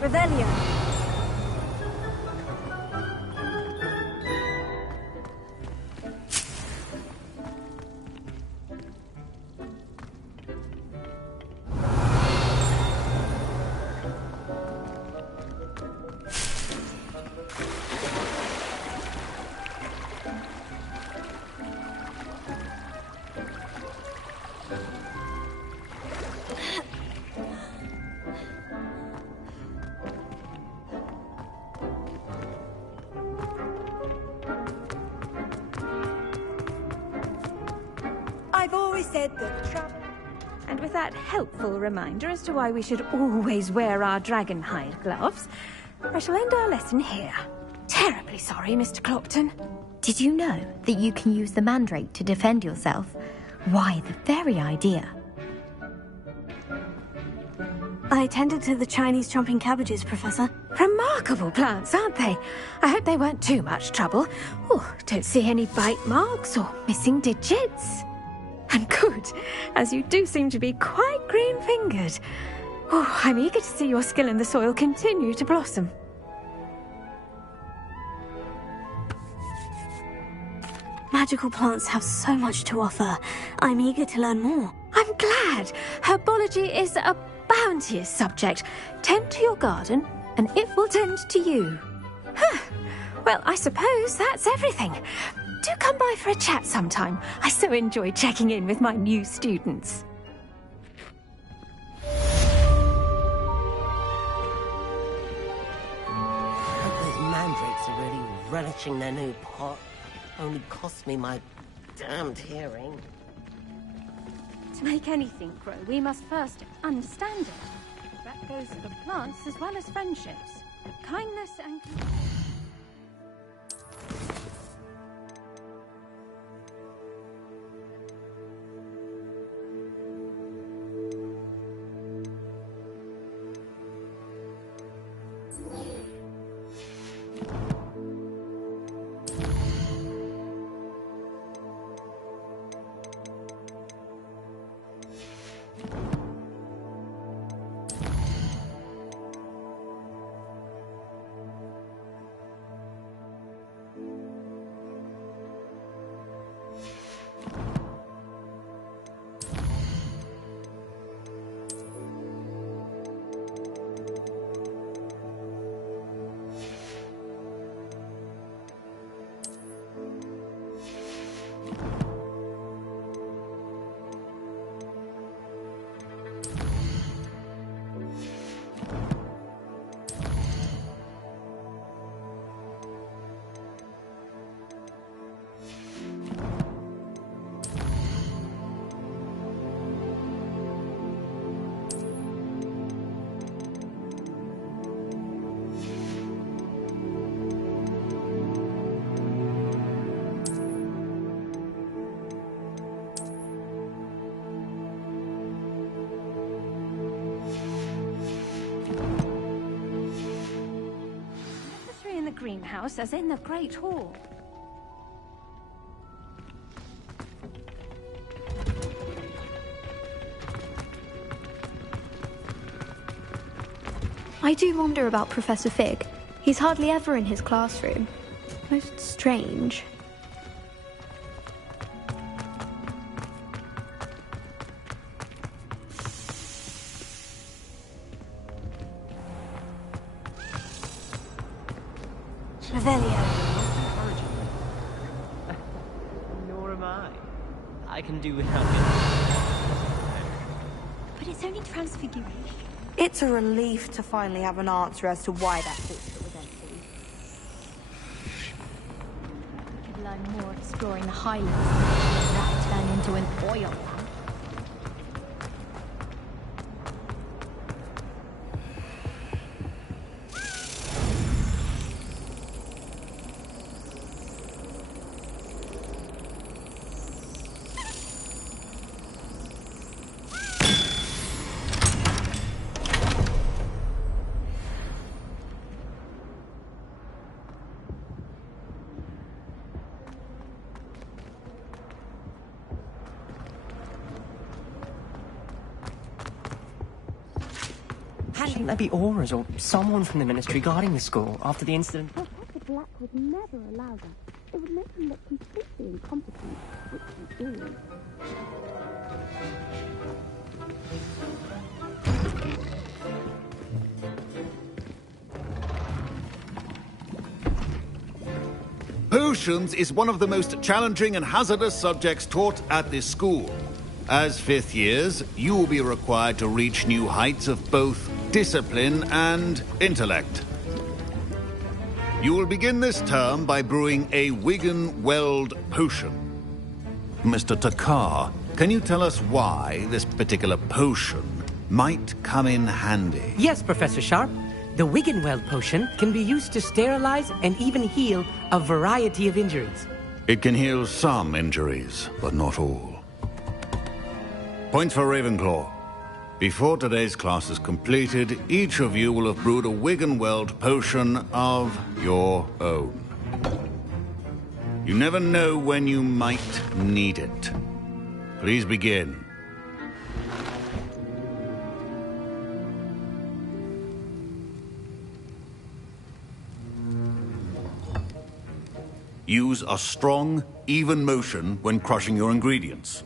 Revelio. I've always said that travel... And with that helpful reminder as to why we should always wear our dragon hide gloves, I shall end our lesson here. Terribly sorry, Mr. Clopton. Did you know that you can use the mandrake to defend yourself? Why, the very idea. I attended to the Chinese chomping cabbages, Professor. Remarkable plants, aren't they? I hope they weren't too much trouble. Oh, don't see any bite marks or missing digits. And good, as you do seem to be quite green-fingered. Oh, I'm eager to see your skill in the soil continue to blossom. Magical plants have so much to offer. I'm eager to learn more. I'm glad. Herbology is a bounteous subject. Tend to your garden, and it will tend to you. Huh. Well, I suppose that's everything. Do come by for a chat sometime. I so enjoy checking in with my new students. Those mandrakes are really relishing their new pot. Only cost me my damned hearing. To make anything grow, we must first understand it. That goes for plants as well as friendships. Kindness and... greenhouse as in the Great Hall. I do wonder about Professor Fig. He's hardly ever in his classroom. Most strange. Revelio. Nor am I. I can do without it. But it's only transfiguration. It's a relief to finally have an answer as to why that portrait was empty. I could learn more exploring the Highlands than that turn into an oil lamp. Shouldn't there be auras or someone from the Ministry guarding the school after the incident? Professor Black would never allow that. It would make him look completely incompetent, which he is. Potions is one of the most challenging and hazardous subjects taught at this school. As fifth years, you will be required to reach new heights of both discipline and intellect. You will begin this term by brewing a Wigan-Weld potion. Mr. Takar, can you tell us why this particular potion might come in handy? Yes, Professor Sharp. The Wigan-Weld potion can be used to sterilize and even heal a variety of injuries. It can heal some injuries, but not all. Points for Ravenclaw. Before today's class is completed, each of you will have brewed a Wigan-Weld potion of your own. You never know when you might need it. Please begin. Use a strong, even motion when crushing your ingredients.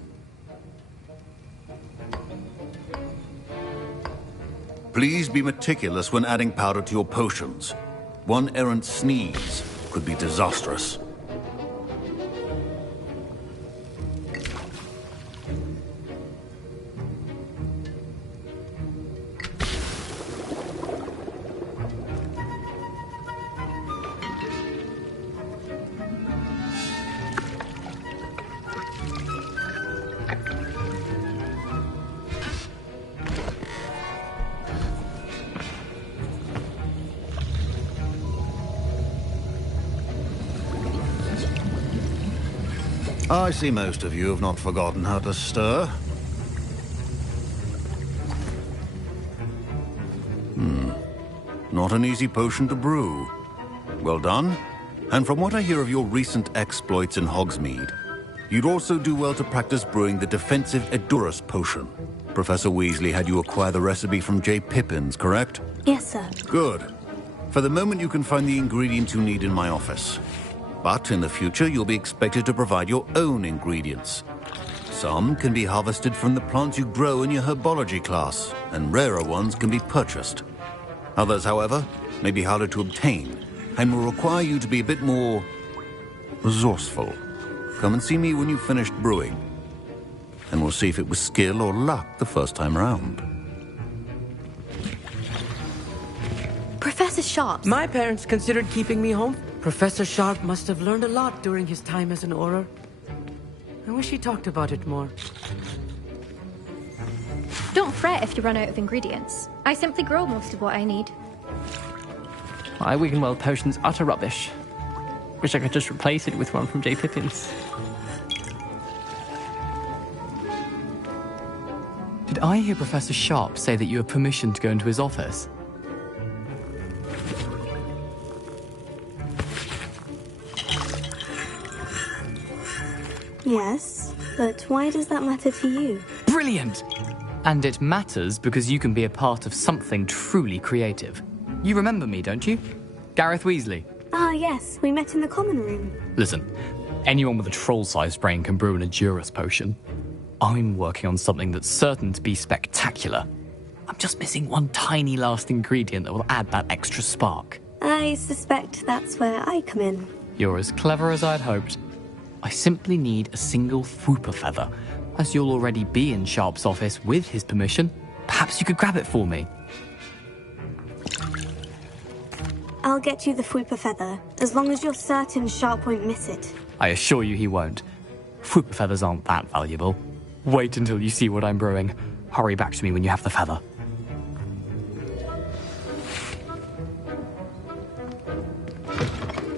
Please be meticulous when adding powder to your potions. One errant sneeze could be disastrous. I see most of you have not forgotten how to stir. Not an easy potion to brew. Well done. And from what I hear of your recent exploits in Hogsmeade, you'd also do well to practice brewing the defensive Edurus potion. Professor Weasley had you acquire the recipe from J. Pippins, correct? Yes, sir. Good. For the moment, you can find the ingredients you need in my office. But in the future, you'll be expected to provide your own ingredients. Some can be harvested from the plants you grow in your herbology class, and rarer ones can be purchased. Others, however, may be harder to obtain, and will require you to be a bit more resourceful. Come and see me when you've finished brewing, and we'll see if it was skill or luck the first time round. Professor Sharp. My parents considered keeping me home. Professor Sharp must have learned a lot during his time as an Auror. I wish he talked about it more. Don't fret if you run out of ingredients. I simply grow most of what I need. My Wiggenweld potion's utter rubbish. Wish I could just replace it with one from J. Pippins. Did I hear Professor Sharp say that you have permission to go into his office? Yes, but why does that matter to you? Brilliant! And it matters because you can be a part of something truly creative. You remember me, don't you? Gareth Weasley. Ah, yes, we met in the common room. Listen, anyone with a troll-sized brain can brew an Edurus potion. I'm working on something that's certain to be spectacular. I'm just missing one tiny last ingredient that will add that extra spark. I suspect that's where I come in. You're as clever as I'd hoped. I simply need a single Fwooper feather. As you'll already be in Sharp's office with his permission, perhaps you could grab it for me. I'll get you the Fwooper feather, as long as you're certain Sharp won't miss it. I assure you he won't. Fwooper feathers aren't that valuable. Wait until you see what I'm brewing. Hurry back to me when you have the feather.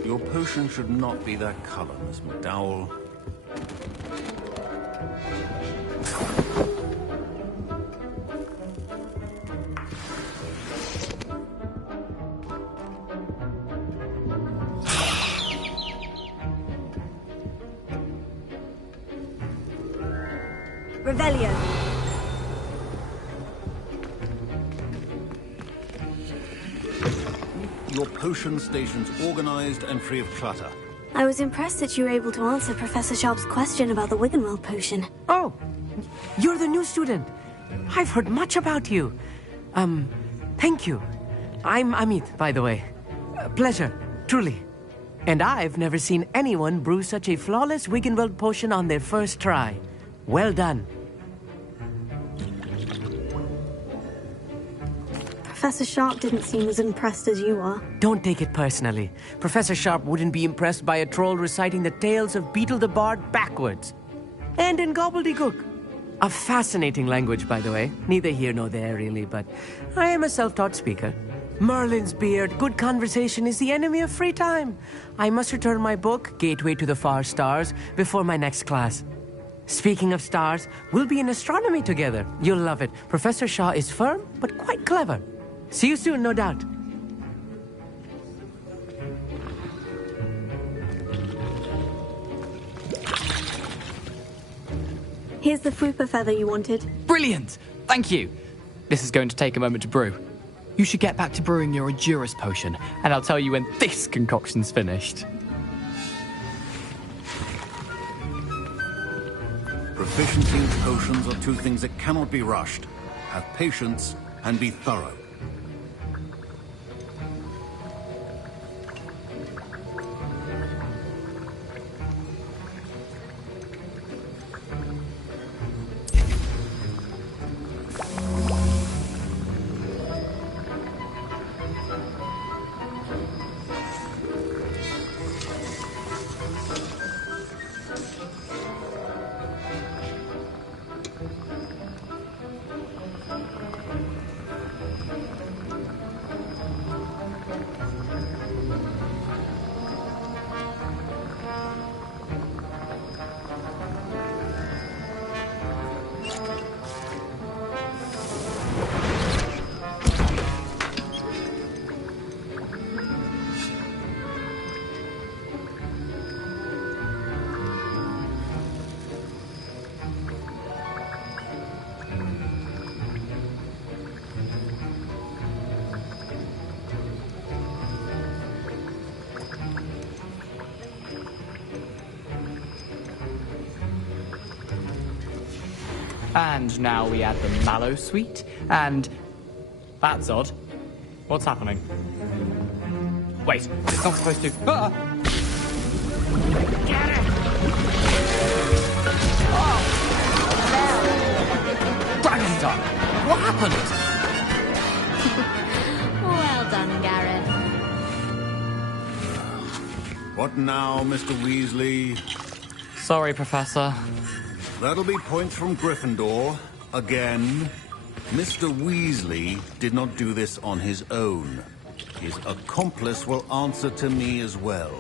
Your potion should not be that color, Miss McDowell. Revelio. Your potion station's organized and free of clutter. I was impressed that you were able to answer Professor Sharp's question about the Wiggenweld potion. Oh, you're the new student. I've heard much about you. Thank you. I'm Amit, by the way. Pleasure, truly. And I've never seen anyone brew such a flawless Wiggenweld potion on their first try. Well done. Professor Sharp didn't seem as impressed as you are. Don't take it personally. Professor Sharp wouldn't be impressed by a troll reciting the tales of Beetle the Bard backwards. And in gobbledygook. A fascinating language, by the way. Neither here nor there, really, but I am a self-taught speaker. Merlin's beard, good conversation is the enemy of free time. I must return my book, Gateway to the Far Stars, before my next class. Speaking of stars, we'll be in astronomy together. You'll love it. Professor Shaw is firm, but quite clever. See you soon, no doubt. Here's the Fwooper feather you wanted. Brilliant! Thank you! This is going to take a moment to brew. You should get back to brewing your Edurus potion, and I'll tell you when this concoction's finished. Proficiency in potions are two things that cannot be rushed. Have patience and be thorough. And now we add the Mallow Suite, and... That's odd. What's happening? Wait, it's not supposed to... Ah! Get it! Oh! Dragon Dog! What happened? Well done, Gareth. What now, Mr. Weasley? Sorry, Professor. That'll be points from Gryffindor. Again. Mr. Weasley did not do this on his own. His accomplice will answer to me as well.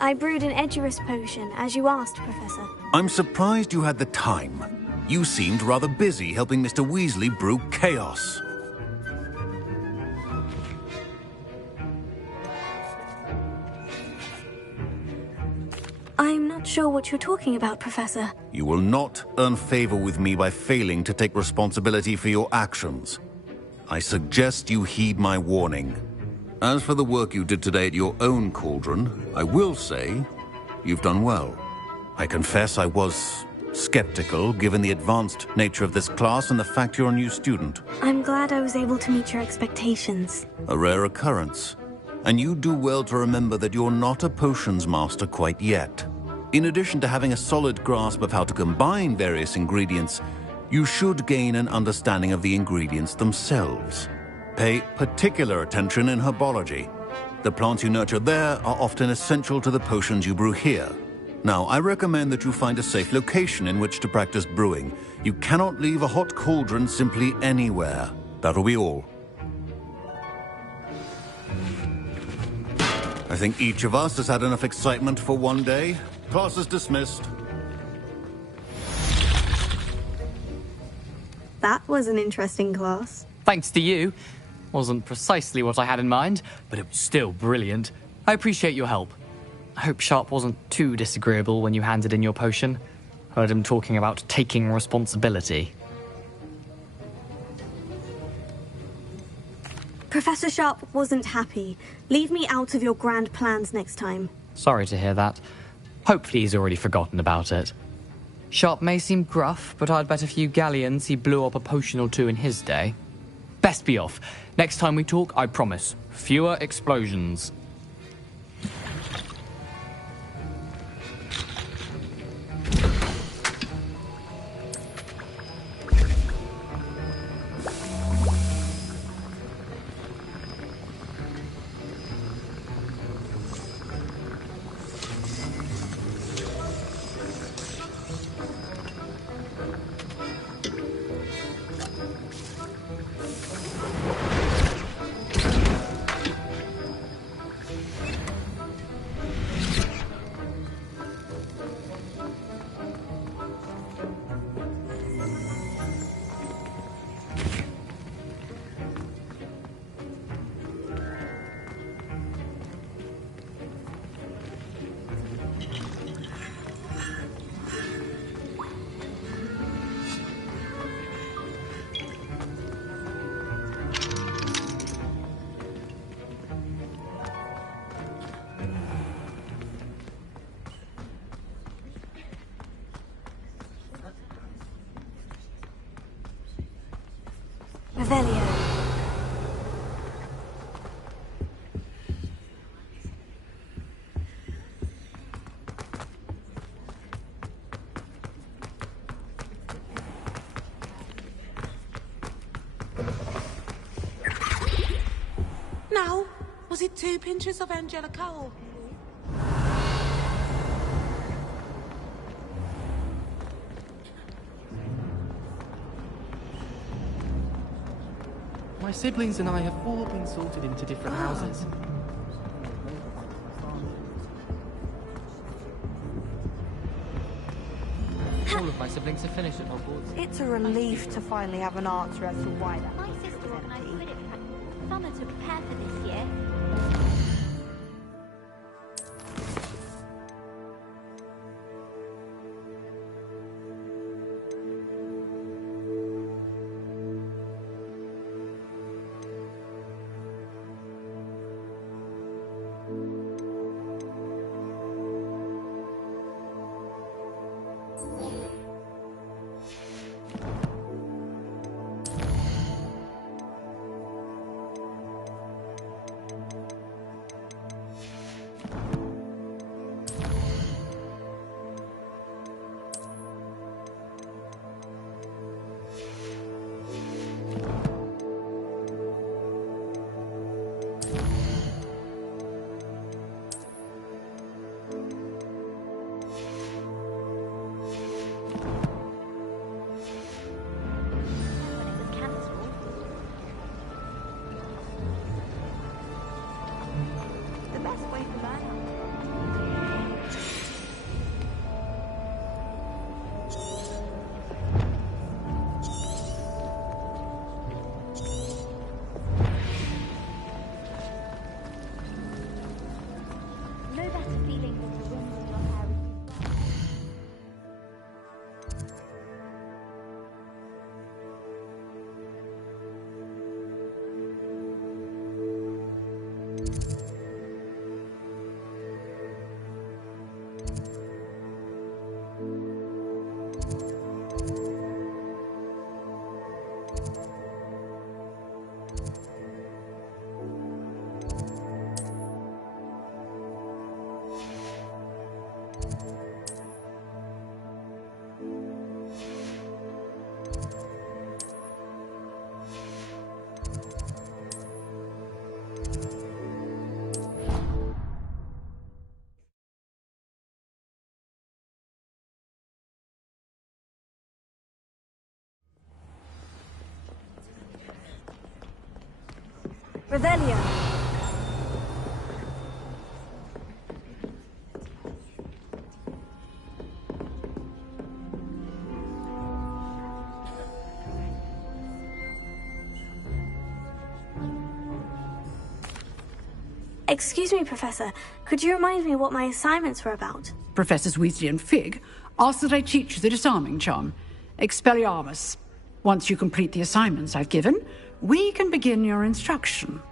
I brewed an Edurus potion, as you asked, Professor. I'm surprised you had the time. You seemed rather busy helping Mr. Weasley brew chaos. I'm not sure what you're talking about, Professor. You will not earn favor with me by failing to take responsibility for your actions. I suggest you heed my warning. As for the work you did today at your own cauldron, I will say you've done well. I confess I was skeptical, given the advanced nature of this class and the fact you're a new student. I'm glad I was able to meet your expectations. A rare occurrence. And you do well to remember that you're not a potions master quite yet. In addition to having a solid grasp of how to combine various ingredients, you should gain an understanding of the ingredients themselves. Pay particular attention in herbology. The plants you nurture there are often essential to the potions you brew here. Now, I recommend that you find a safe location in which to practice brewing. You cannot leave a hot cauldron simply anywhere. That'll be all. I think each of us has had enough excitement for one day. Class is dismissed. That was an interesting class. Thanks to you. Wasn't precisely what I had in mind, but it was still brilliant. I appreciate your help. I hope Sharp wasn't too disagreeable when you handed in your potion. Heard him talking about taking responsibility. Professor Sharp wasn't happy. Leave me out of your grand plans next time. Sorry to hear that. Hopefully he's already forgotten about it. Sharp may seem gruff, but I'd bet a few galleons he blew up a potion or two in his day. Best be off. Next time we talk, I promise. Fewer explosions. Revelio. Now, was it 2 pinches of Angelica? My siblings and I have all been sorted into different houses. All of my siblings have finished at Hogwarts. It's a relief to finally have an answer as to why that. My sister organised Quidditch practice. Summer to prepare for this year. Revelio. Excuse me, Professor. Could you remind me what my assignments were about? Professors Weasley and Fig ask that I teach you the disarming charm, Expelliarmus. Once you complete the assignments I've given, we can begin your instruction.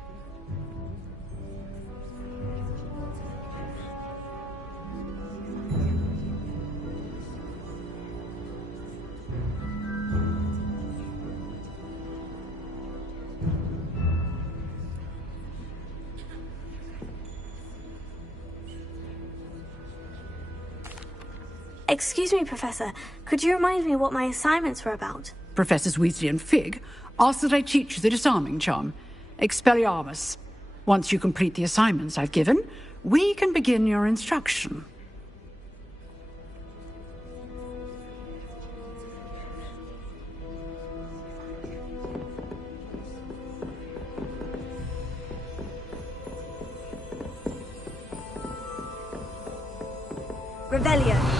Excuse me, Professor. Could you remind me what my assignments were about? Professors Weasley and Fig ask that I teach you the disarming charm, Expelliarmus. Once you complete the assignments I've given, we can begin your instruction. Revelio.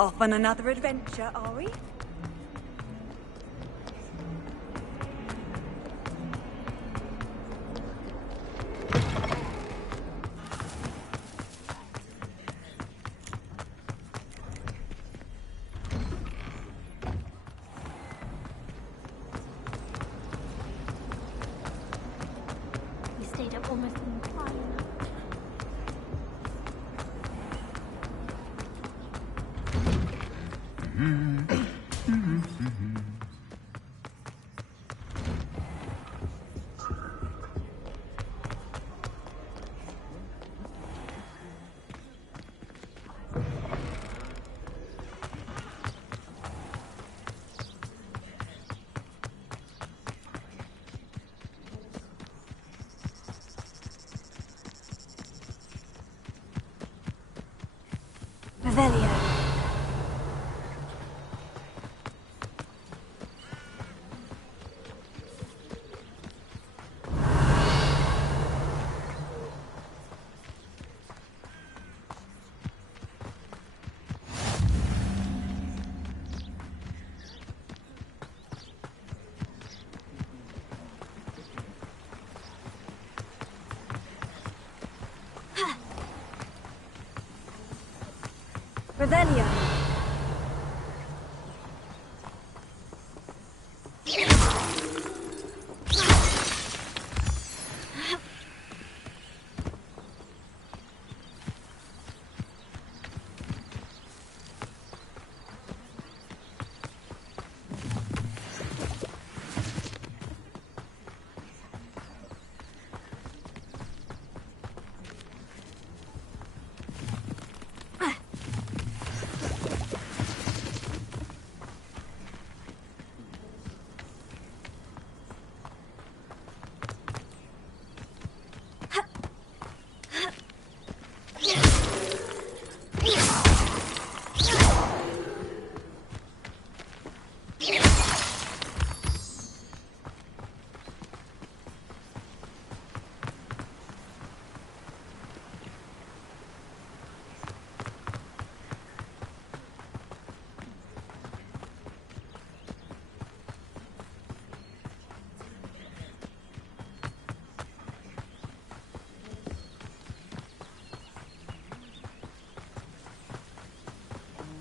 Off on another adventure, are we? We stayed up almost the entire night. Revelio. Revelio.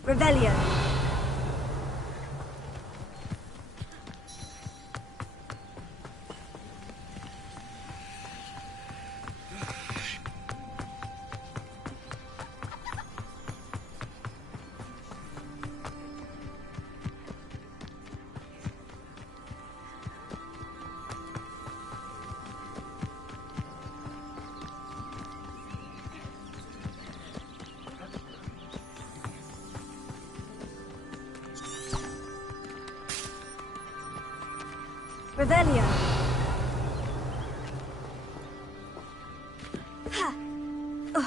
Revelio. Revelio. Ha. Ugh.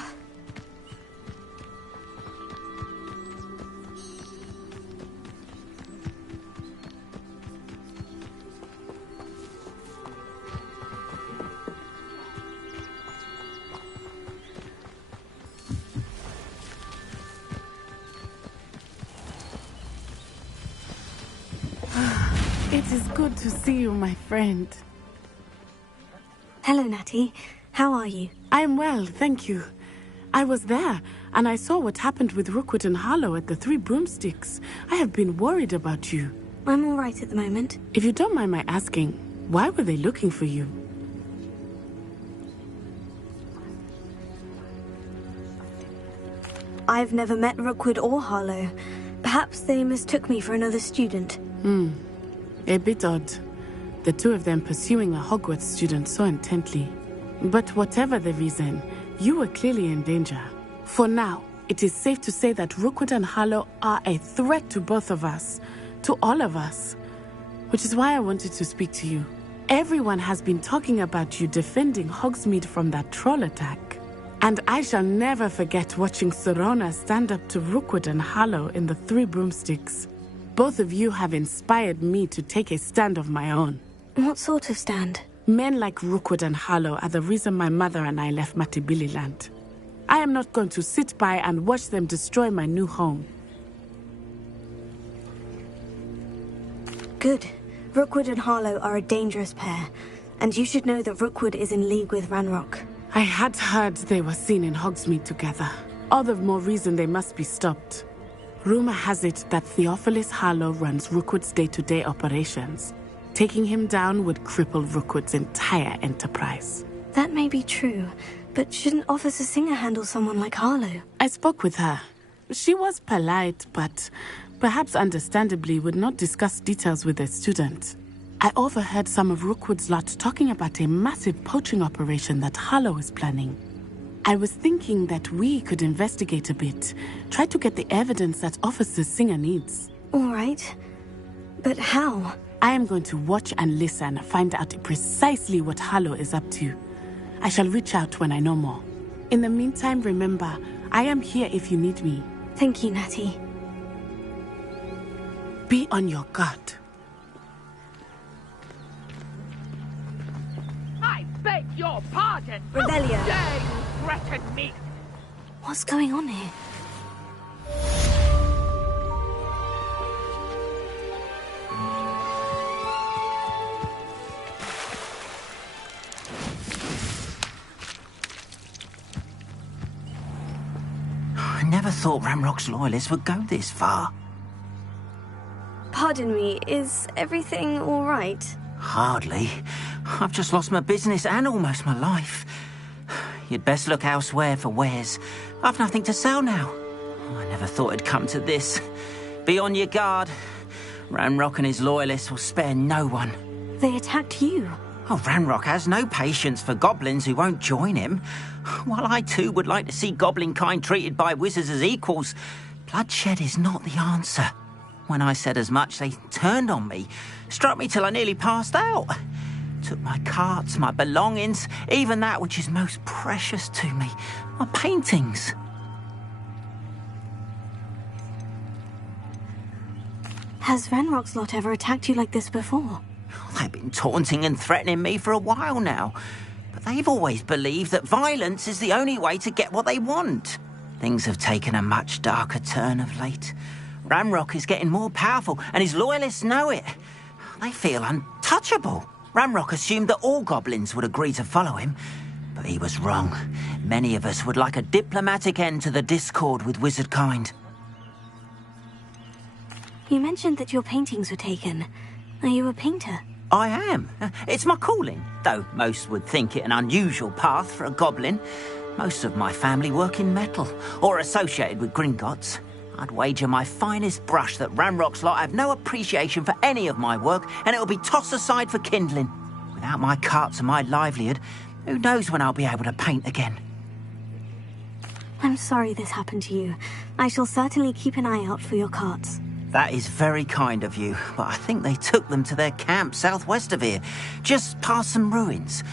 It is good to see you, my friend. Hello, Natty. How are you? I am well, thank you. I was there, and I saw what happened with Rookwood and Harlow at the Three Broomsticks. I have been worried about you. I'm all right at the moment. If you don't mind my asking, why were they looking for you? I've never met Rookwood or Harlow. Perhaps they mistook me for another student. A bit odd. The two of them pursuing a Hogwarts student so intently. But whatever the reason, you were clearly in danger. For now, it is safe to say that Rookwood and Harlow are a threat to both of us. To all of us. Which is why I wanted to speak to you. Everyone has been talking about you defending Hogsmeade from that troll attack. And I shall never forget watching Sirona stand up to Rookwood and Harlow in the Three Broomsticks. Both of you have inspired me to take a stand of my own. What sort of stand? Men like Rookwood and Harlow are the reason my mother and I left Matabeleland. I am not going to sit by and watch them destroy my new home. Good. Rookwood and Harlow are a dangerous pair, and you should know that Rookwood is in league with Ranrock. I had heard they were seen in Hogsmeade together. All the more reason they must be stopped. Rumor has it that Theophilus Harlow runs Rookwood's day-to-day operations. Taking him down would cripple Rookwood's entire enterprise. That may be true, but shouldn't Officer Singer handle someone like Harlow? I spoke with her. She was polite, but perhaps understandably would not discuss details with a student. I overheard some of Rookwood's lot talking about a massive poaching operation that Harlow is planning. I was thinking that we could investigate a bit, try to get the evidence that Officer Singer needs. All right. But how? I am going to watch and listen, find out precisely what Harlow is up to. I shall reach out when I know more. In the meantime, remember, I am here if you need me. Thank you, Natty. Be on your guard. I beg your pardon! Rebellion. How dare you threaten me? What's going on here? I never thought Ranrock's loyalists would go this far. Pardon me, is everything all right? Hardly. I've just lost my business and almost my life. You'd best look elsewhere for wares. I've nothing to sell now. I never thought it'd come to this. Be on your guard. Ranrock and his loyalists will spare no one. They attacked you. Oh, Ranrock has no patience for goblins who won't join him. While I too would like to see goblin kind treated by wizards as equals, bloodshed is not the answer. When I said as much, they turned on me, struck me till I nearly passed out. Took my carts, my belongings, even that which is most precious to me, my paintings. Has Ranrock's lot ever attacked you like this before? They've been taunting and threatening me for a while now, but they've always believed that violence is the only way to get what they want. Things have taken a much darker turn of late. Ranrock is getting more powerful, and his loyalists know it. They feel untouchable. Ranrock assumed that all goblins would agree to follow him, but he was wrong. Many of us would like a diplomatic end to the discord with wizard kind. You mentioned that your paintings were taken. Are you a painter? I am. It's my calling, though most would think it an unusual path for a goblin. Most of my family work in metal, or associated with Gringotts. I'd wager my finest brush that Ranrock's lot have no appreciation for any of my work, and it'll be tossed aside for kindling. Without my carts and my livelihood, who knows when I'll be able to paint again. I'm sorry this happened to you. I shall certainly keep an eye out for your carts. That is very kind of you, but I think they took them to their camp southwest of here, just past some ruins.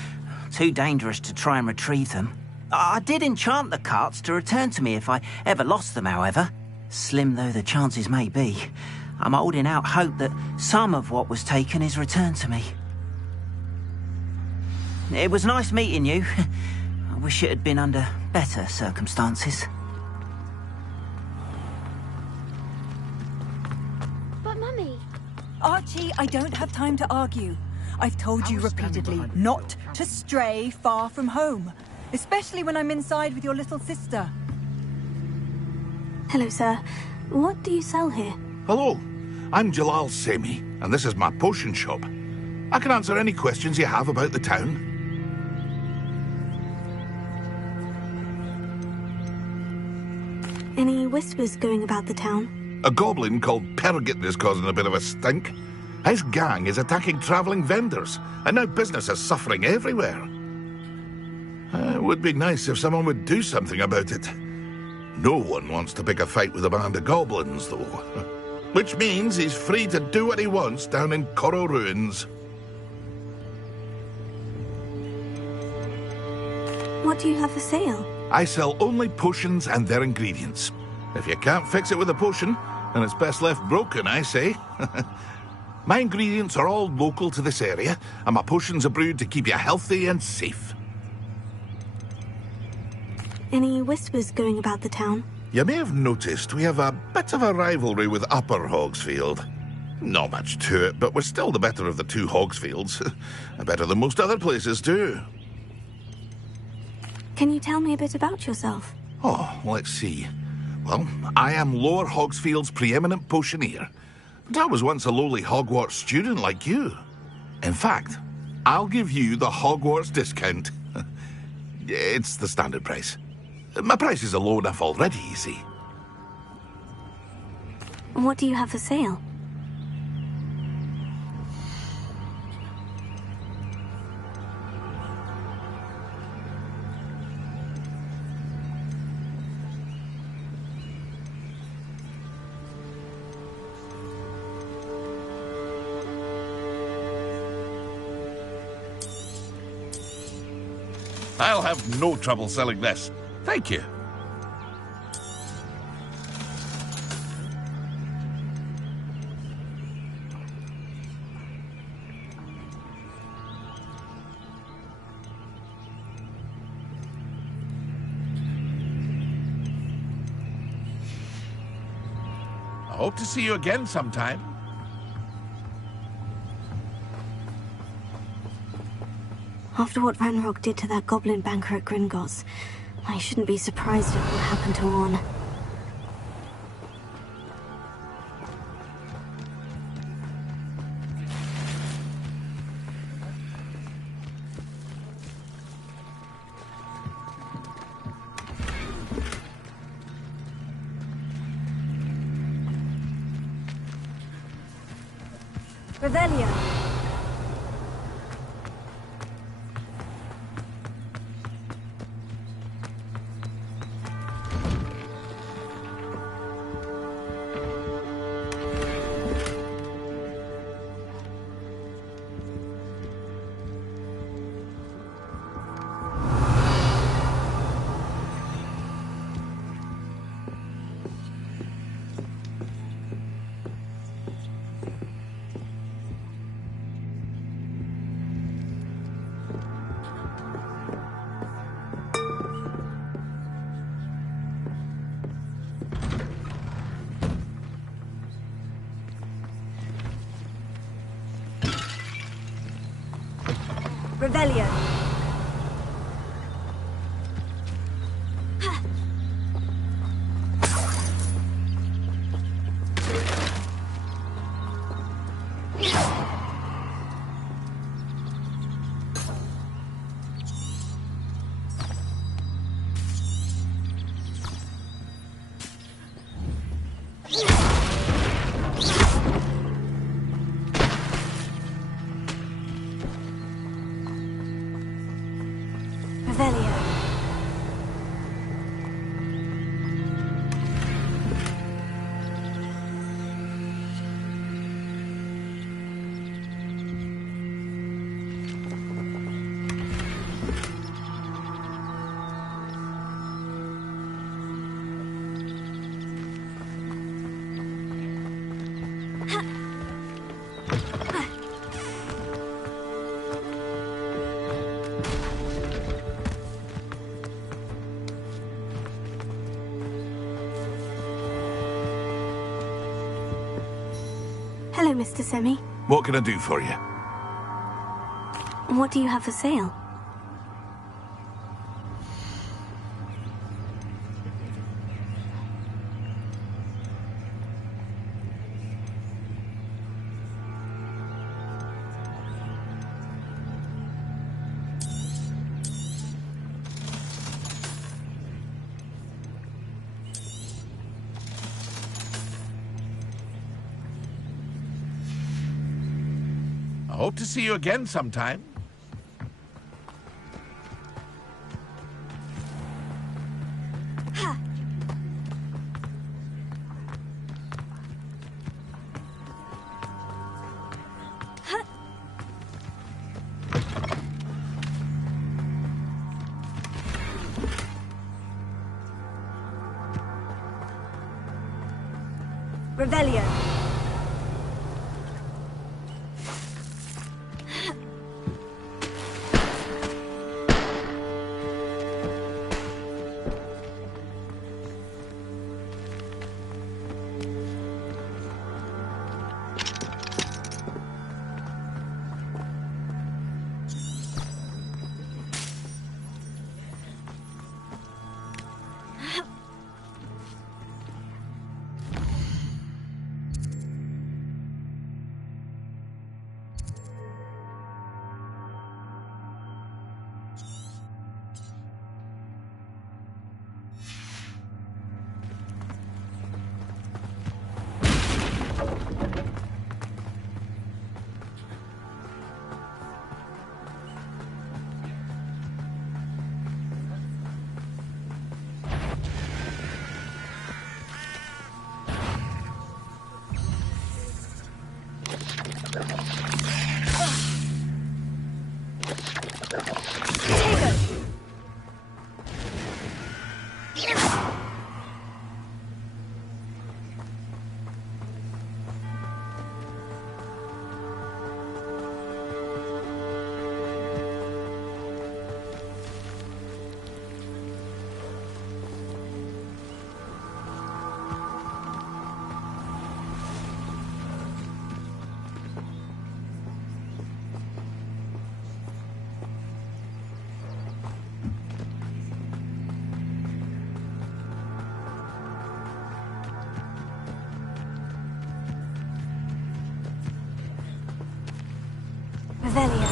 Too dangerous to try and retrieve them. I did enchant the carts to return to me if I ever lost them, however. Slim though the chances may be, I'm holding out hope that some of what was taken is returned to me. It was nice meeting you. I wish it had been under better circumstances. But Mummy... Archie, I don't have time to argue. I've told you repeatedly not to stray far from home, especially when I'm inside with your little sister. Hello, sir. What do you sell here? Hello, I'm Jalal Semi, and this is my potion shop. I can answer any questions you have about the town. Any whispers going about the town? A goblin called Pergit is causing a bit of a stink. His gang is attacking travelling vendors, and now business is suffering everywhere. It would be nice if someone would do something about it. No one wants to pick a fight with a band of goblins, though. Which means he's free to do what he wants down in Corro Ruins. What do you have for sale? I sell only potions and their ingredients. If you can't fix it with a potion, then it's best left broken, I say. My ingredients are all local to this area, and my potions are brewed to keep you healthy and safe. Any whispers going about the town? You may have noticed we have a bit of a rivalry with Upper Hogsfield. Not much to it, but we're still the better of the two Hogsfields. Better than most other places, too. Can you tell me a bit about yourself? Oh, let's see. Well, I am Lower Hogsfield's preeminent potioneer. But I was once a lowly Hogwarts student like you. In fact, I'll give you the Hogwarts discount. It's the standard price. My prices are low enough already, you see. What do you have for sale? I'll have no trouble selling this. Thank you. I hope to see you again sometime. After what Ranrock did to that goblin banker at Gringotts, I shouldn't be surprised if it would happen to Orn. Revelio. Revelio. Hello, Mr. Semi. What can I do for you? What do you have for sale? I hope to see you again sometime. Revelio. Revelio.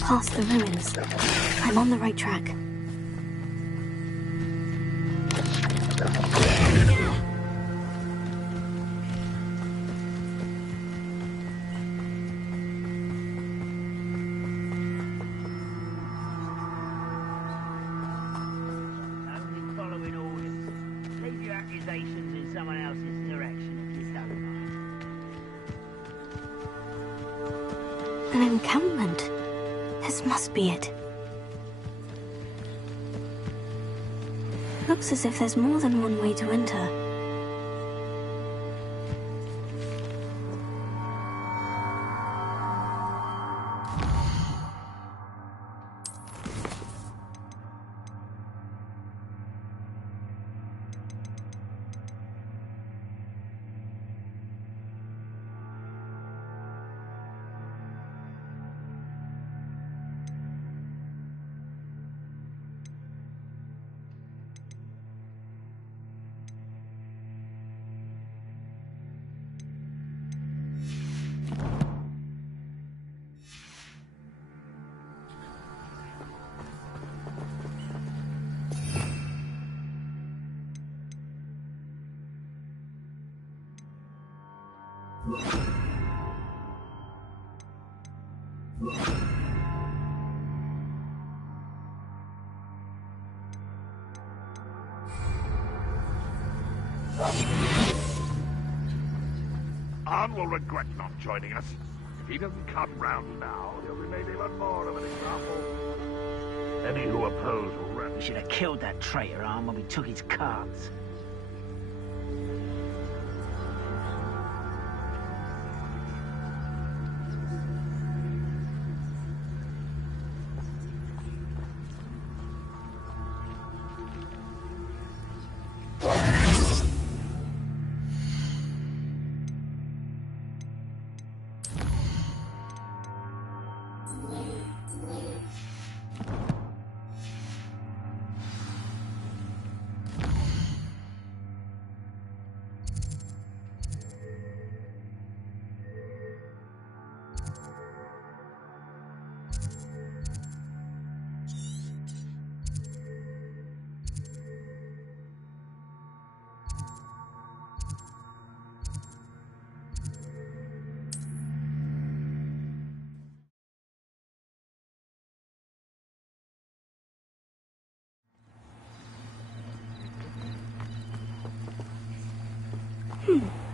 Past the ruins. I'm on the right track. Only following orders. Leave your accusations in someone else's direction if you don't mind. An encampment. This must be it. Looks as if there's more than one way to enter. Arn will regret not joining us. If he doesn't come round now, he'll be made even more of an example. Any who oppose will run. We should have killed that traitor, Arn, when we took his cards.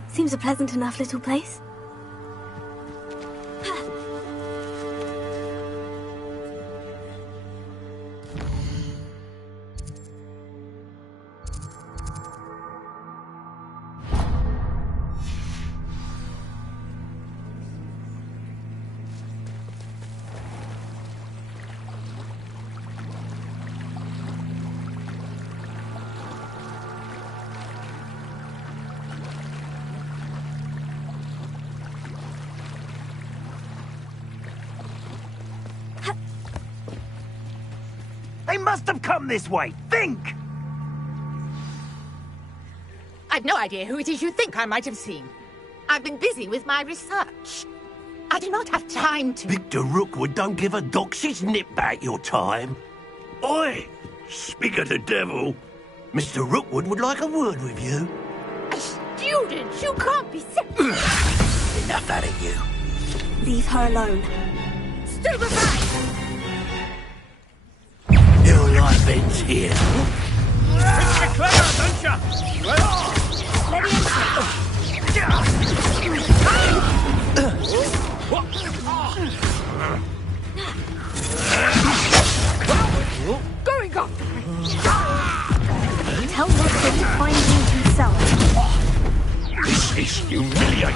Seems a pleasant enough little place. They must have come this way. Think! I've no idea who it is you think I might have seen. I've been busy with my research. I do not have time to... Victor Rookwood don't give a dox's nip back your time. Oi! Speak of the devil. Mr. Rookwood would like a word with you. A student? You can't be... Enough out of you. Leave her alone. Stupefy! Your life ends here. Mr. Clever, don't you? Let me Going off! Tell Rookwood to find me himself. This is humiliating.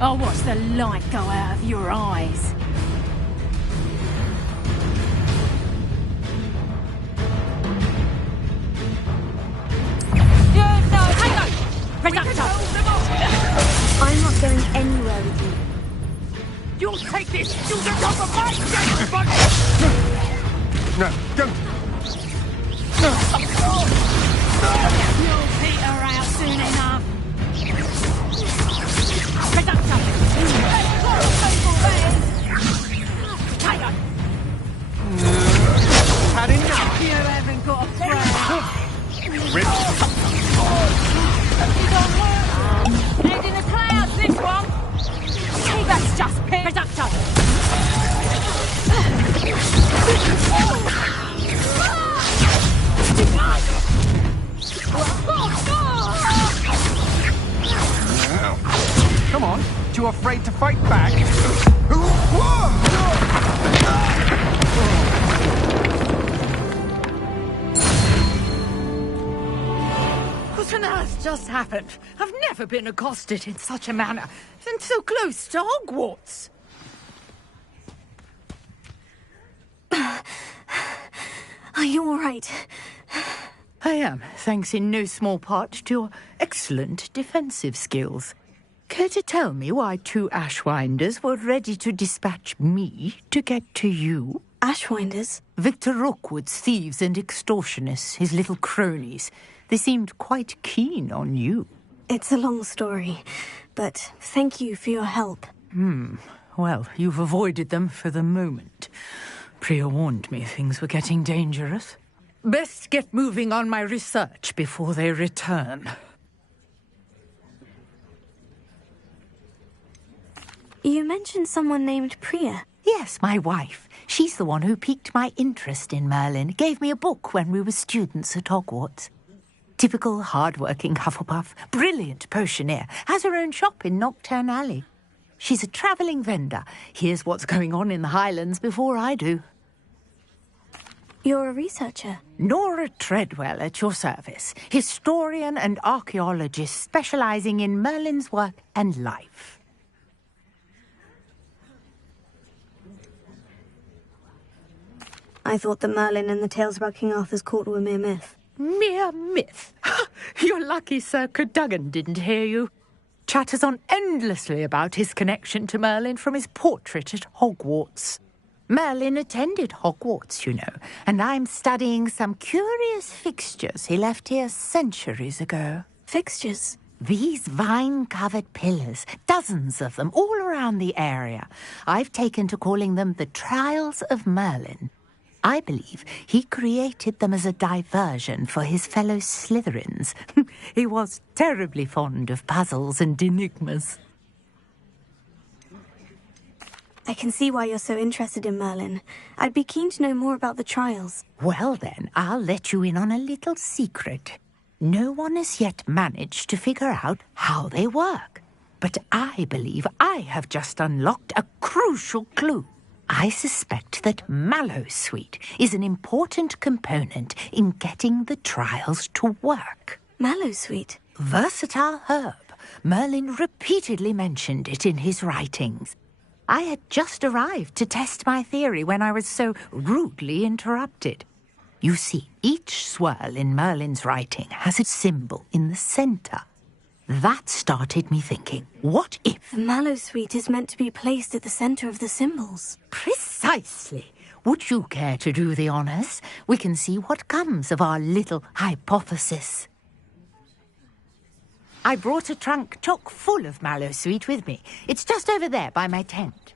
I'll watch the light go out of your eyes. I'm not going anywhere with you. You'll take this student off of my desk, but... No, don't. You'll peter out soon enough. Had enough. You haven't got a friend. Rip. Head in the clouds, this one. Hey, that's just pit. Reductor. Come on. Too afraid to fight back? What on earth just happened? I've never been accosted in such a manner, and so close to Hogwarts. Are you all right? I am, thanks in no small part to your excellent defensive skills. Care to tell me why two Ashwinders were ready to dispatch me to get to you? Ashwinders? Victor Rookwood's thieves and extortionists, his little cronies. They seemed quite keen on you. It's a long story, but thank you for your help. Well, you've avoided them for the moment. Priya warned me things were getting dangerous. Best get moving on my research before they return. You mentioned someone named Priya. Yes, my wife. She's the one who piqued my interest in Merlin. Gave me a book when we were students at Hogwarts. Typical hard-working Hufflepuff, brilliant potioneer, has her own shop in Knockturn Alley. She's a travelling vendor. Hears what's going on in the Highlands before I do. You're a researcher? Nora Treadwell at your service. Historian and archaeologist specialising in Merlin's work and life. I thought that Merlin and the tales about King Arthur's court were mere myth. Mere myth? You're lucky Sir Cadogan didn't hear you. Chatters on endlessly about his connection to Merlin from his portrait at Hogwarts. Merlin attended Hogwarts, you know, and I'm studying some curious fixtures he left here centuries ago. Fixtures? These vine-covered pillars, dozens of them, all around the area. I've taken to calling them the Trials of Merlin. I believe he created them as a diversion for his fellow Slytherins. He was terribly fond of puzzles and enigmas. I can see why you're so interested in Merlin. I'd be keen to know more about the trials. Well then, I'll let you in on a little secret. No one has yet managed to figure out how they work. But I believe I have just unlocked a crucial clue. I suspect that Mallowsweet is an important component in getting the trials to work. Mallowsweet? Versatile herb. Merlin repeatedly mentioned it in his writings. I had just arrived to test my theory when I was so rudely interrupted. You see, each swirl in Merlin's writing has a symbol in the center. That started me thinking, what if... The Mallowsweet is meant to be placed at the center of the symbols. Precisely. Would you care to do the honors? We can see what comes of our little hypothesis. I brought a trunk chock full of Mallowsweet with me. It's just over there by my tent.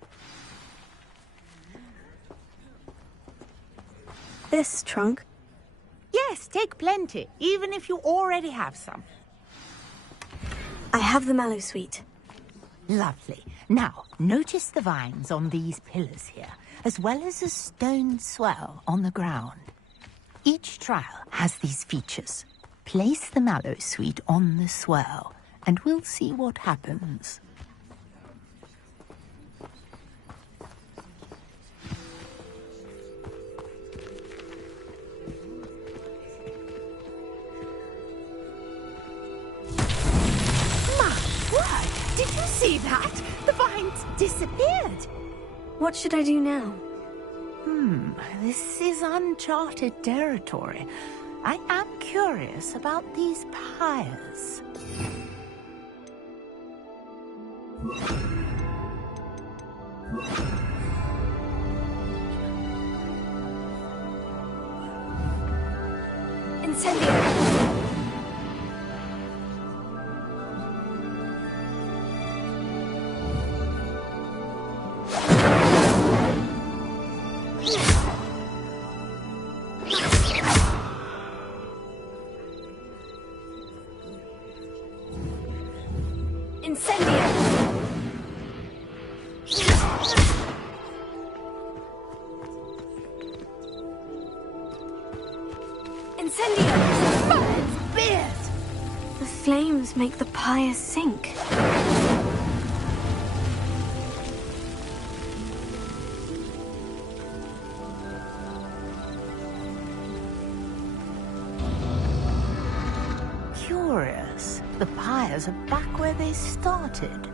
This trunk? Yes, take plenty, even if you already have some. I have the Mallowsweet. Lovely. Now, notice the vines on these pillars here, as well as a stone swell on the ground. Each trial has these features. Place the Mallowsweet on the swell, and we'll see what happens. Did you see that? The vines disappeared. What should I do now? This is uncharted territory. I am curious about these pyres. Incendio! Make the pyres sink. Curious. The pyres are back where they started.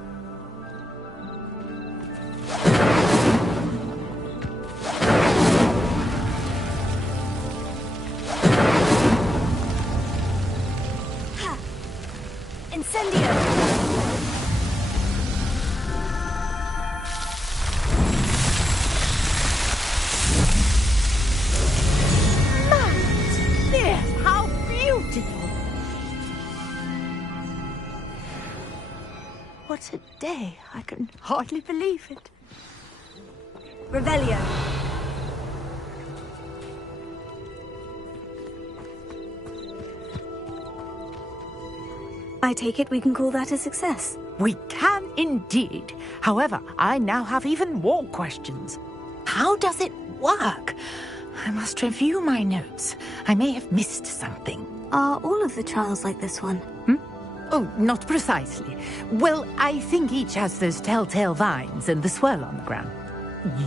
What a day. I can hardly believe it. Revelio. I take it we can call that a success. We can indeed. However, I now have even more questions. How does it work? I must review my notes. I may have missed something. Are all of the trials like this one? Oh, not precisely. Well, I think each has those telltale vines and the swirl on the ground.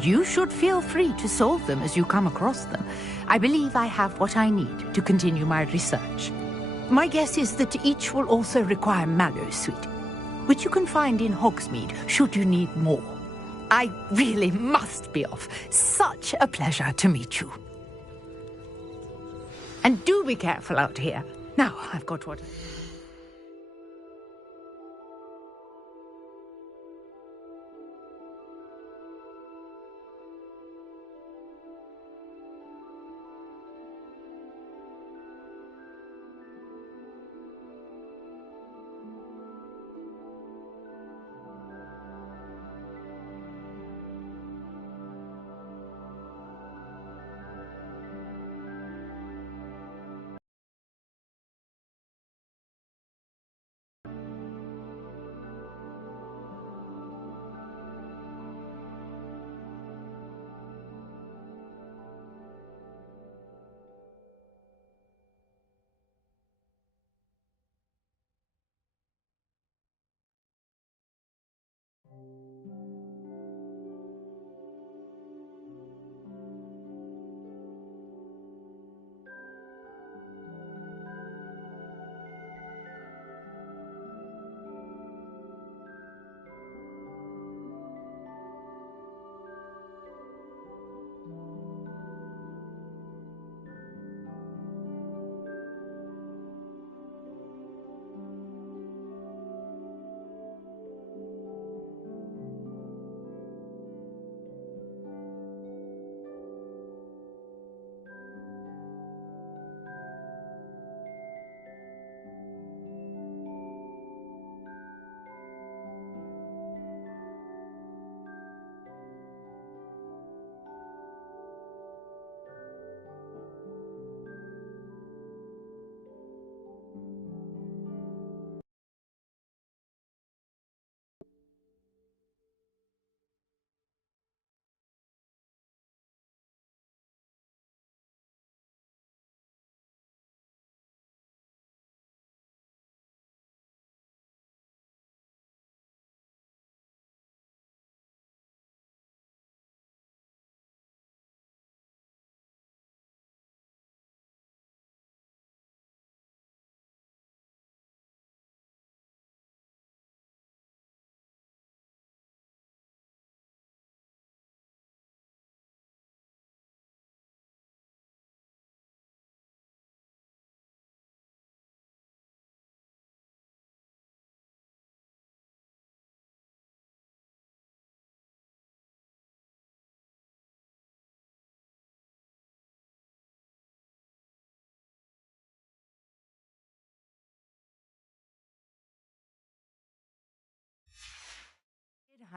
You should feel free to solve them as you come across them. I believe I have what I need to continue my research. My guess is that each will also require Mallowsweet, which you can find in Hogsmeade should you need more. I really must be off. Such a pleasure to meet you. And do be careful out here. Now, I've got what...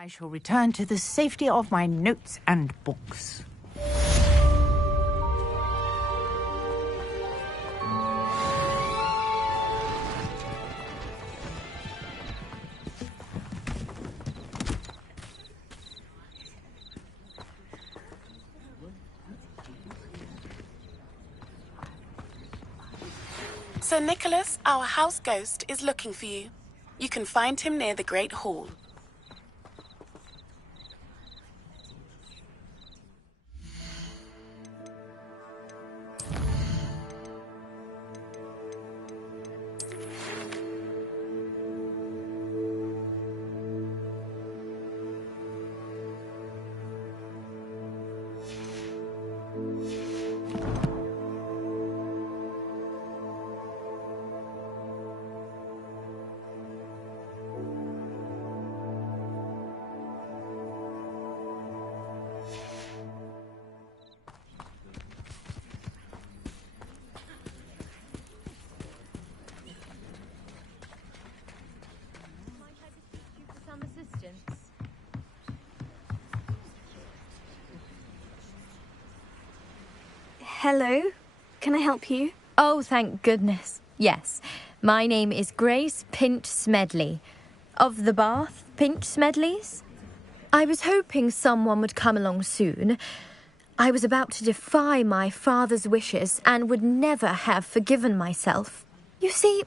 I shall return to the safety of my notes and books. Sir Nicholas, our house ghost, is looking for you. You can find him near the Great Hall. Hello, can I help you? Oh, thank goodness. Yes, my name is Grace Pinch Smedley, of the Bath Pinch Smedleys. I was hoping someone would come along soon. I was about to defy my father's wishes and would never have forgiven myself. You see,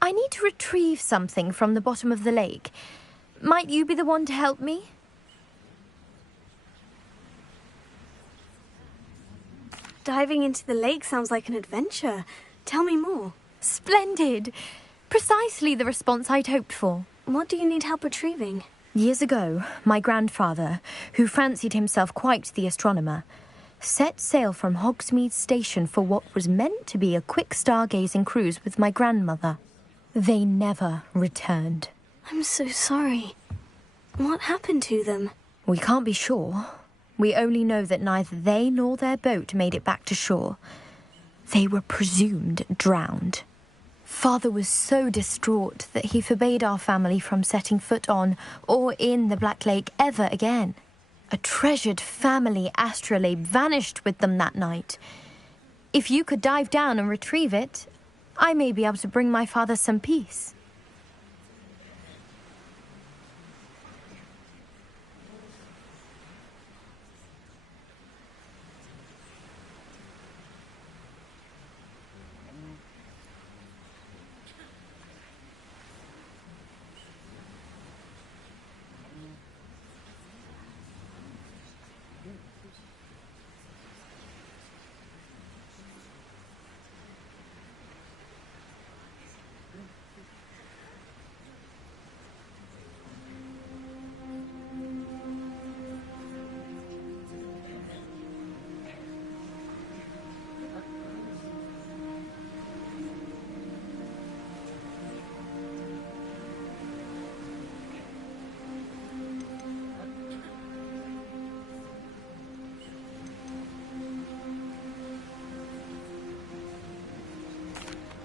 I need to retrieve something from the bottom of the lake. Might you be the one to help me? Diving into the lake sounds like an adventure. Tell me more. Splendid! Precisely the response I'd hoped for. What do you need help retrieving? Years ago, my grandfather, who fancied himself quite the astronomer, set sail from Hogsmeade Station for what was meant to be a quick stargazing cruise with my grandmother. They never returned. I'm so sorry. What happened to them? We can't be sure. We only know that neither they nor their boat made it back to shore. They were presumed drowned. Father was so distraught that he forbade our family from setting foot on or in the Black Lake ever again. A treasured family astrolabe vanished with them that night. If you could dive down and retrieve it, I may be able to bring my father some peace.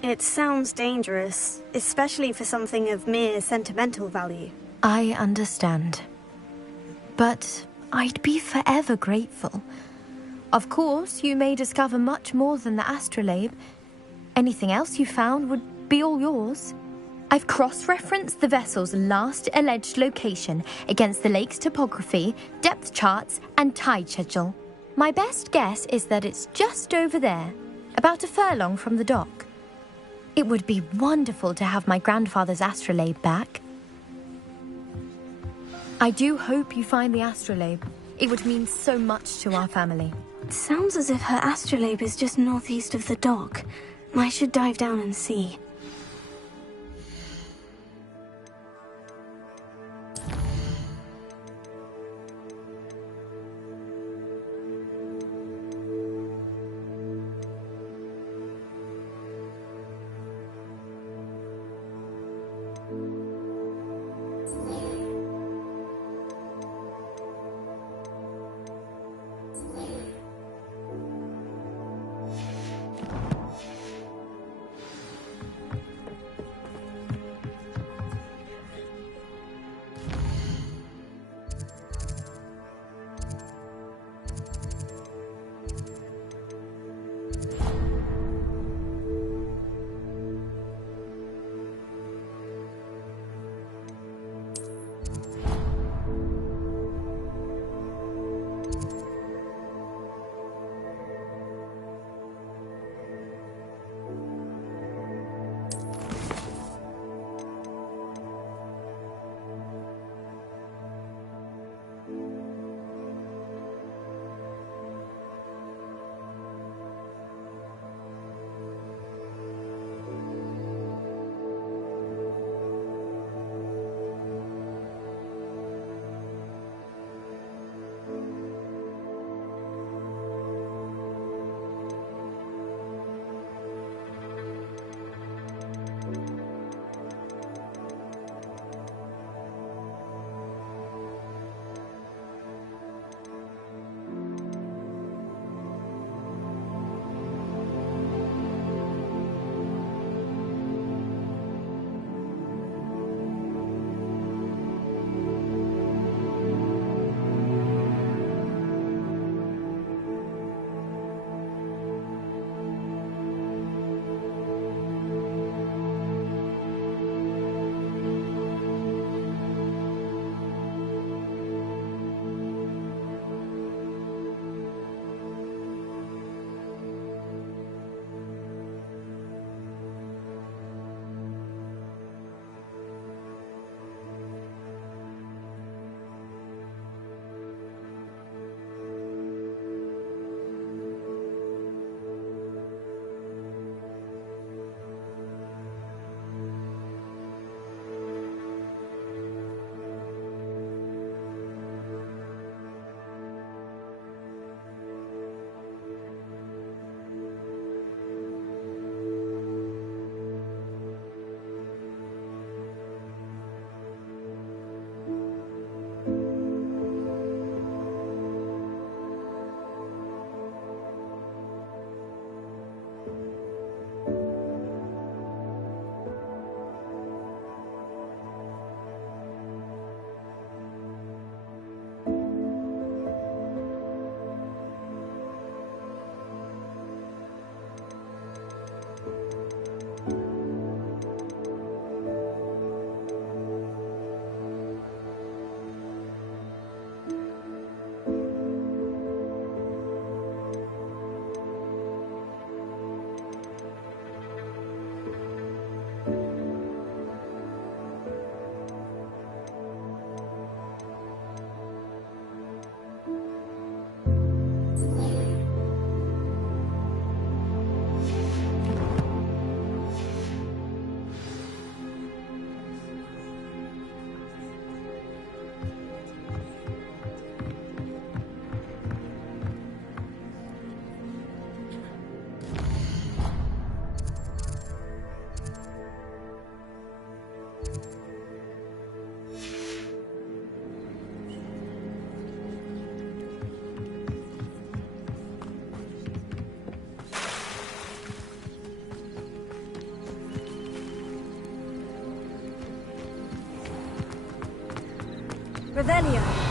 It sounds dangerous, especially for something of mere sentimental value. I understand. But I'd be forever grateful. Of course, you may discover much more than the astrolabe. Anything else you found would be all yours. I've cross-referenced the vessel's last alleged location against the lake's topography, depth charts, and tide schedule. My best guess is that it's just over there, about a furlong from the dock. It would be wonderful to have my grandfather's astrolabe back. I do hope you find the astrolabe. It would mean so much to our family. It sounds as if her astrolabe is just northeast of the dock. I should dive down and see. Revelio.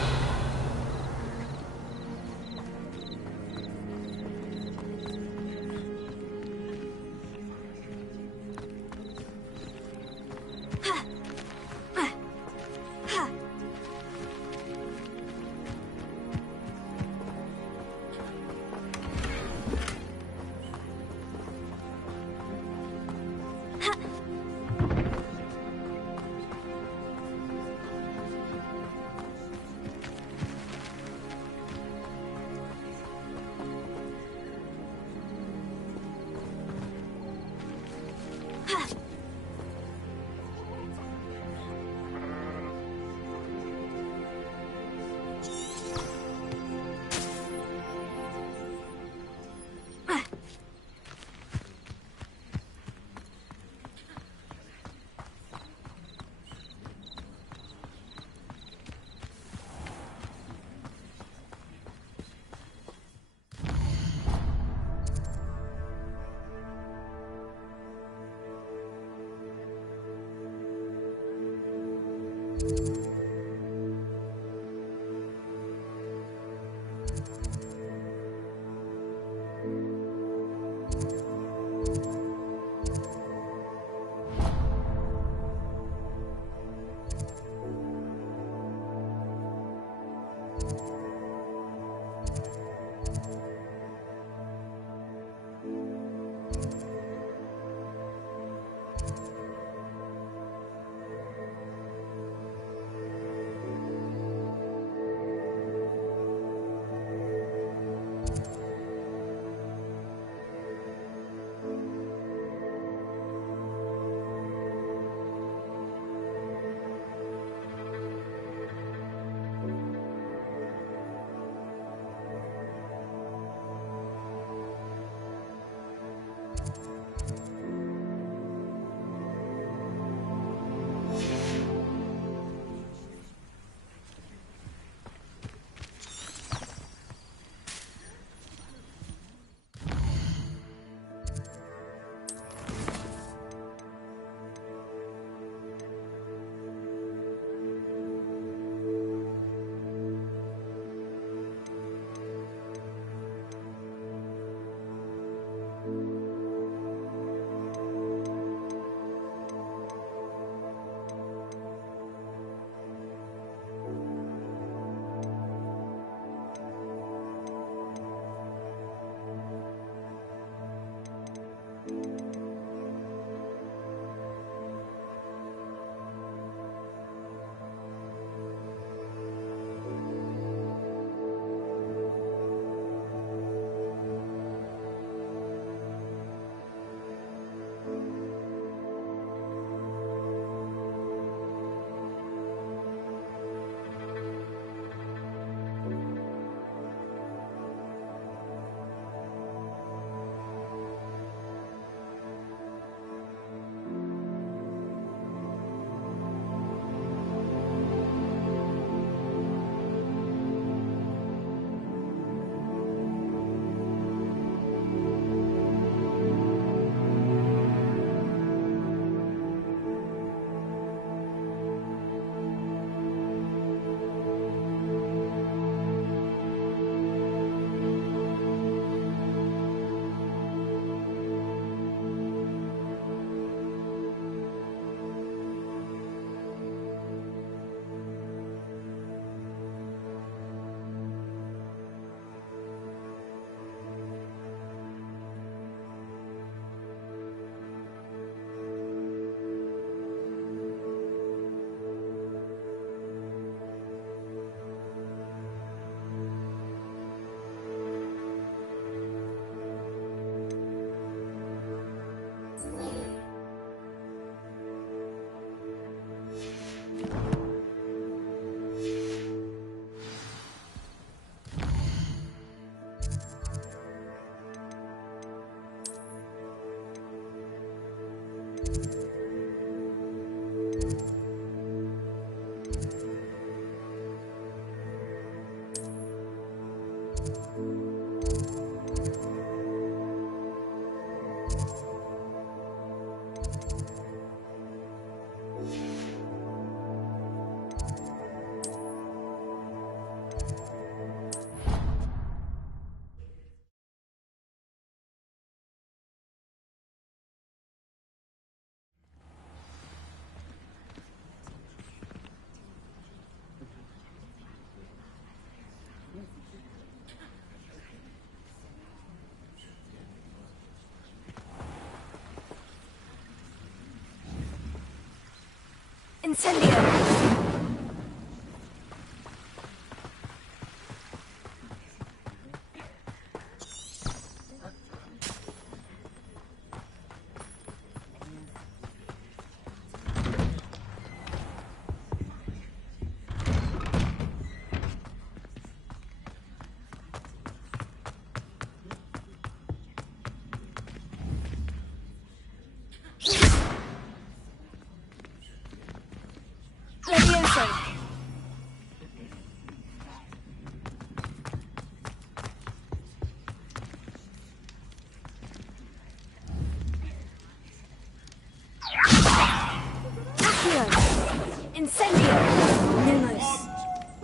Incendio!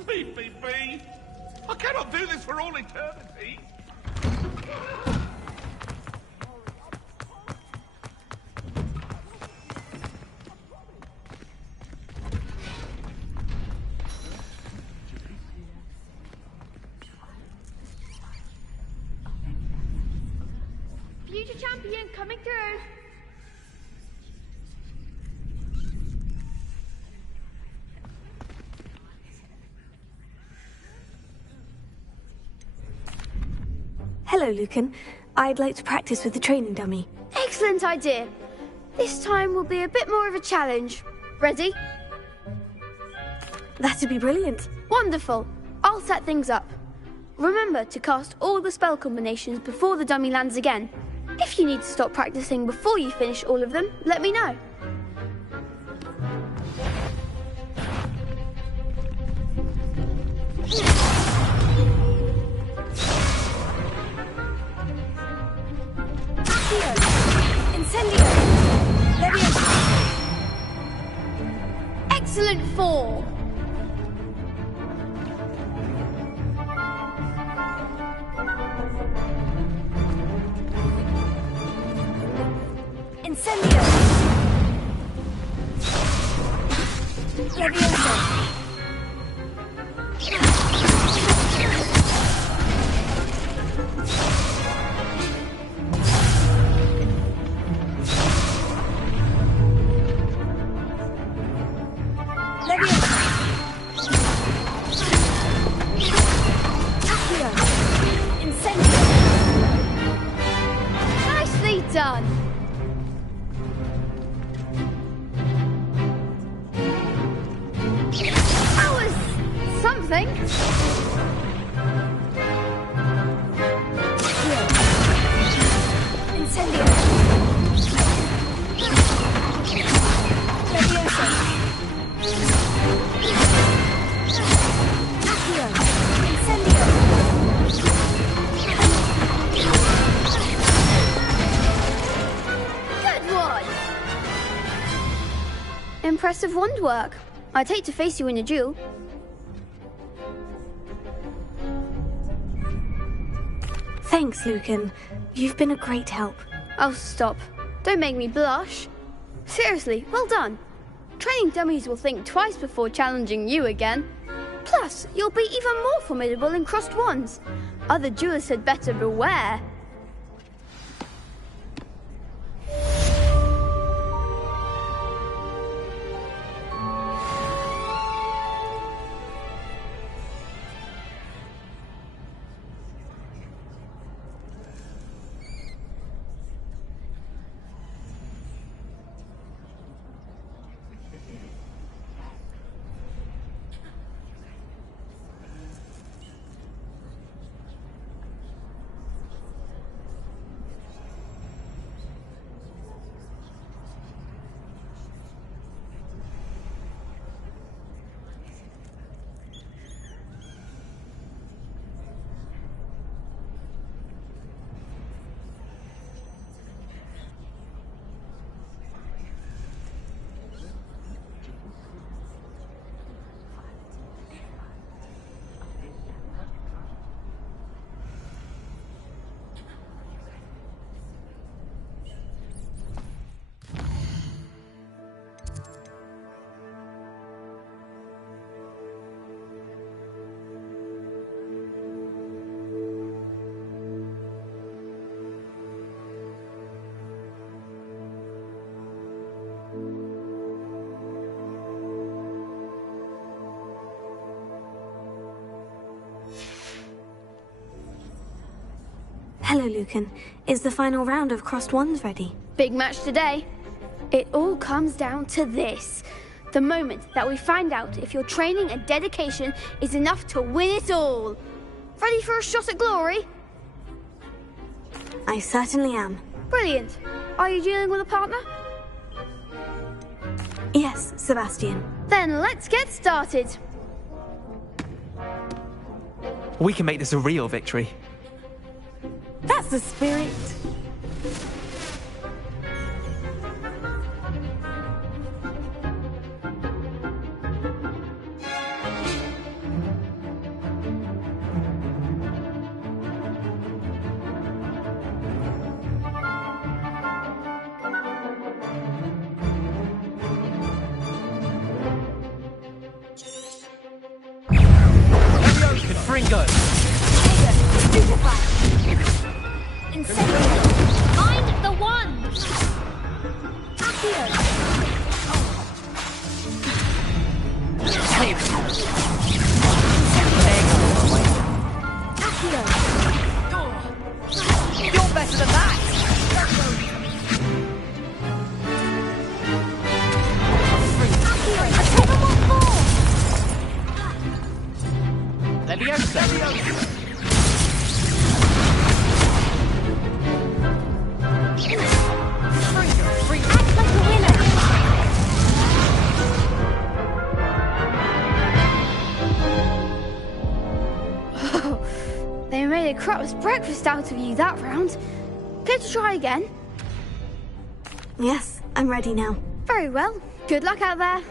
Leave me be! I cannot do this for all eternity! Future champion coming through. Hello, Lucan. I'd like to practice with the training dummy. Excellent idea. This time will be a bit more of a challenge. Ready? That'd be brilliant. Wonderful. I'll set things up. Remember to cast all the spell combinations before the dummy lands again. If you need to stop practicing before you finish all of them, let me know. Incendio! Excellent fall! Incendio! Levioso! Nicely done! That was something. Incendio! Levioso! Accio! Incendio! Good one! Impressive wand work. I'd hate to face you in a duel. Thanks, Lucan. You've been a great help. Oh, stop. Don't make me blush. Seriously, well done. Training dummies will think twice before challenging you again. Plus, you'll be even more formidable in crossed wands. Other duelists had better beware. Hello, Lucan. Is the final round of Crossed Wands ready? Big match today. It all comes down to this. The moment that we find out if your training and dedication is enough to win it all. Ready for a shot at glory? I certainly am. Brilliant. Are you dealing with a partner? Yes, Sebastian. Then let's get started. We can make this a real victory. That's the spirit. Confringo! Incendio! Mind the wand! Accio! Accio! You're better than that! Leviosa! They made a crap's breakfast out of you that round. Care to try again? Yes, I'm ready now. Very well. Good luck out there.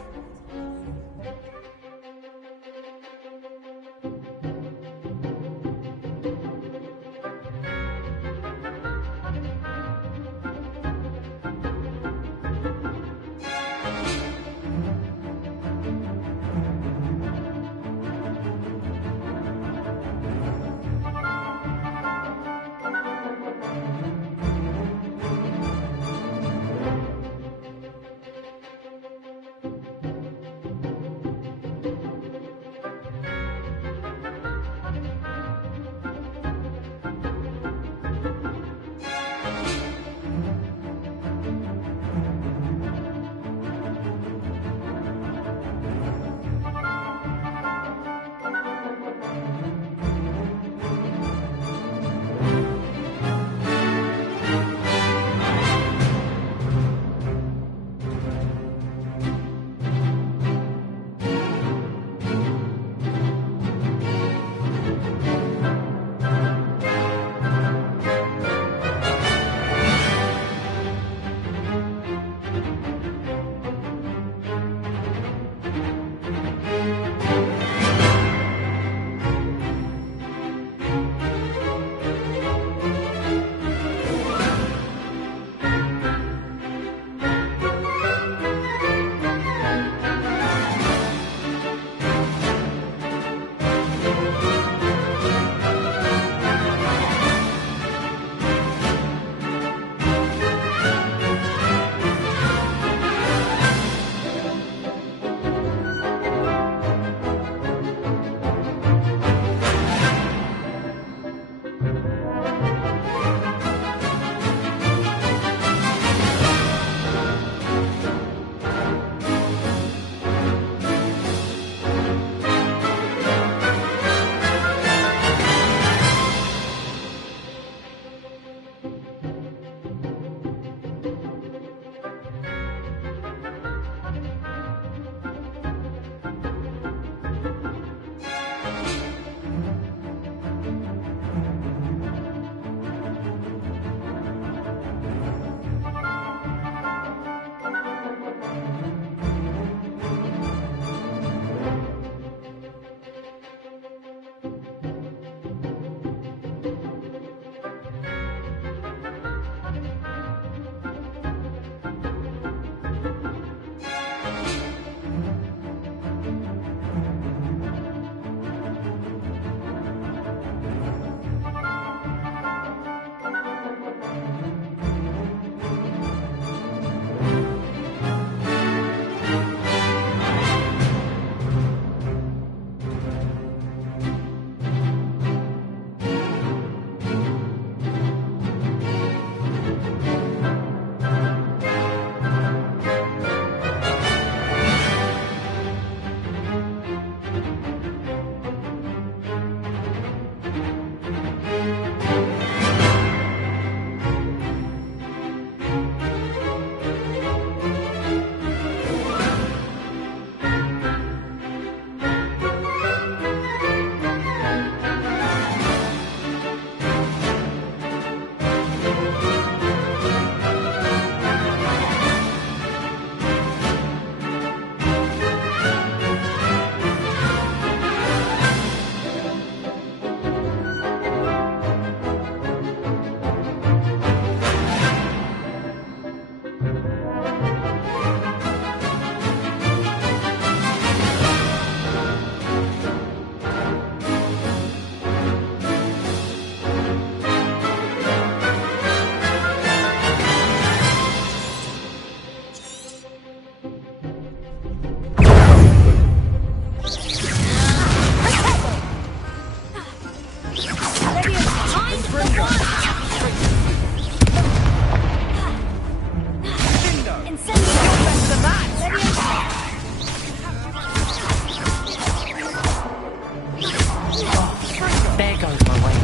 There goes my way.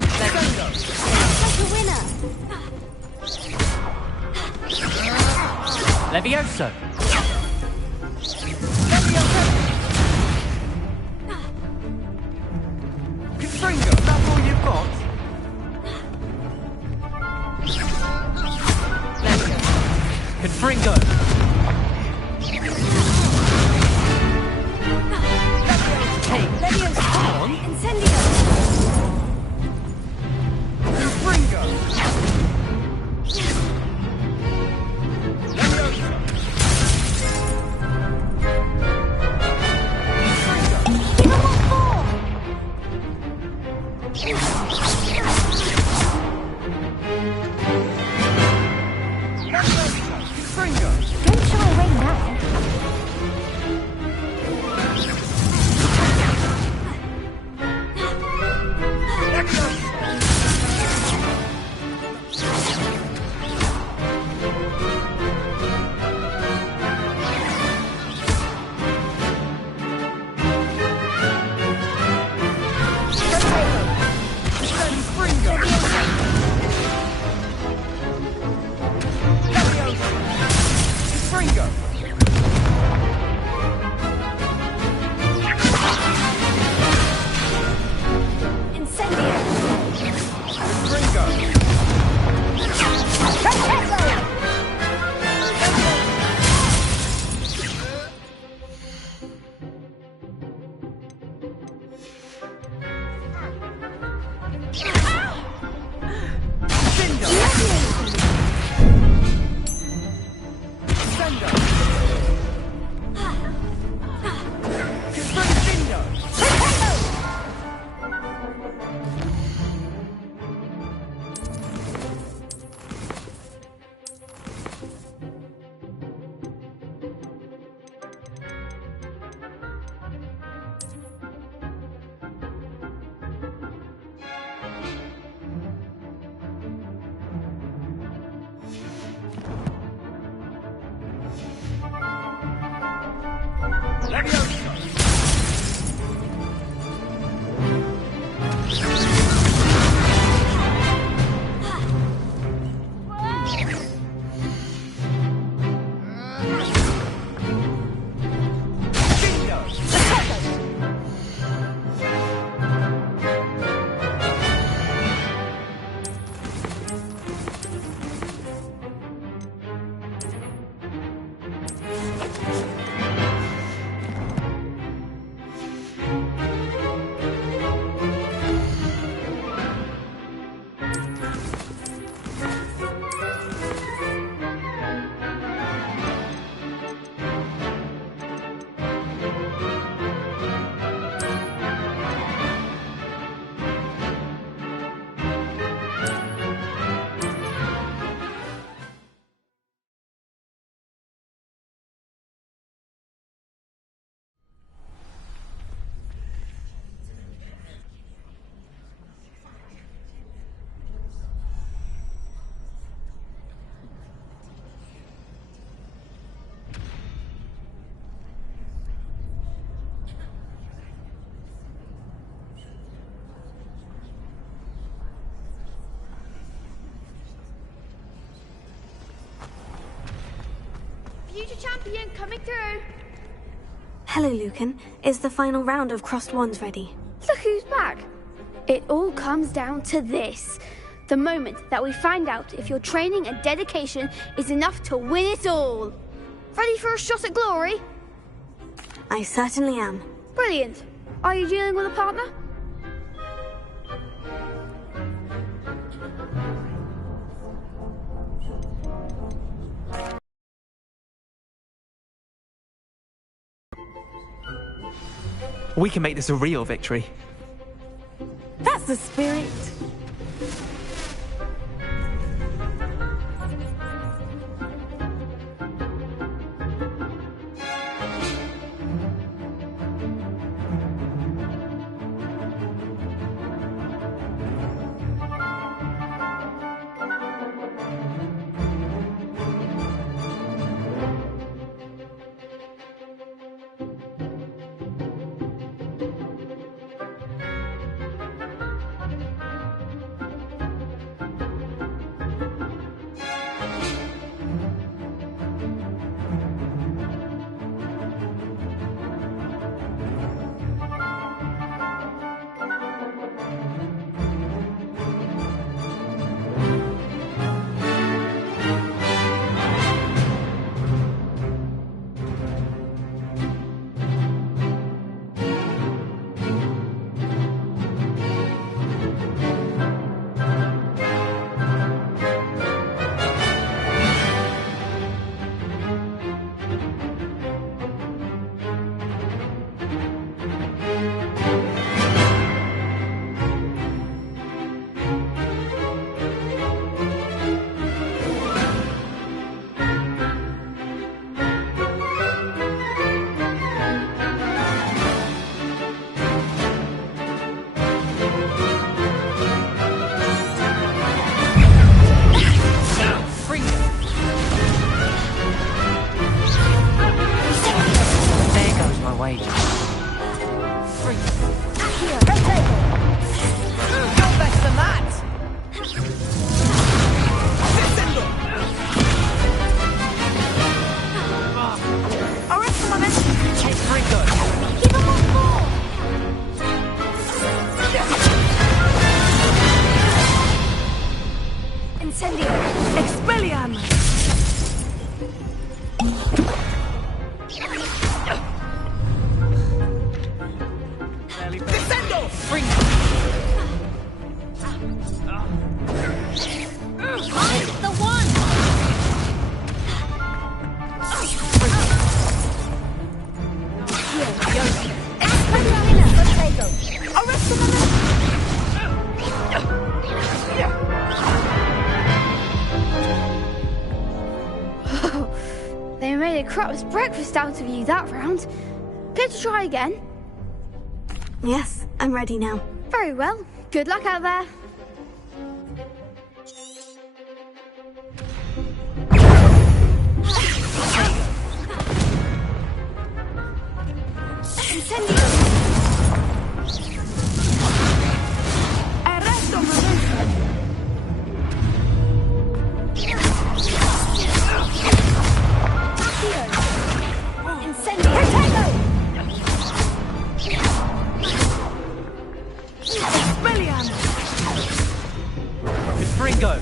Take a winner. Levioso. Confringo, that's all you've got? Confringo. Hey, Levioso. come on. Incendio. Confringo. Don't shy away now. Future champion coming through. Hello, Lucan. Is the final round of Crossed Wands ready? Look who's back. It all comes down to this. The moment that we find out if your training and dedication is enough to win it all. Ready for a shot at glory? I certainly am. Brilliant. Are you dealing with a partner? We can make this a real victory. That's the spirit. Expelliarmus! Descendo! Bring I'm the one! They made a crap's breakfast out of you that round. Care to try again? Yes, I'm ready now. Very well. Good luck out there. Arresto momento! Fringo!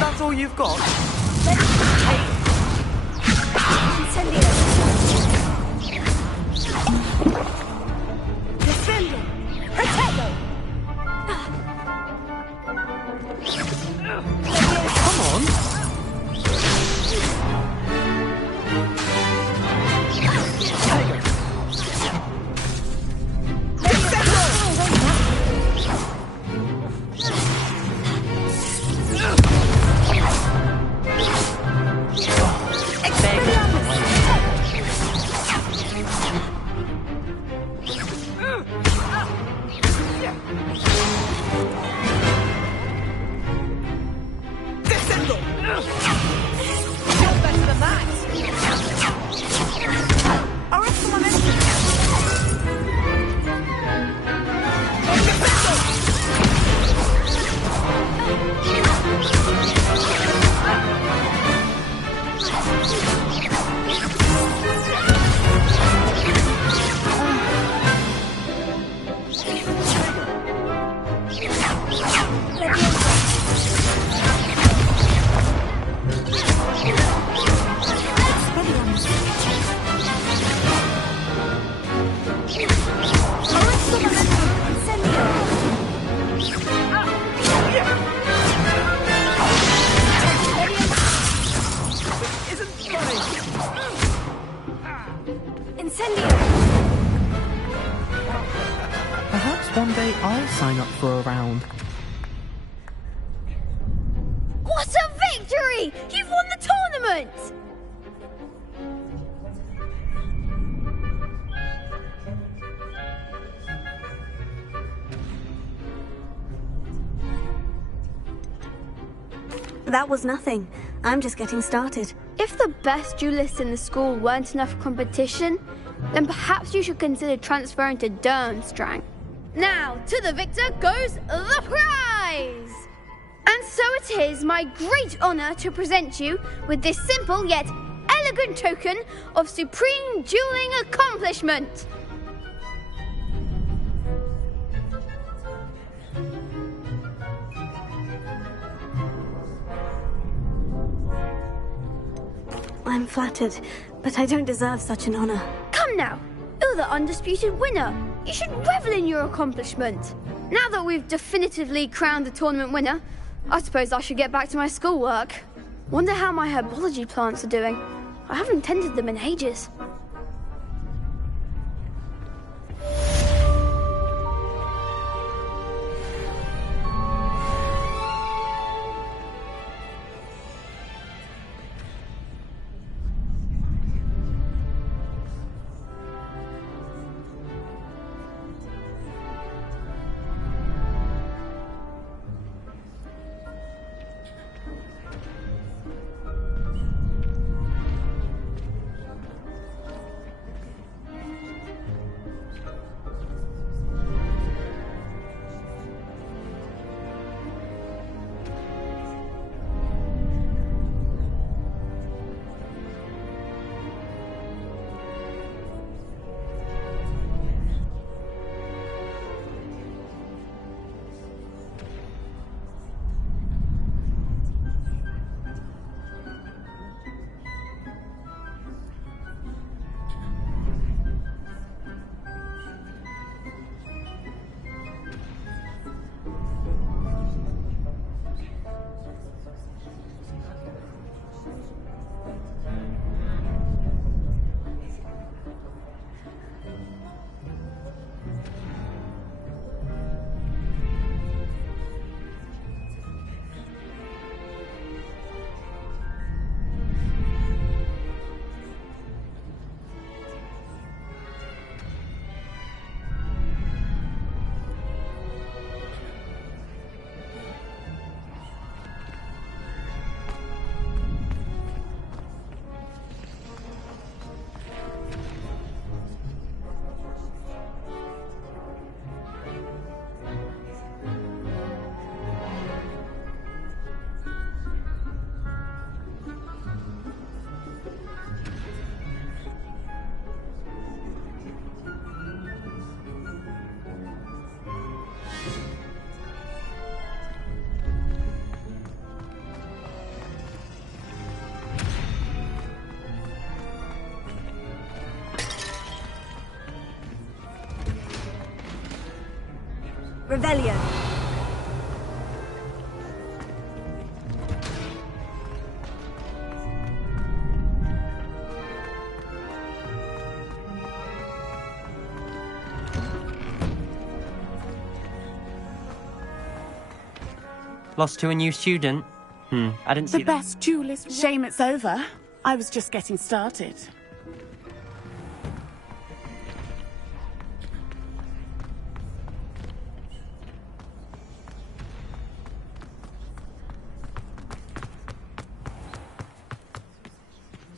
That's all you've got? Defendo! Protego! Come on! Perhaps one day I'll sign up for a round. What a victory! You've won the tournament! That was nothing. I'm just getting started. If the best duelists in the school weren't enough competition, then perhaps you should consider transferring to Durmstrang. Now, to the victor goes the prize! And so it is my great honor to present you with this simple yet elegant token of supreme dueling accomplishment. I'm flattered, but I don't deserve such an honor. Come now, you're the undisputed winner. You should revel in your accomplishment. Now that we've definitively crowned the tournament winner, I suppose I should get back to my schoolwork. Wonder how my herbology plants are doing. I haven't tended them in ages. Revelio. Lost to a new student? I didn't see The best duelist. Shame it's over. I was just getting started.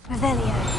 Revelio.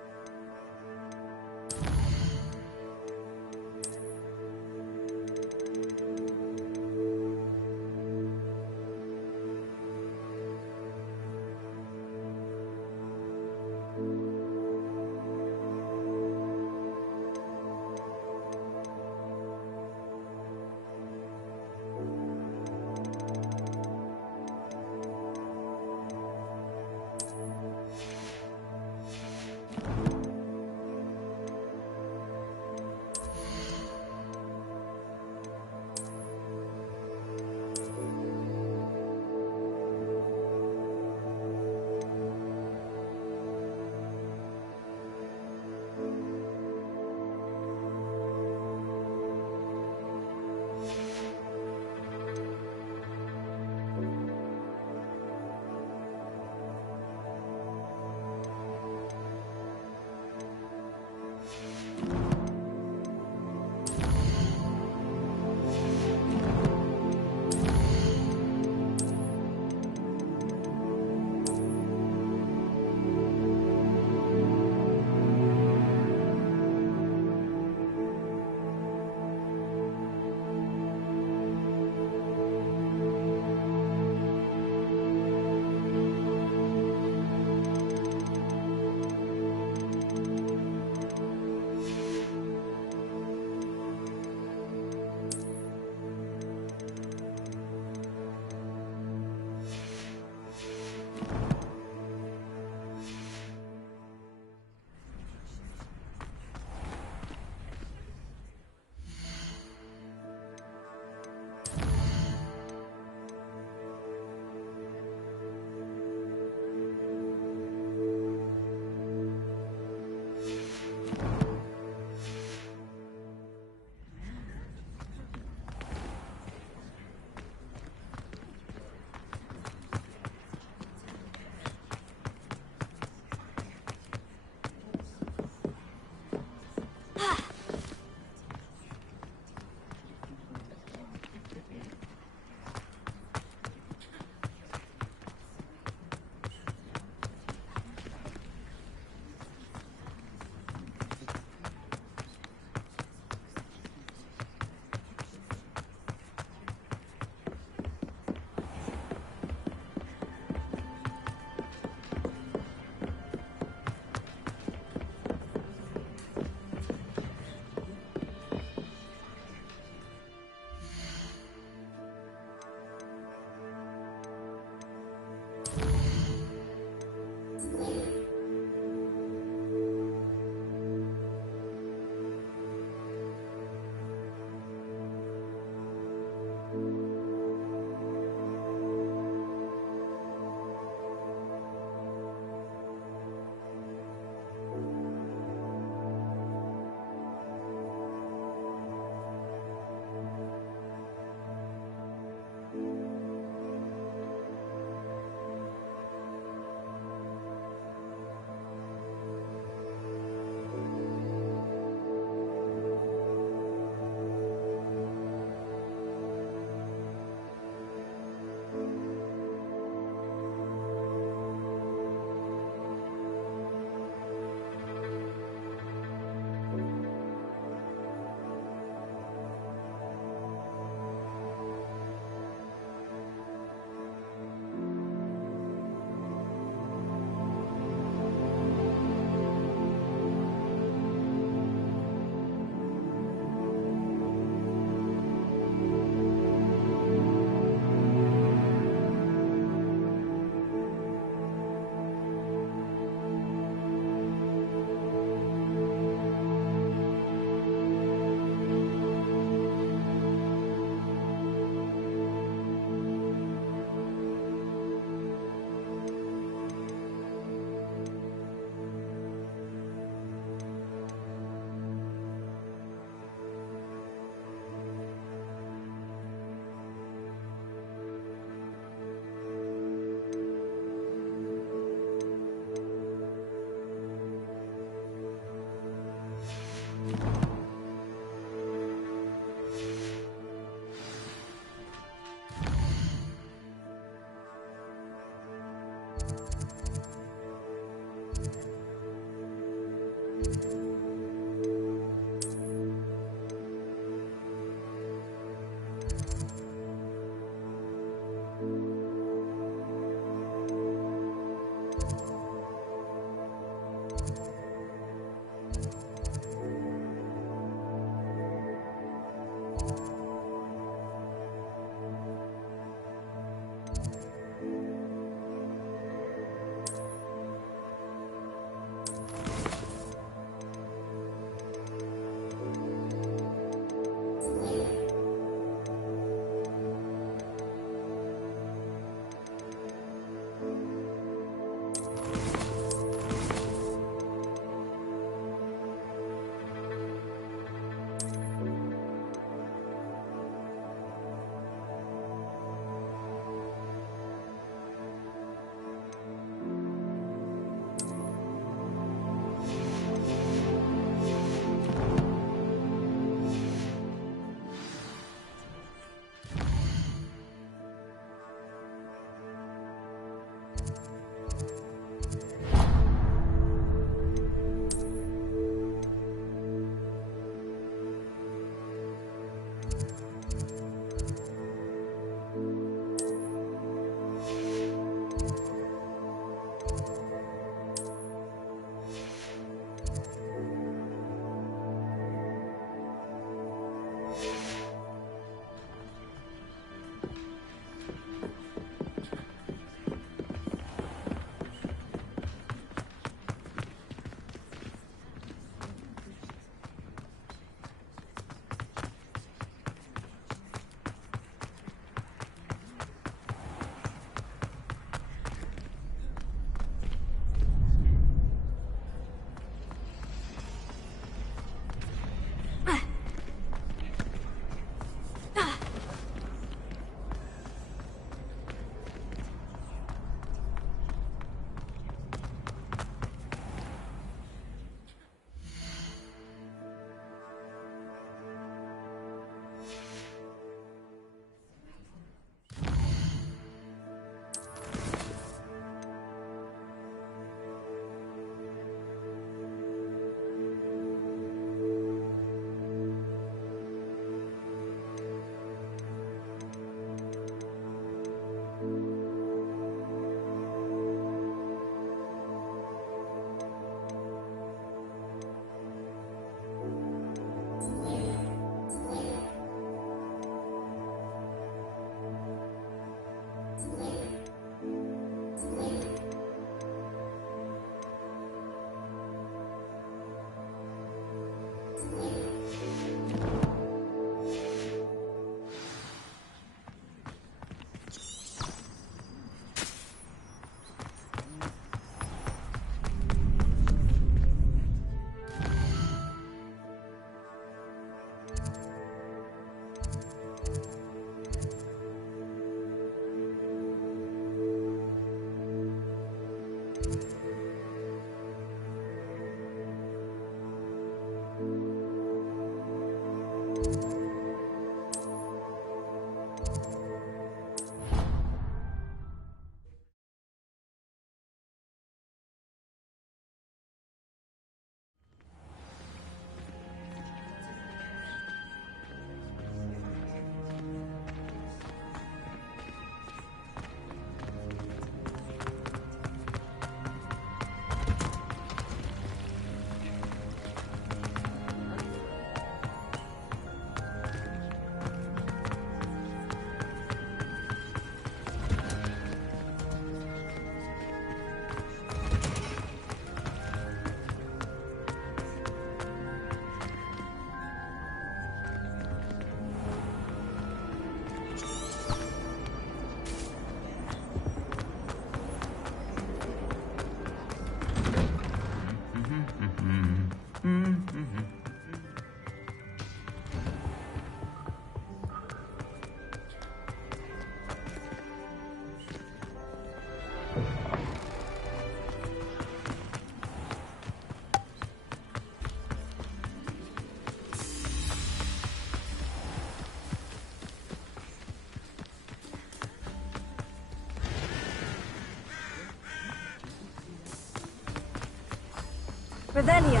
Revelio.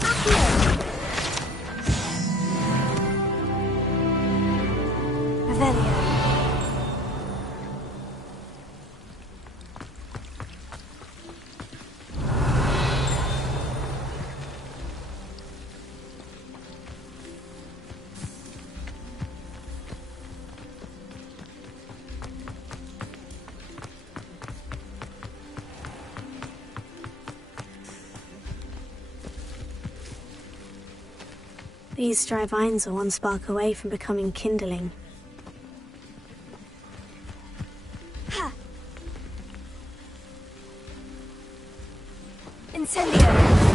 Accio. Revelio. These dry vines are one spark away from becoming kindling. Ha! Incendio!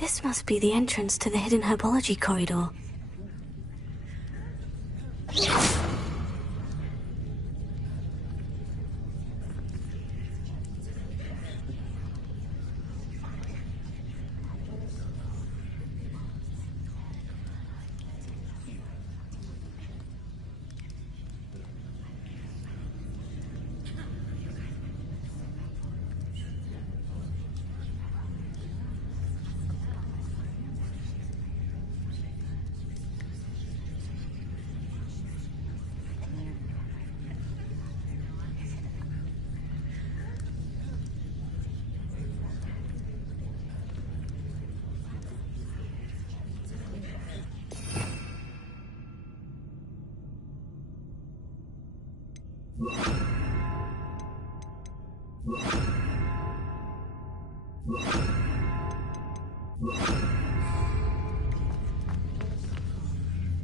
This must be the entrance to the hidden herbology corridor.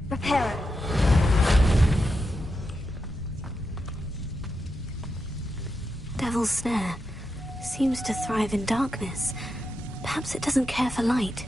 Reparo. Devil's Snare seems to thrive in darkness. Perhaps it doesn't care for light.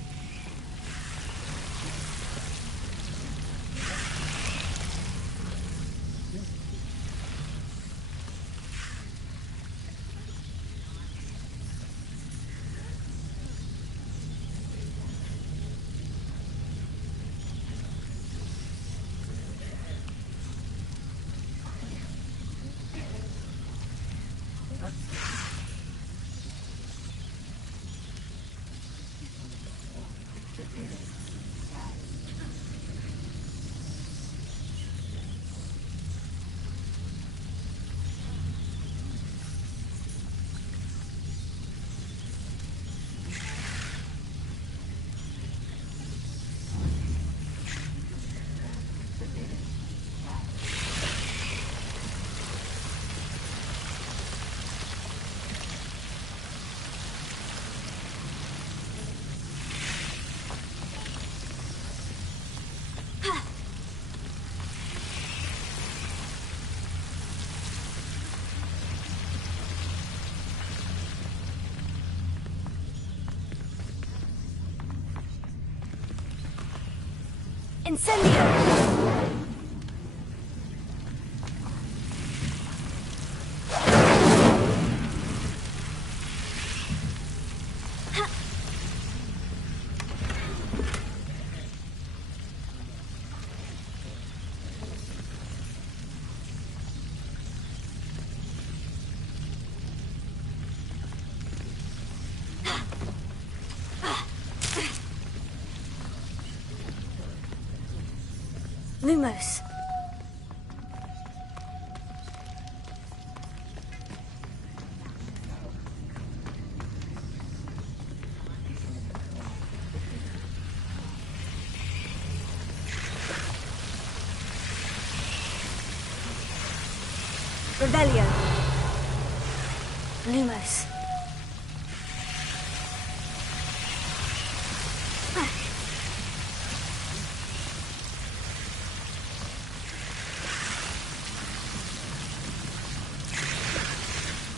Incendio! Lumos. Revelio. Lumos.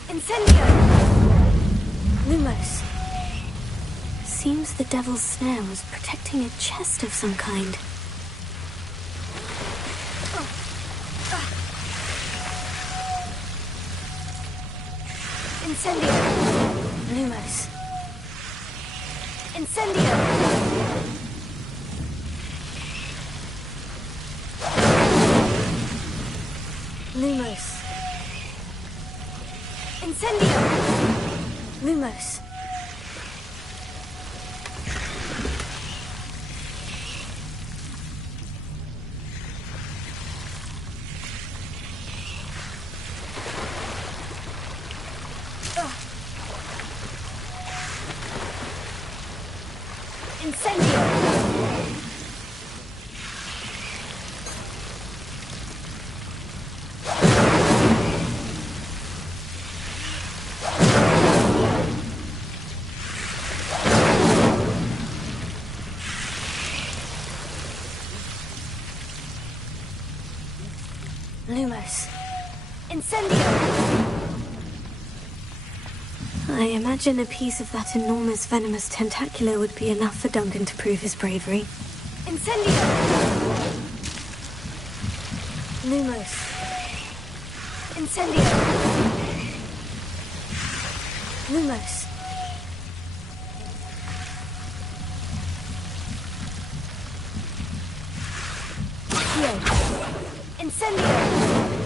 Incendio! Lumos. Seems the Devil's Snare was protecting a chest of some kind. Incendio! Lumos. Incendio! Lumos. Incendio! Lumos. Lumos. Incendio! I imagine a piece of that enormous venomous tentacular would be enough for Duncan to prove his bravery. Incendio! Lumos. Incendio! Lumos. Accio. Incendio!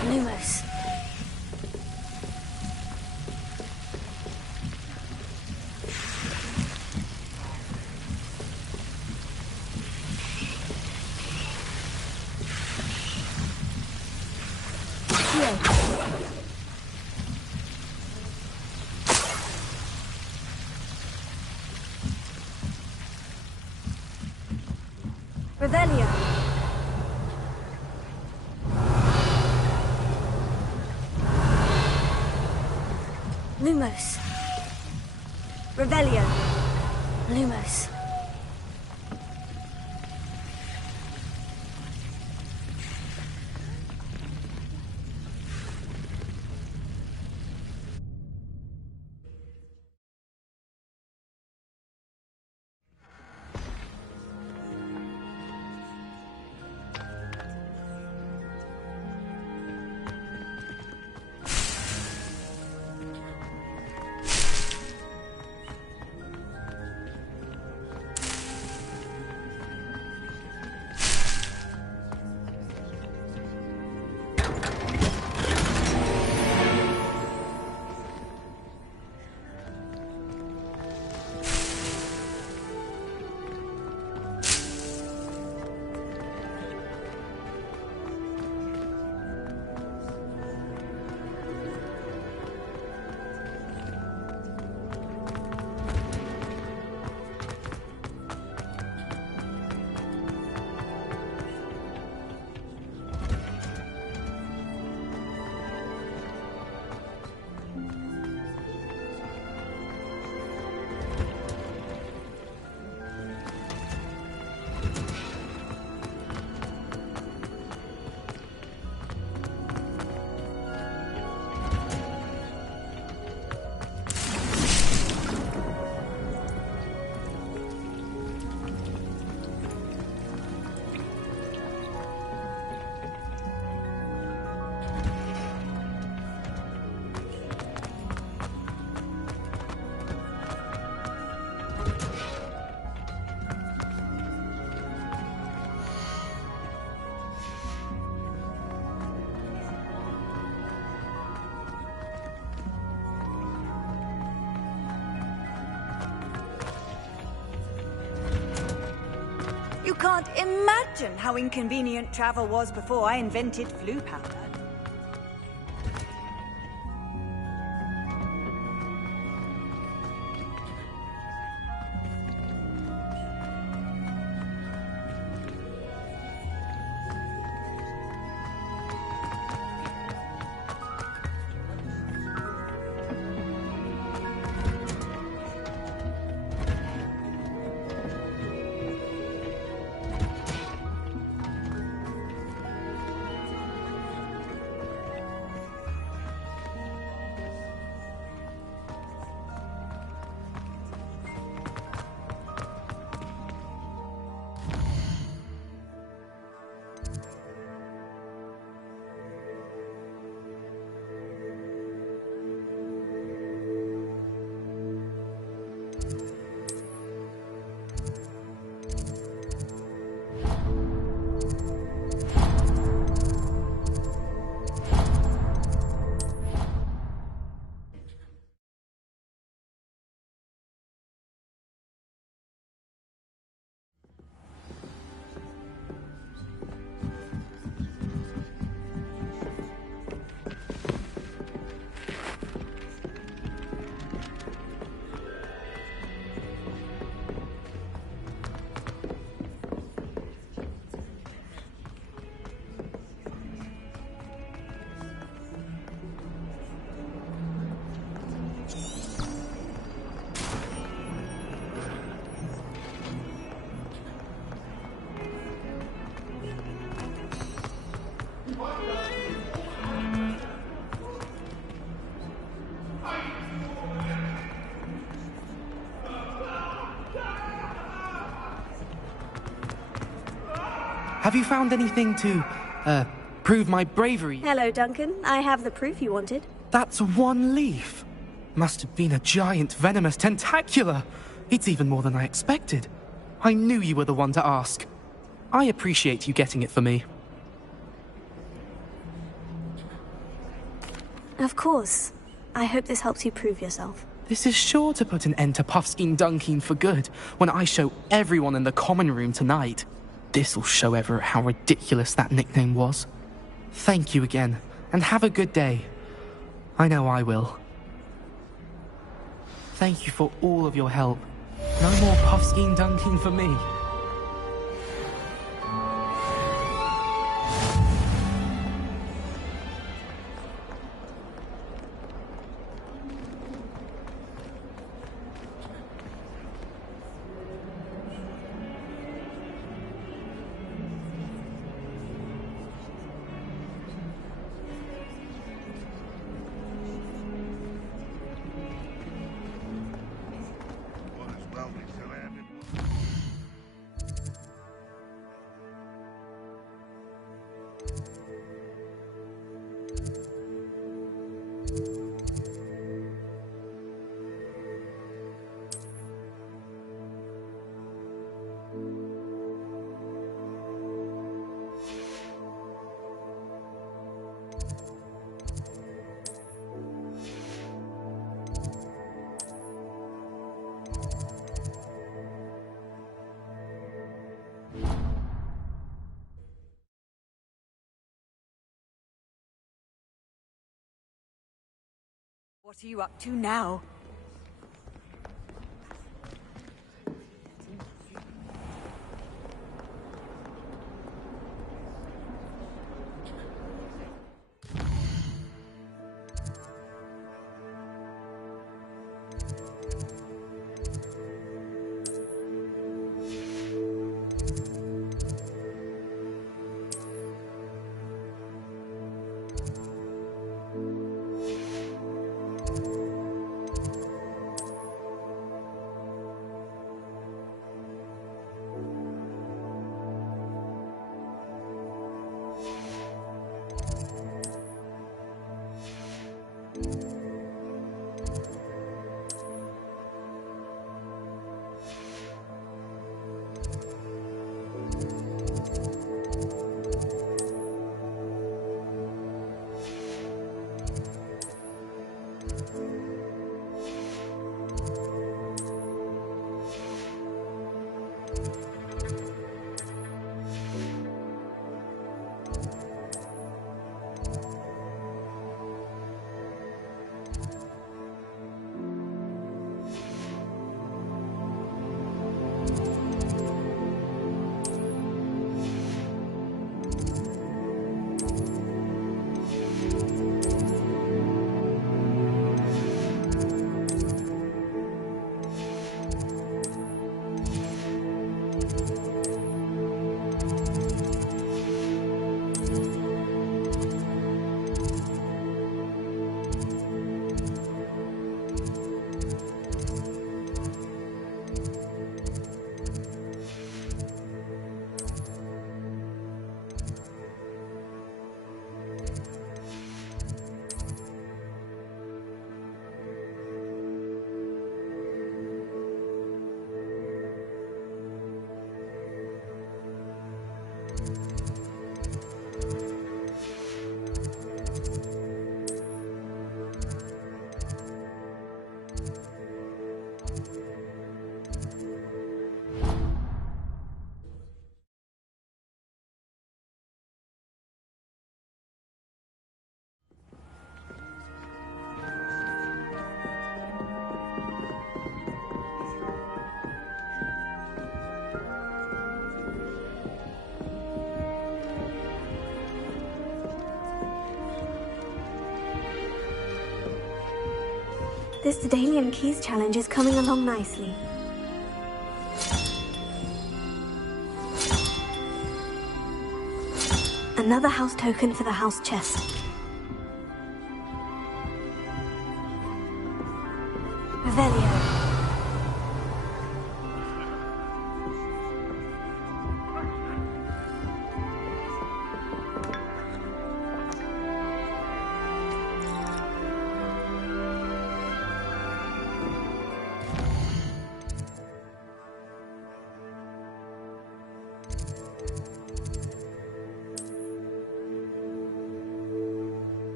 Lumos. Revelio. Lumos. Revelio. Lumos. You can't imagine how inconvenient travel was before I invented flu powder. Have you found anything to, prove my bravery? Hello, Duncan. I have the proof you wanted. That's one leaf. Must have been a giant venomous tentacula. It's even more than I expected. I knew you were the one to ask. I appreciate you getting it for me. Of course. I hope this helps you prove yourself. This is sure to put an end to Puffskein Dunkeen for good when I show everyone in the common room tonight. This'll show Everett how ridiculous that nickname was. Thank you again, and have a good day. I know I will. Thank you for all of your help. No more Puffskein Dunkeen for me. What are you up to now? This Daedalian Keys challenge is coming along nicely. Another house token for the house chest. Revelio.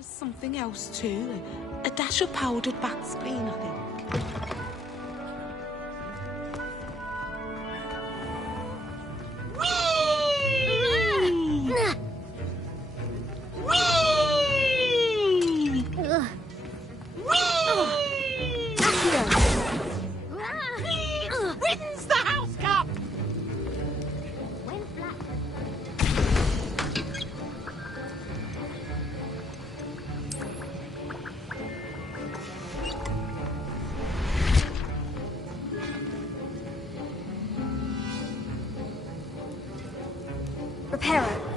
was something else too. A dash of powdered bat spleen, I think. Wins the House Cup! Reparo.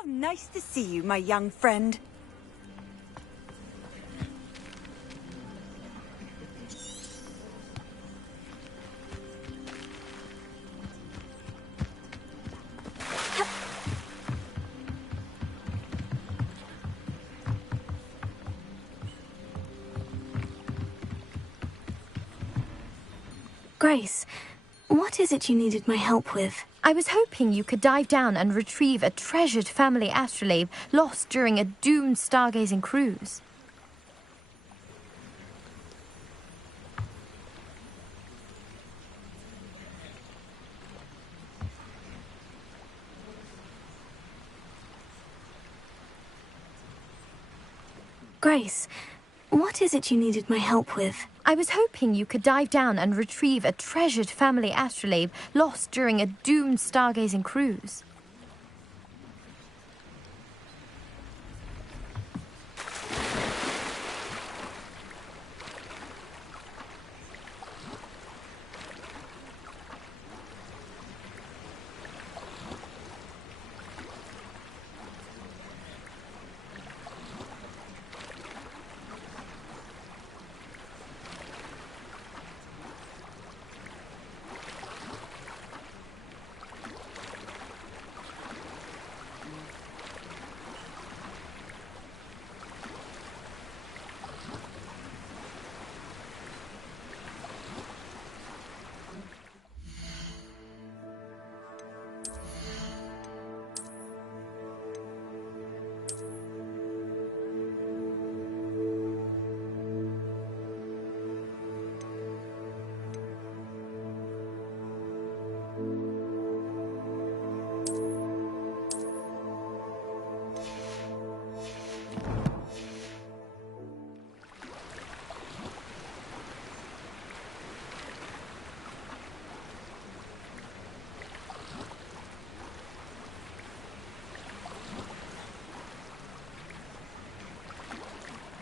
How nice to see you, my young friend. Grace, what is it you needed my help with? I was hoping you could dive down and retrieve a treasured family astrolabe lost during a doomed stargazing cruise. Grace, what is it you needed my help with? I was hoping you could dive down and retrieve a treasured family astrolabe lost during a doomed stargazing cruise.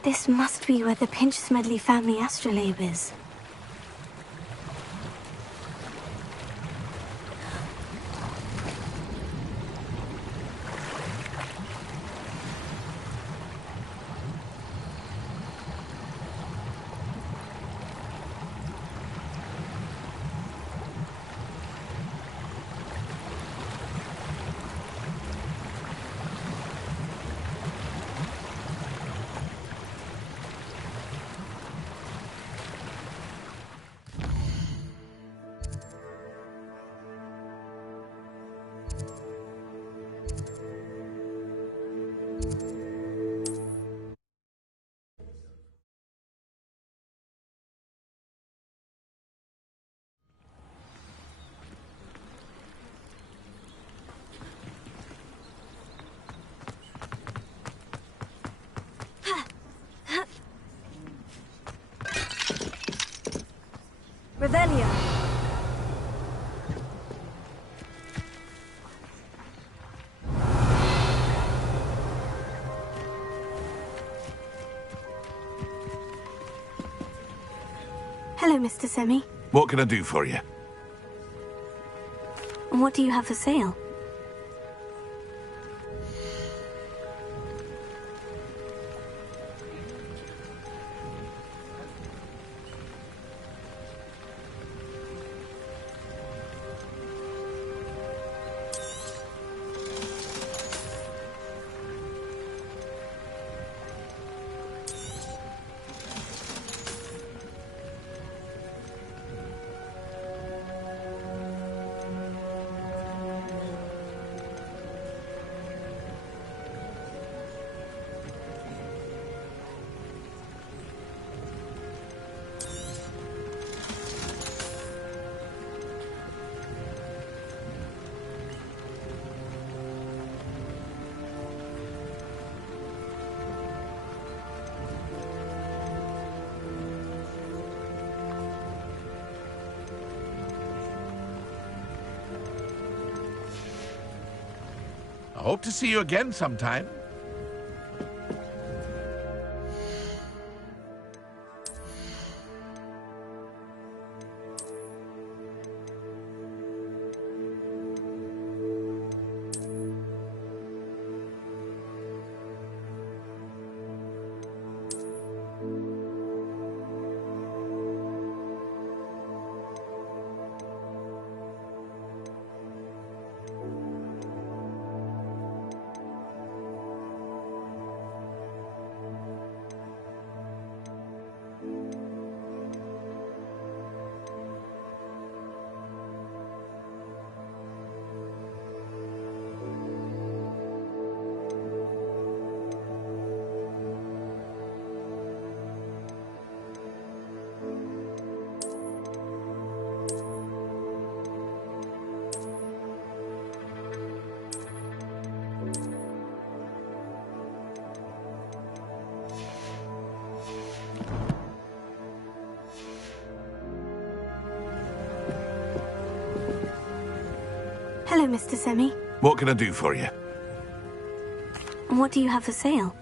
This must be where the Pinch Smedley family astrolabe is. Revelio. Hello, Mr. Semi. What can I do for you? What do you have for sale? I hope to see you again sometime. Hello, Mr. Semi. What can I do for you? What do you have for sale?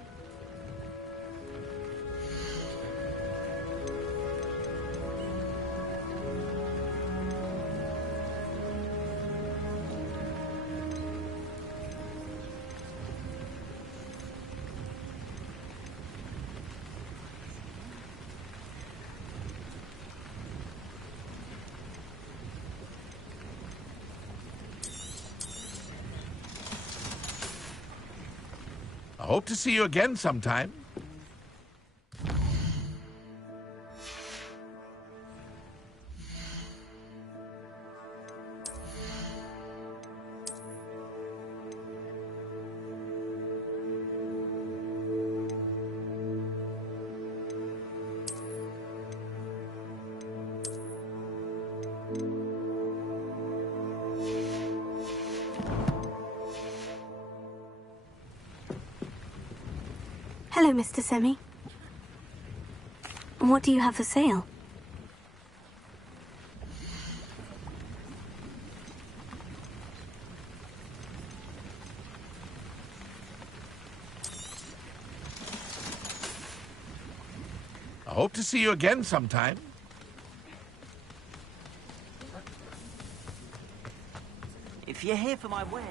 I hope to see you again sometime. Hello, Mr. Semi. What do you have for sale? I hope to see you again sometime. If you're here for my wares...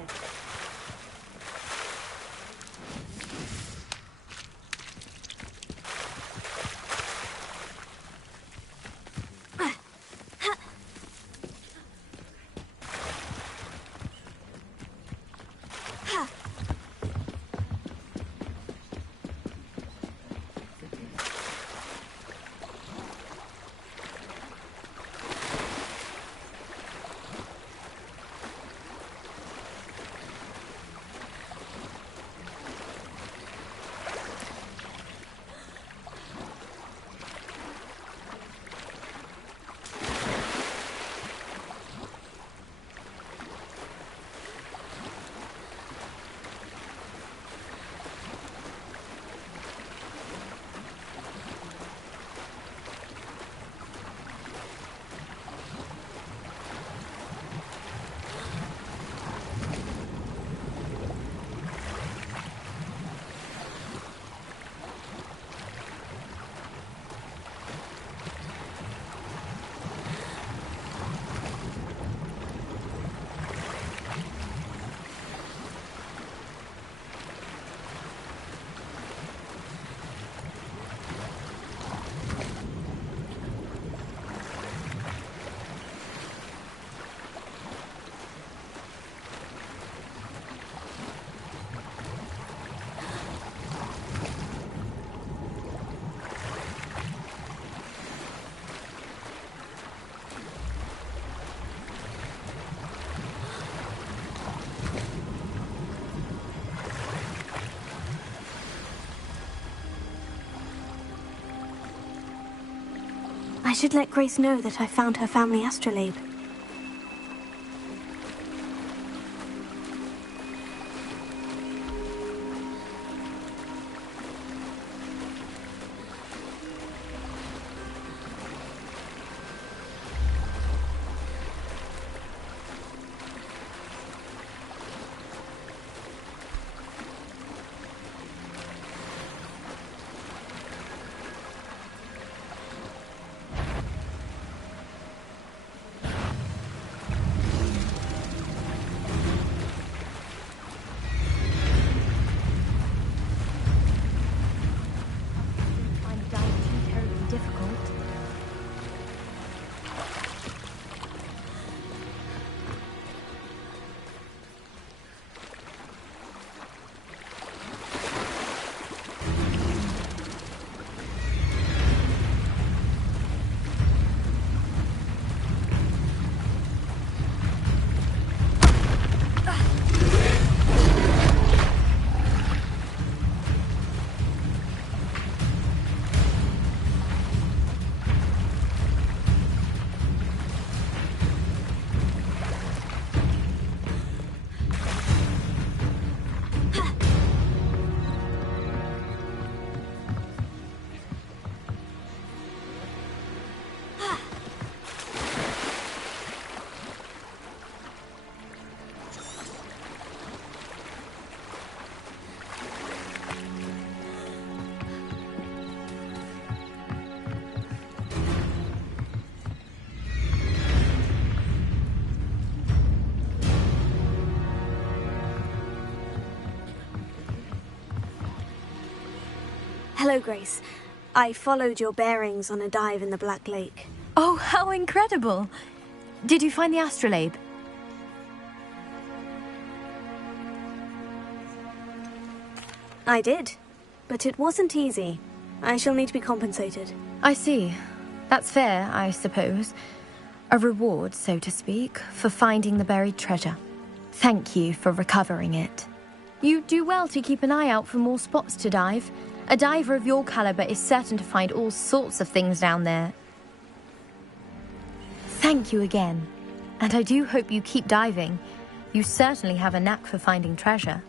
I should let Grace know that I found her family astrolabe. Hello, Grace. I followed your bearings on a dive in the Black Lake. Oh, how incredible! Did you find the astrolabe? I did, but it wasn't easy. I shall need to be compensated. I see. That's fair, I suppose. A reward, so to speak, for finding the buried treasure. Thank you for recovering it. You do well to keep an eye out for more spots to dive. A diver of your caliber is certain to find all sorts of things down there. Thank you again. And I do hope you keep diving. You certainly have a knack for finding treasure.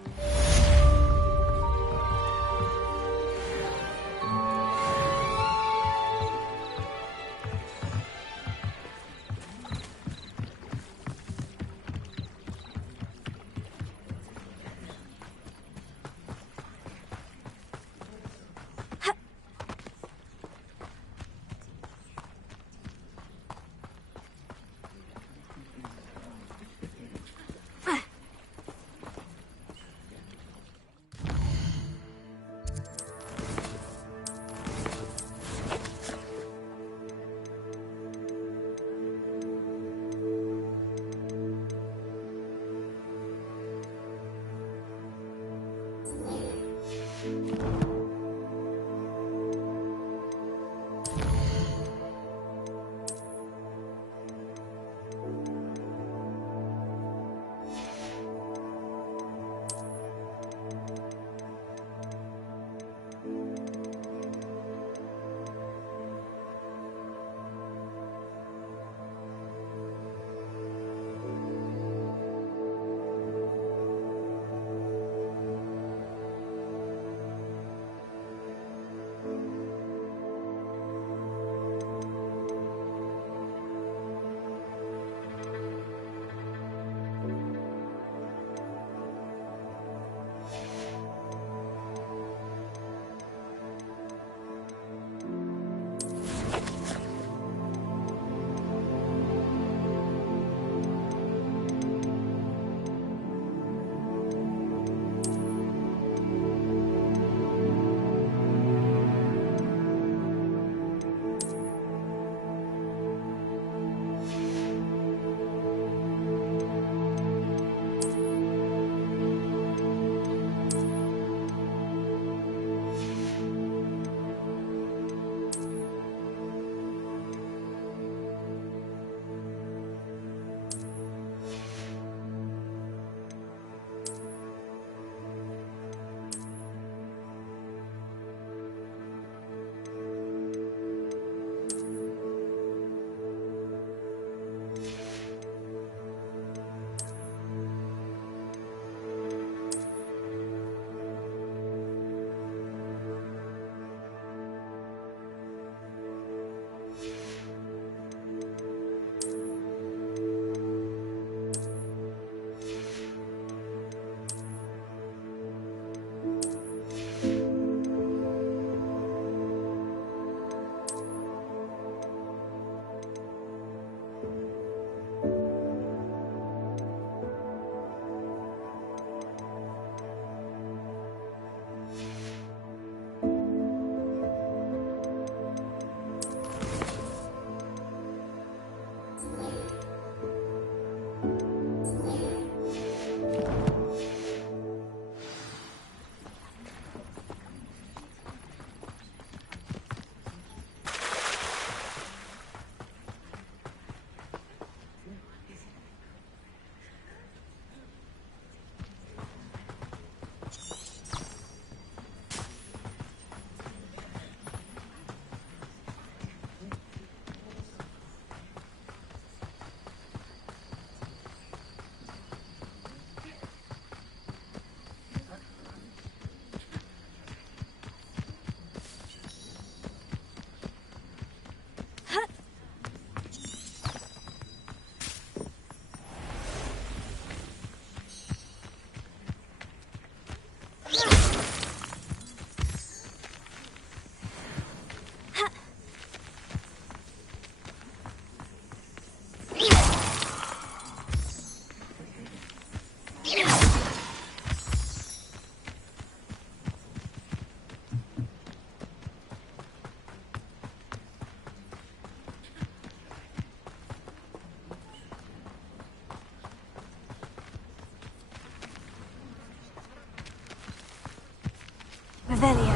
Revelio.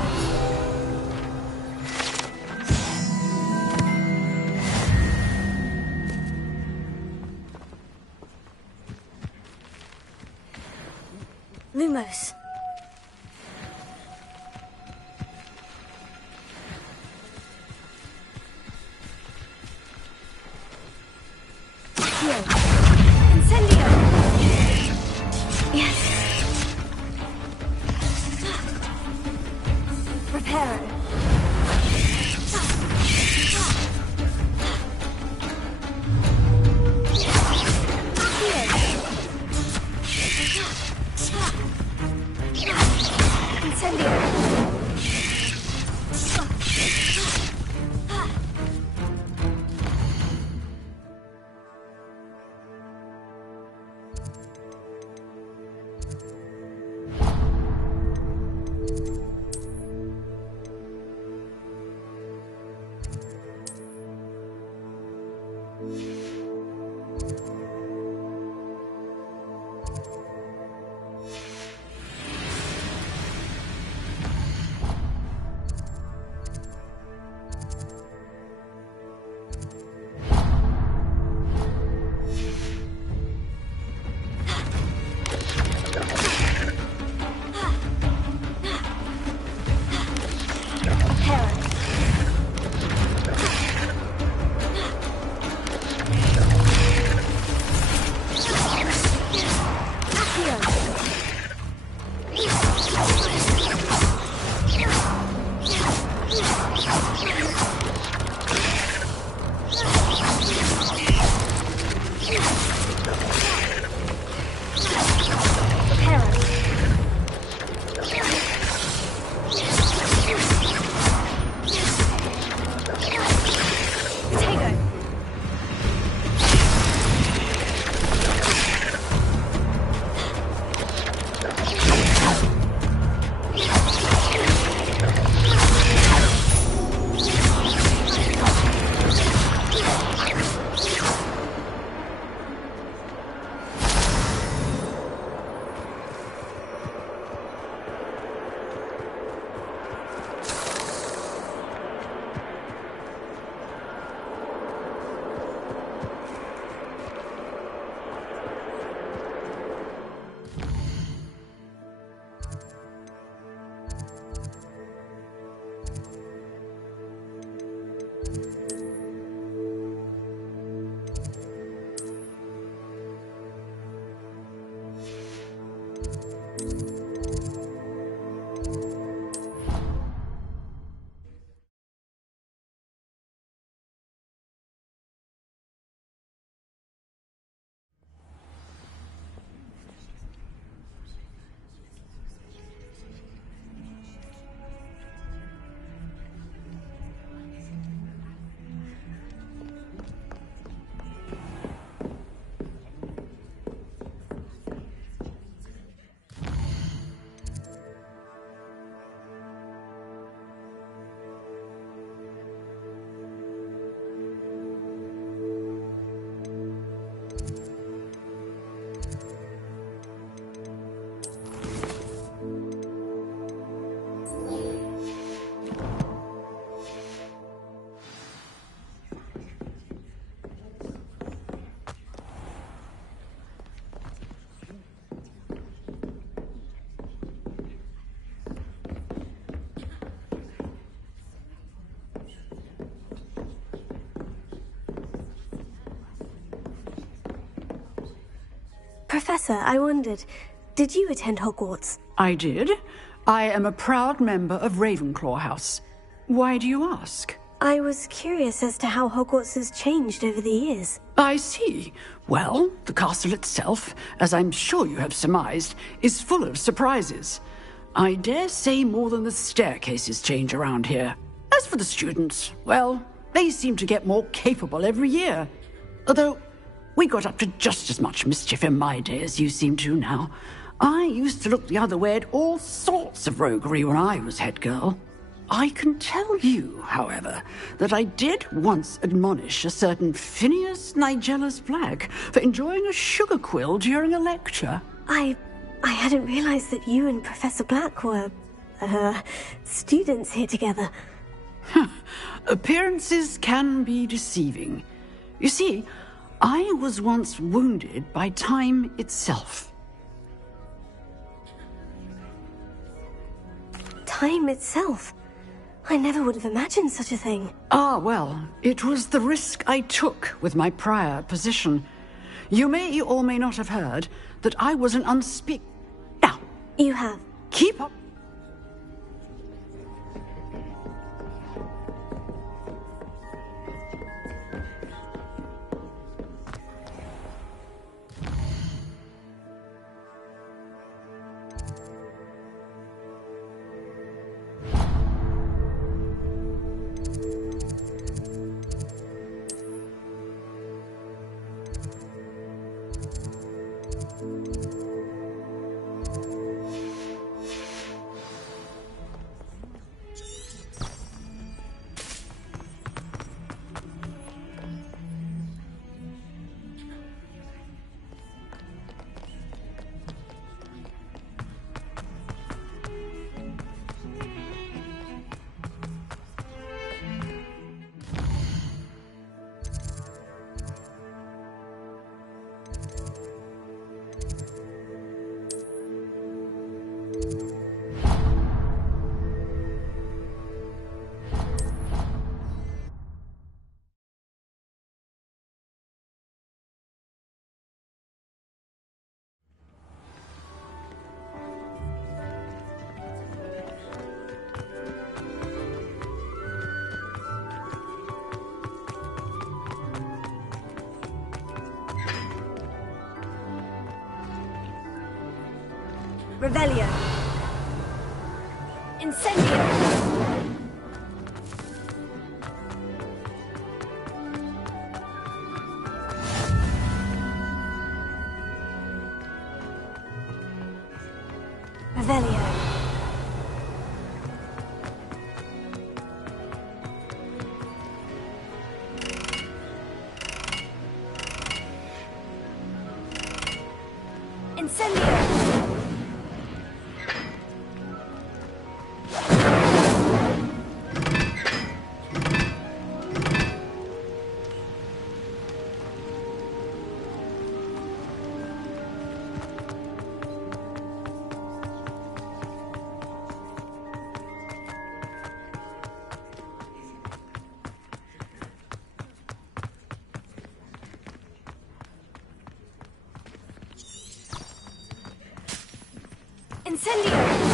Lumos. Incendio! Yes. Reparo. Professor, I wondered, did you attend Hogwarts? I did. I am a proud member of Ravenclaw House. Why do you ask? I was curious as to how Hogwarts has changed over the years. I see. Well, the castle itself, as I'm sure you have surmised, is full of surprises. I dare say more than the staircases change around here. As for the students, well, they seem to get more capable every year. Although, we got up to just as much mischief in my day as you seem to now. I used to look the other way at all sorts of roguery when I was head girl. I can tell you, however, that I did once admonish a certain Phineas Nigellus Black for enjoying a sugar quill during a lecture. I hadn't realized that you and Professor Black were students here together. Appearances can be deceiving. You see, I was once wounded by time itself. Time itself? I never would have imagined such a thing. Ah, well, it was the risk I took with my prior position. You may or may not have heard that I was an Now, you have. Keep up. Revelio. Incendio. Revelio. Incendio. Incendio!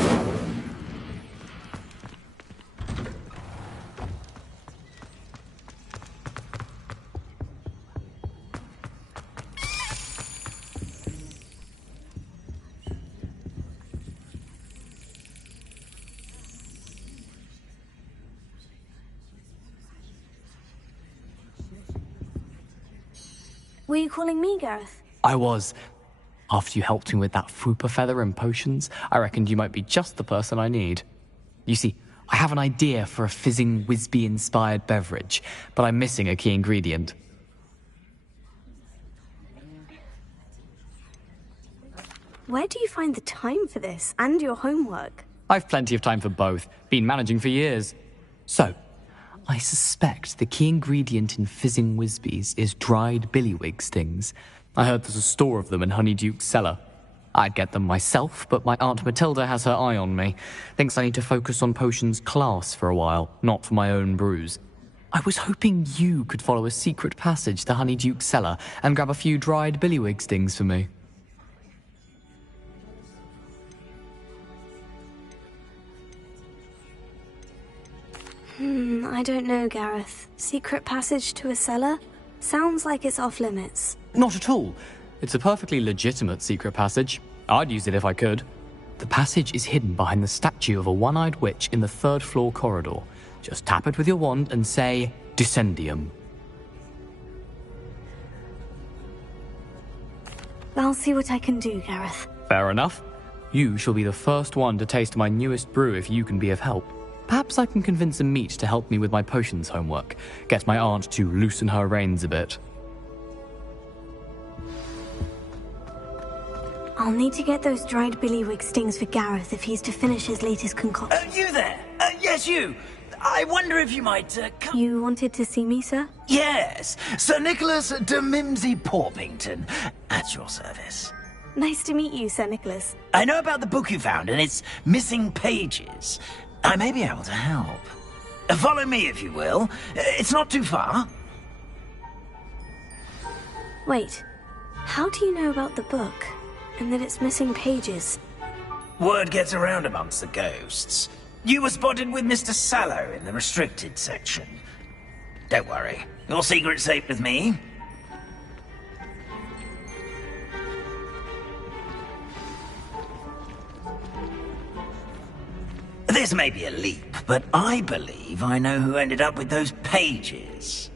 Were you calling me, Gareth? I was. After you helped me with that Fupa feather and potions, I reckoned you might be just the person I need. You see, I have an idea for a fizzing Whizbee-inspired beverage, but I'm missing a key ingredient. Where do you find the time for this, and your homework? I've plenty of time for both. Been managing for years. So, I suspect the key ingredient in fizzing Whizbees is dried billywig stings. I heard there's a store of them in Honeyduke's cellar. I'd get them myself, but my Aunt Matilda has her eye on me. Thinks I need to focus on potions class for a while, not for my own brews. I was hoping you could follow a secret passage to Honeyduke's cellar and grab a few dried billywig stings for me. I don't know, Gareth. Secret passage to a cellar? Sounds like it's off limits. Not at all. It's a perfectly legitimate secret passage. I'd use it if I could. The passage is hidden behind the statue of a one-eyed witch in the third-floor corridor. Just tap it with your wand and say, Descendium. I'll see what I can do, Gareth. Fair enough. You shall be the first one to taste my newest brew if you can be of help. Perhaps I can convince a meat to help me with my potions homework. Get my aunt to loosen her reins a bit. I'll I'll need to get those dried billywig stings for Gareth if he's to finish his latest concoction. You there? Yes, you. I wonder if you might come... You wanted to see me, sir? Yes, Sir Nicholas de Mimsy Porpington, at your service. Nice to meet you, Sir Nicholas. I know about the book you found and its missing pages. I may be able to help. Follow me, if you will. It's not too far. Wait, how do you know about the book? And that it's missing pages? Word gets around amongst the ghosts. You were spotted with Mr. Sallow in the restricted section. Don't worry, your secret's safe with me. This may be a leap, but I believe I know who ended up with those pages.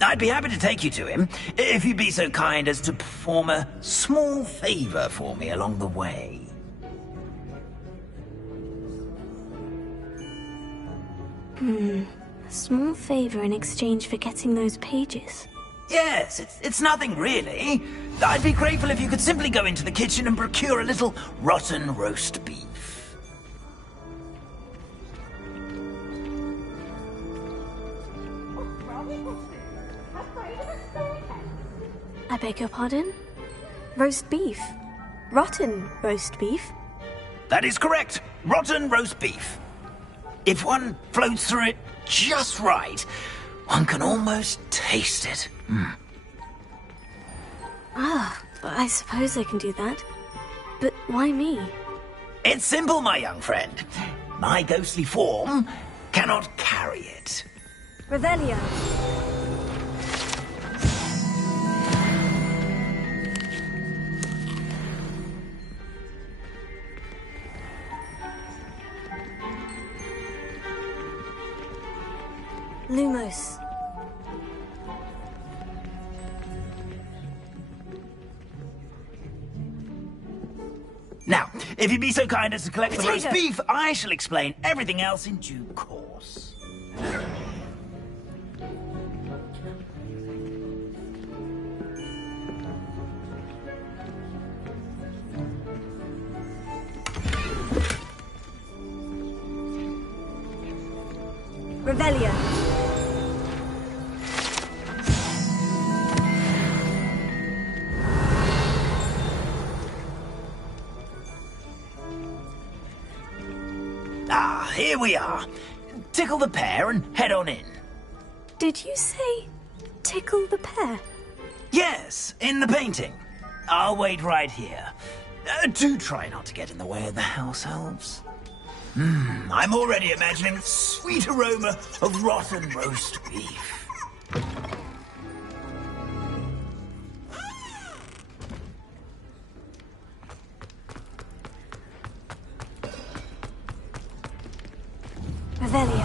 I'd be happy to take you to him, if you'd be so kind as to perform a small favor for me along the way. A small favor in exchange for getting those pages. Yes, it's nothing really. I'd be grateful if you could simply go into the kitchen and procure a little rotten roast beef. I beg your pardon? Roast beef? Rotten roast beef? That is correct. Rotten roast beef. If one floats through it just right, one can almost taste it. I suppose I can do that. But why me? It's simple, my young friend. My ghostly form cannot carry it. Revelio. Lumos. Now, if you'd be so kind as to collect the roast Potato. beef, I shall explain everything else in due course. Revelio. Ah, here we are. Tickle the pear and head on in. Did you say tickle the pear? Yes, in the painting. I'll wait right here. Do try not to get in the way of the house elves. I'm already imagining the sweet aroma of rotten roast beef. Revelio.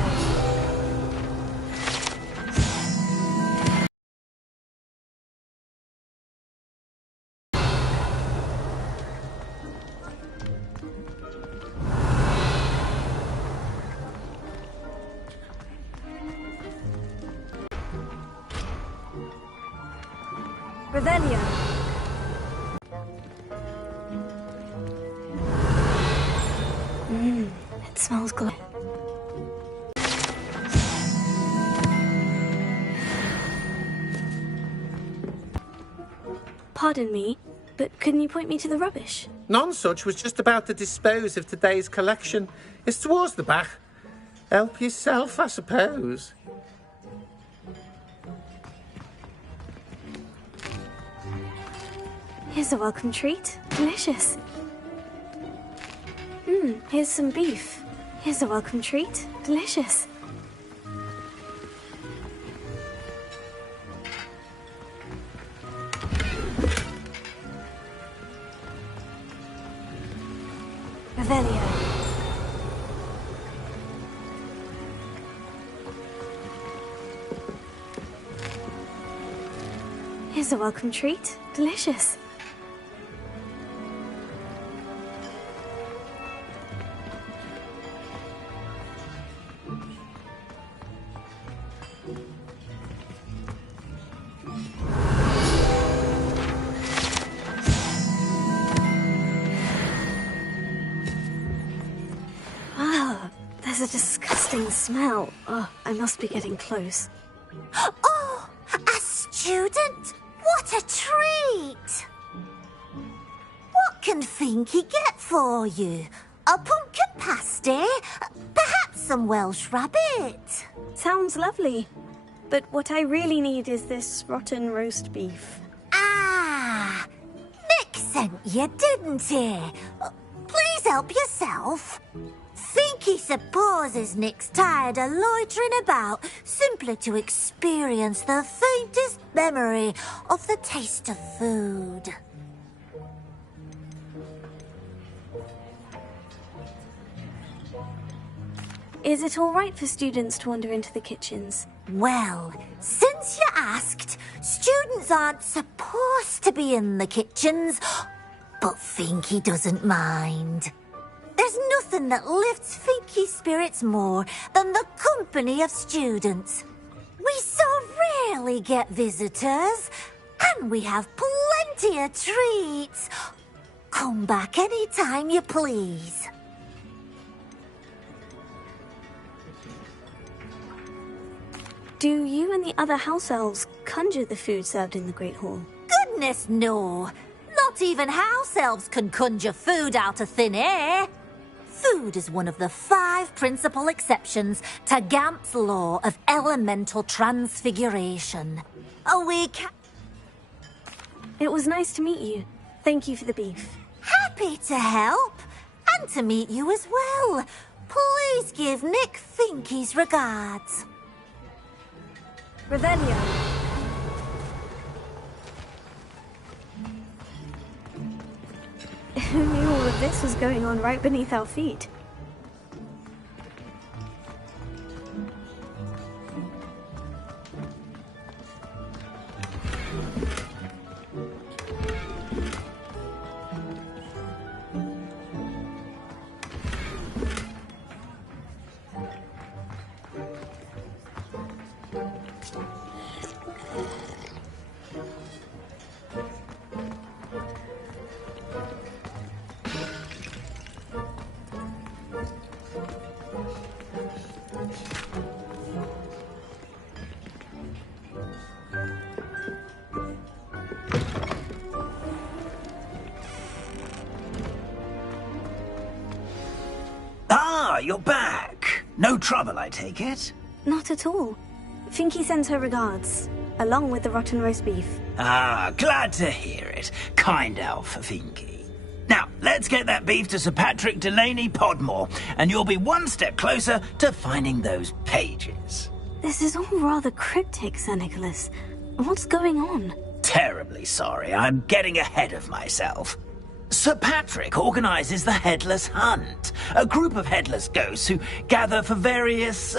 Revelio. It smells good. Pardon me, but couldn't you point me to the rubbish? Nonsuch was just about to dispose of today's collection. It's towards the back. Help yourself, I suppose. Here's a welcome treat. Delicious. Here's some beef. Here's a welcome treat. Delicious. Revelio. Here's a welcome treat. Delicious. There's a disgusting smell. Oh, I must be getting close. Oh, a student? What a treat! What can Finky get for you? A pumpkin pasty? Perhaps some Welsh rabbit? Sounds lovely. But what I really need is this rotten roast beef. Ah, Nick sent you, didn't he? Please help yourself. Finky supposes Nick's tired of loitering about simply to experience the faintest memory of the taste of food. Is it all right for students to wander into the kitchens? Well, since you asked, students aren't supposed to be in the kitchens, but Finky doesn't mind. There's nothing that lifts Finky's spirits more than the company of students. We so rarely get visitors, and we have plenty of treats. Come back any time you please. Do you and the other house elves conjure the food served in the Great Hall? Goodness, no. Not even house elves can conjure food out of thin air. Food is one of the 5 principal exceptions to Gamp's law of elemental transfiguration. It was nice to meet you. Thank you for the beef. Happy to help, and to meet you as well. Please give Nick Finky's regards. Revelio. Who knew all of this was going on right beneath our feet? Ah, you're back. No trouble, I take it? Not at all. Finky sends her regards, along with the rotten roast beef. Ah, glad to hear it. Kind elf, Finky. Now, let's get that beef to Sir Patrick Delaney Podmore, and you'll be one step closer to finding those pages. This is all rather cryptic, Sir Nicholas. What's going on? Terribly sorry, I'm getting ahead of myself. Sir Patrick organises the Headless Hunt, a group of headless ghosts who gather for various,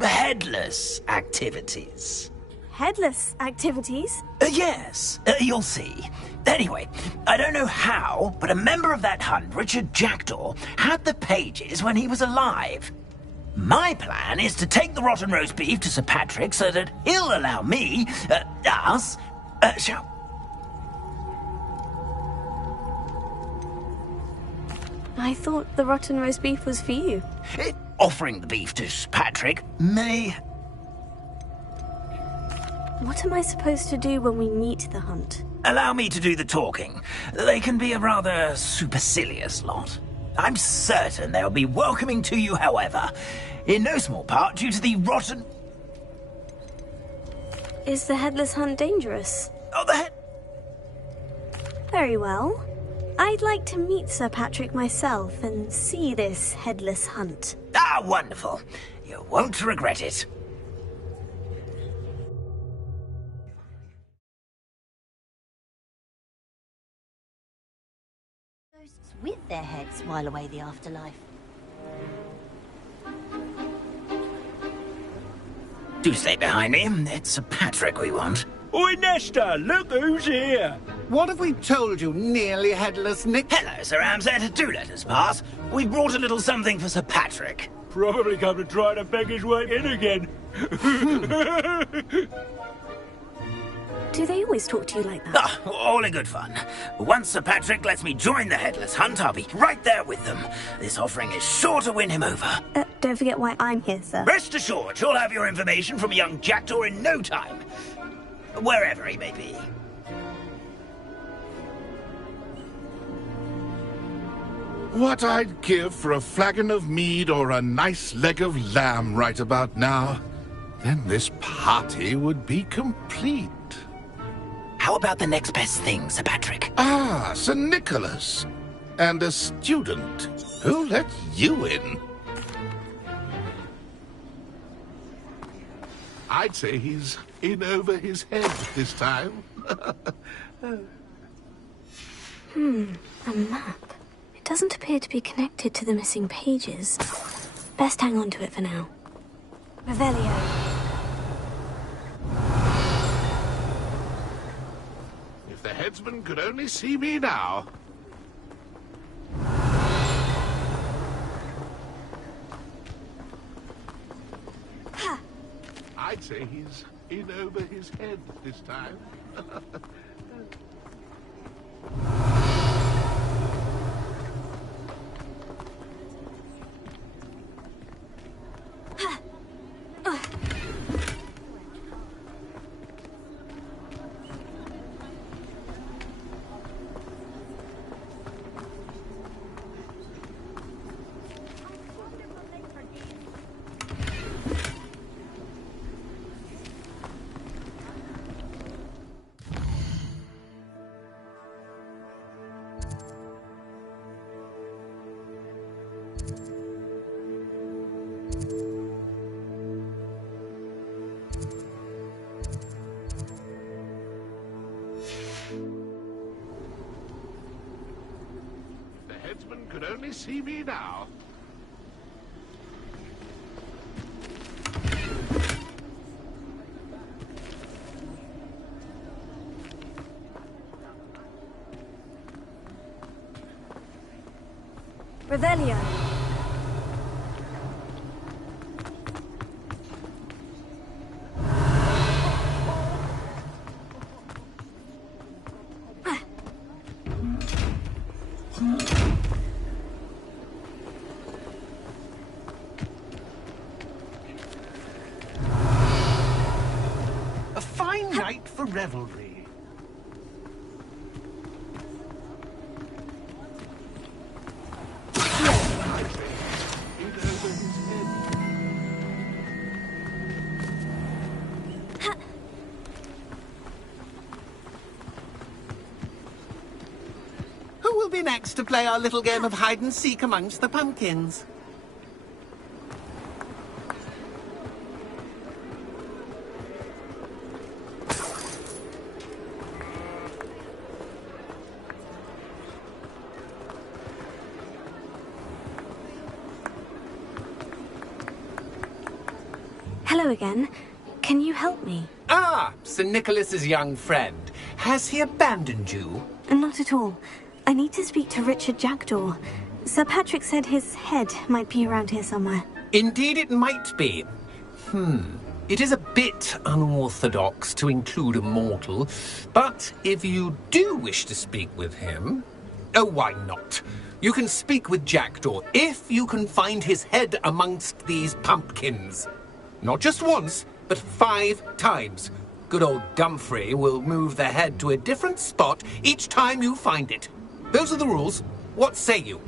headless activities. Headless activities? Yes, you'll see. Anyway, I don't know how, but a member of that hunt, Richard Jackdaw, had the pages when he was alive. My plan is to take the rotten roast beef to Sir Patrick so that he'll allow me, I thought the rotten roast beef was for you. Offering the beef to Sir Patrick may... What am I supposed to do when we meet the hunt? Allow me to do the talking. They can be a rather supercilious lot. I'm certain they'll be welcoming to you, however, in no small part due to the rotten... Is the Headless Hunt dangerous? Oh, the Very well. I'd like to meet Sir Patrick myself and see this Headless Hunt. Ah, wonderful. You won't regret it. Ghosts with their heads while away the afterlife. Do stay behind me. It's Sir Patrick we want. Oi, Nesta, look who's here. What have we told you, nearly headless Nick? Hello, Sir Ramsett. Do let us pass. We brought a little something for Sir Patrick. Probably come to try to beg his way in again. Do they always talk to you like that? Ah, all in good fun. Once Sir Patrick lets me join the Headless Hunt, I'll be right there with them. This offering is sure to win him over. Don't forget why I'm here, sir. Rest assured, you'll have your information from a young jackdaw in no time. Wherever he may be. What I'd give for a flagon of mead or a nice leg of lamb right about now. Then this party would be complete. How about the next best thing, Sir Patrick? Ah, Sir Nicholas. And a student. Who let you in? I'd say he's in over his head this time. A map. It doesn't appear to be connected to the missing pages. Best hang on to it for now. Revelio. If the headsman could only see me now. I'd say he's in over his head this time. Could only see me now. Revelio. For revelry. Who will be next to play our little game of hide and seek amongst the pumpkins? Hello again. Can you help me? Ah, Sir Nicholas's young friend. Has he abandoned you? Not at all. I need to speak to Richard Jackdaw. Sir Patrick said his head might be around here somewhere. Indeed it might be. It is a bit unorthodox to include a mortal, but if you do wish to speak with him... Oh, why not? You can speak with Jackdaw if you can find his head amongst these pumpkins. Not just once, but 5 times. Good old Dumfrey will move the head to a different spot each time you find it. Those are the rules. What say you?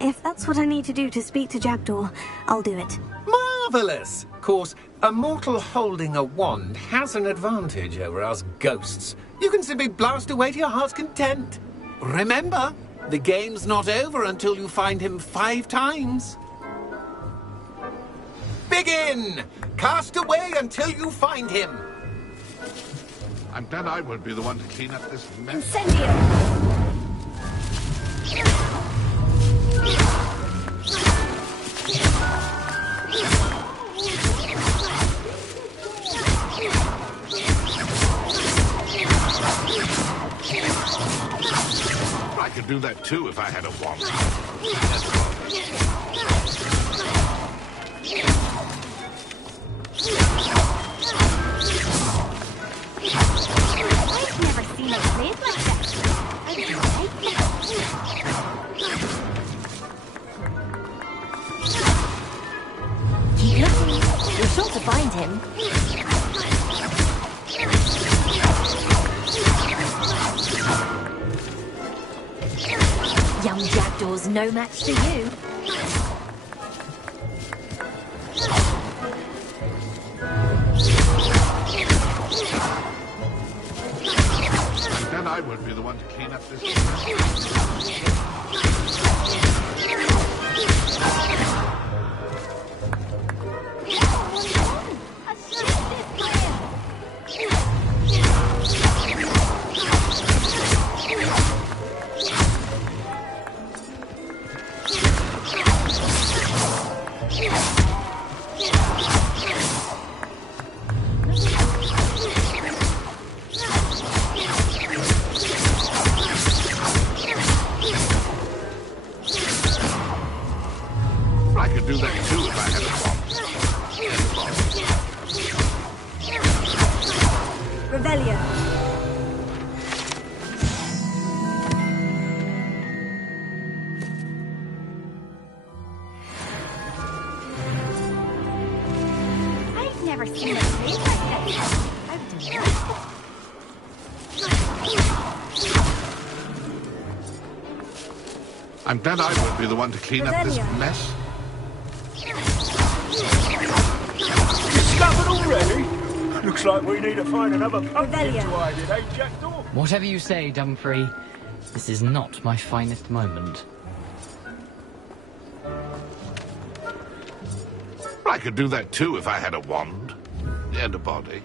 If that's what I need to do to speak to Jackdaw, I'll do it. Marvellous! Of course, a mortal holding a wand has an advantage over us ghosts. You can simply blast away to your heart's content. Remember, the game's not over until you find him 5 times. Begin! Cast away until you find him. I'm glad I won't be the one to clean up this mess. Incendio! I could do that too if I had a wand. I've never seen it played like this. Keep looking. You're sure to find him. Young Jackdaw's no match for you. Then I would be the one to clean up this. I could do that too if I had a bomb. Revelio. I've never seen it played like this. I've done that. I'm glad I would be the one to clean up this mess. Discovered already? Looks like we need to find another pumpkin to hide in, eh, Jackdaw? Whatever you say, Dumfrey. This is not my finest moment. I could do that too if I had a wand and a body.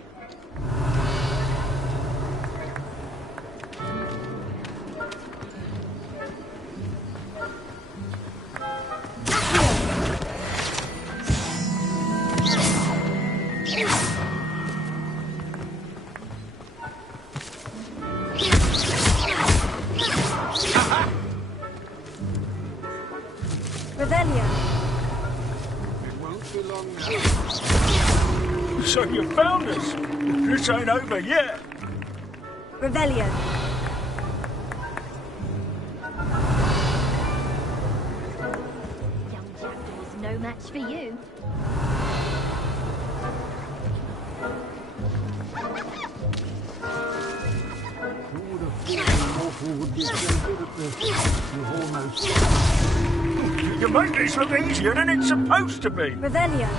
Revelio. It won't be long now. So you found us? This ain't over yet. Revelio. Young Jackdaw's no match for you. You make this look easier than it's supposed to be. Revelio.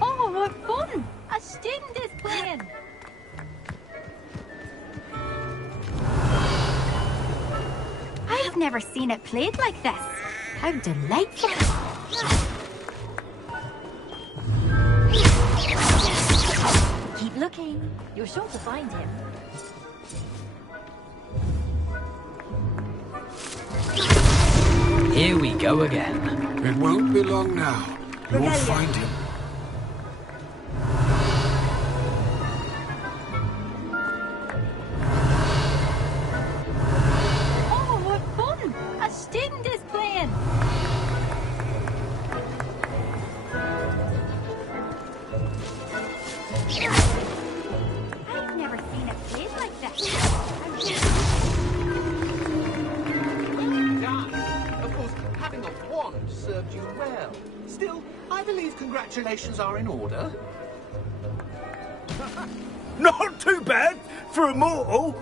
Oh, what fun! A student is playing. I've never seen it played like this. How delightful. Keep looking. You're sure to find him. Here we go again. It won't be long now. You'll find him. Oh, what fun! A student is playing. I've never seen it played like this. Of course, having a wand served you well. Still, I believe congratulations are in order. Not too bad for a mortal.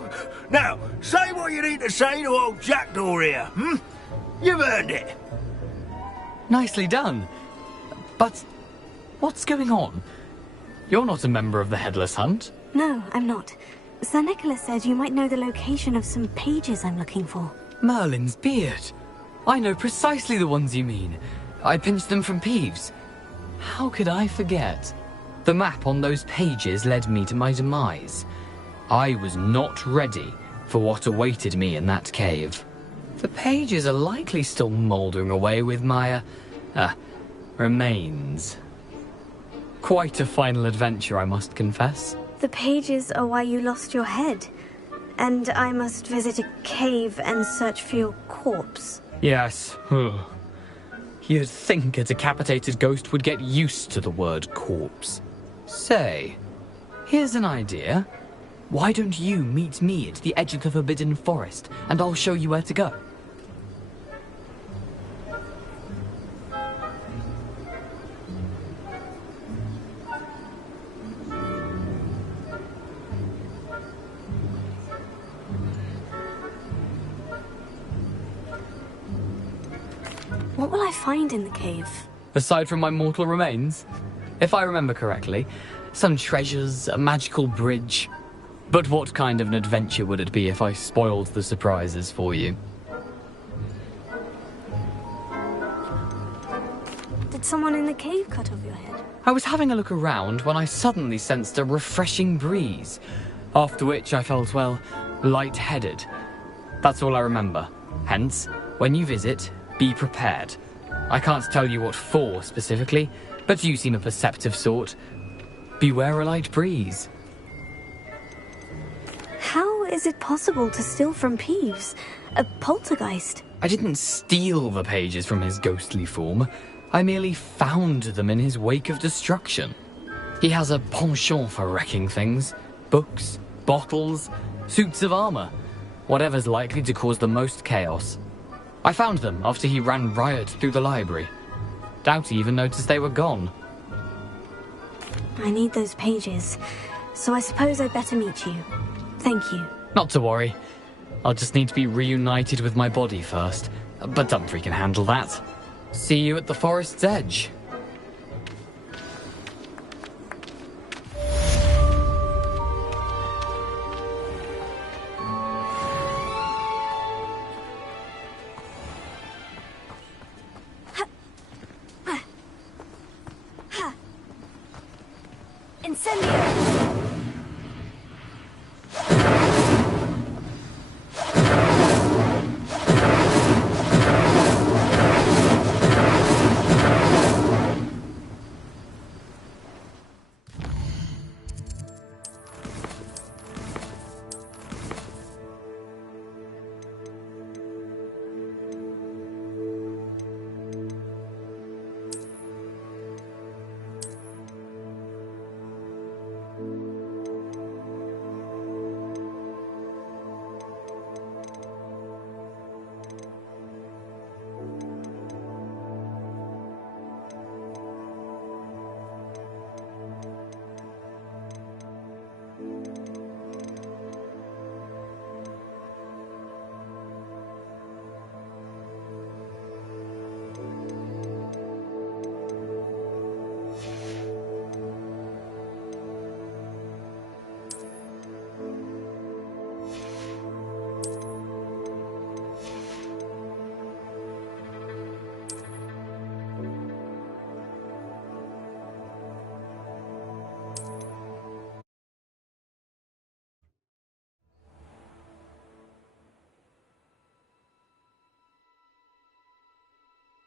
Now, say what you need to say to old Jackdaw here, hmm? You've earned it. Nicely done. But what's going on? You're not a member of the Headless Hunt. No, I'm not. Sir Nicholas said you might know the location of some pages I'm looking for. Merlin's beard. I know precisely the ones you mean. I pinched them from Peeves. How could I forget? The map on those pages led me to my demise. I was not ready for what awaited me in that cave. The pages are likely still mouldering away with my, remains. Quite a final adventure, I must confess. The pages are why you lost your head. And I must visit a cave and search for your corpse. Yes. You'd think a decapitated ghost would get used to the word corpse. Say, here's an idea. Why don't you meet me at the edge of the Forbidden Forest, and I'll show you where to go? What will I find in the cave? Aside from my mortal remains? If I remember correctly, some treasures, a magical bridge. But what kind of an adventure would it be if I spoiled the surprises for you? Did someone in the cave cut off your head? I was having a look around when I suddenly sensed a refreshing breeze, after which I felt, well, lightheaded. That's all I remember. Hence, when you visit, be prepared. I can't tell you what for specifically, but you seem a perceptive sort. Beware a light breeze. How is it possible to steal from Peeves? A poltergeist? I didn't steal the pages from his ghostly form. I merely found them in his wake of destruction. He has a penchant for wrecking things. Books, bottles, suits of armor. Whatever's likely to cause the most chaos. I found them after he ran riot through the library. Doubt he even noticed they were gone. I need those pages, so I suppose I'd better meet you. Thank you. Not to worry. I'll just need to be reunited with my body first. But Dumfries can handle that. See you at the forest's edge. Incendio!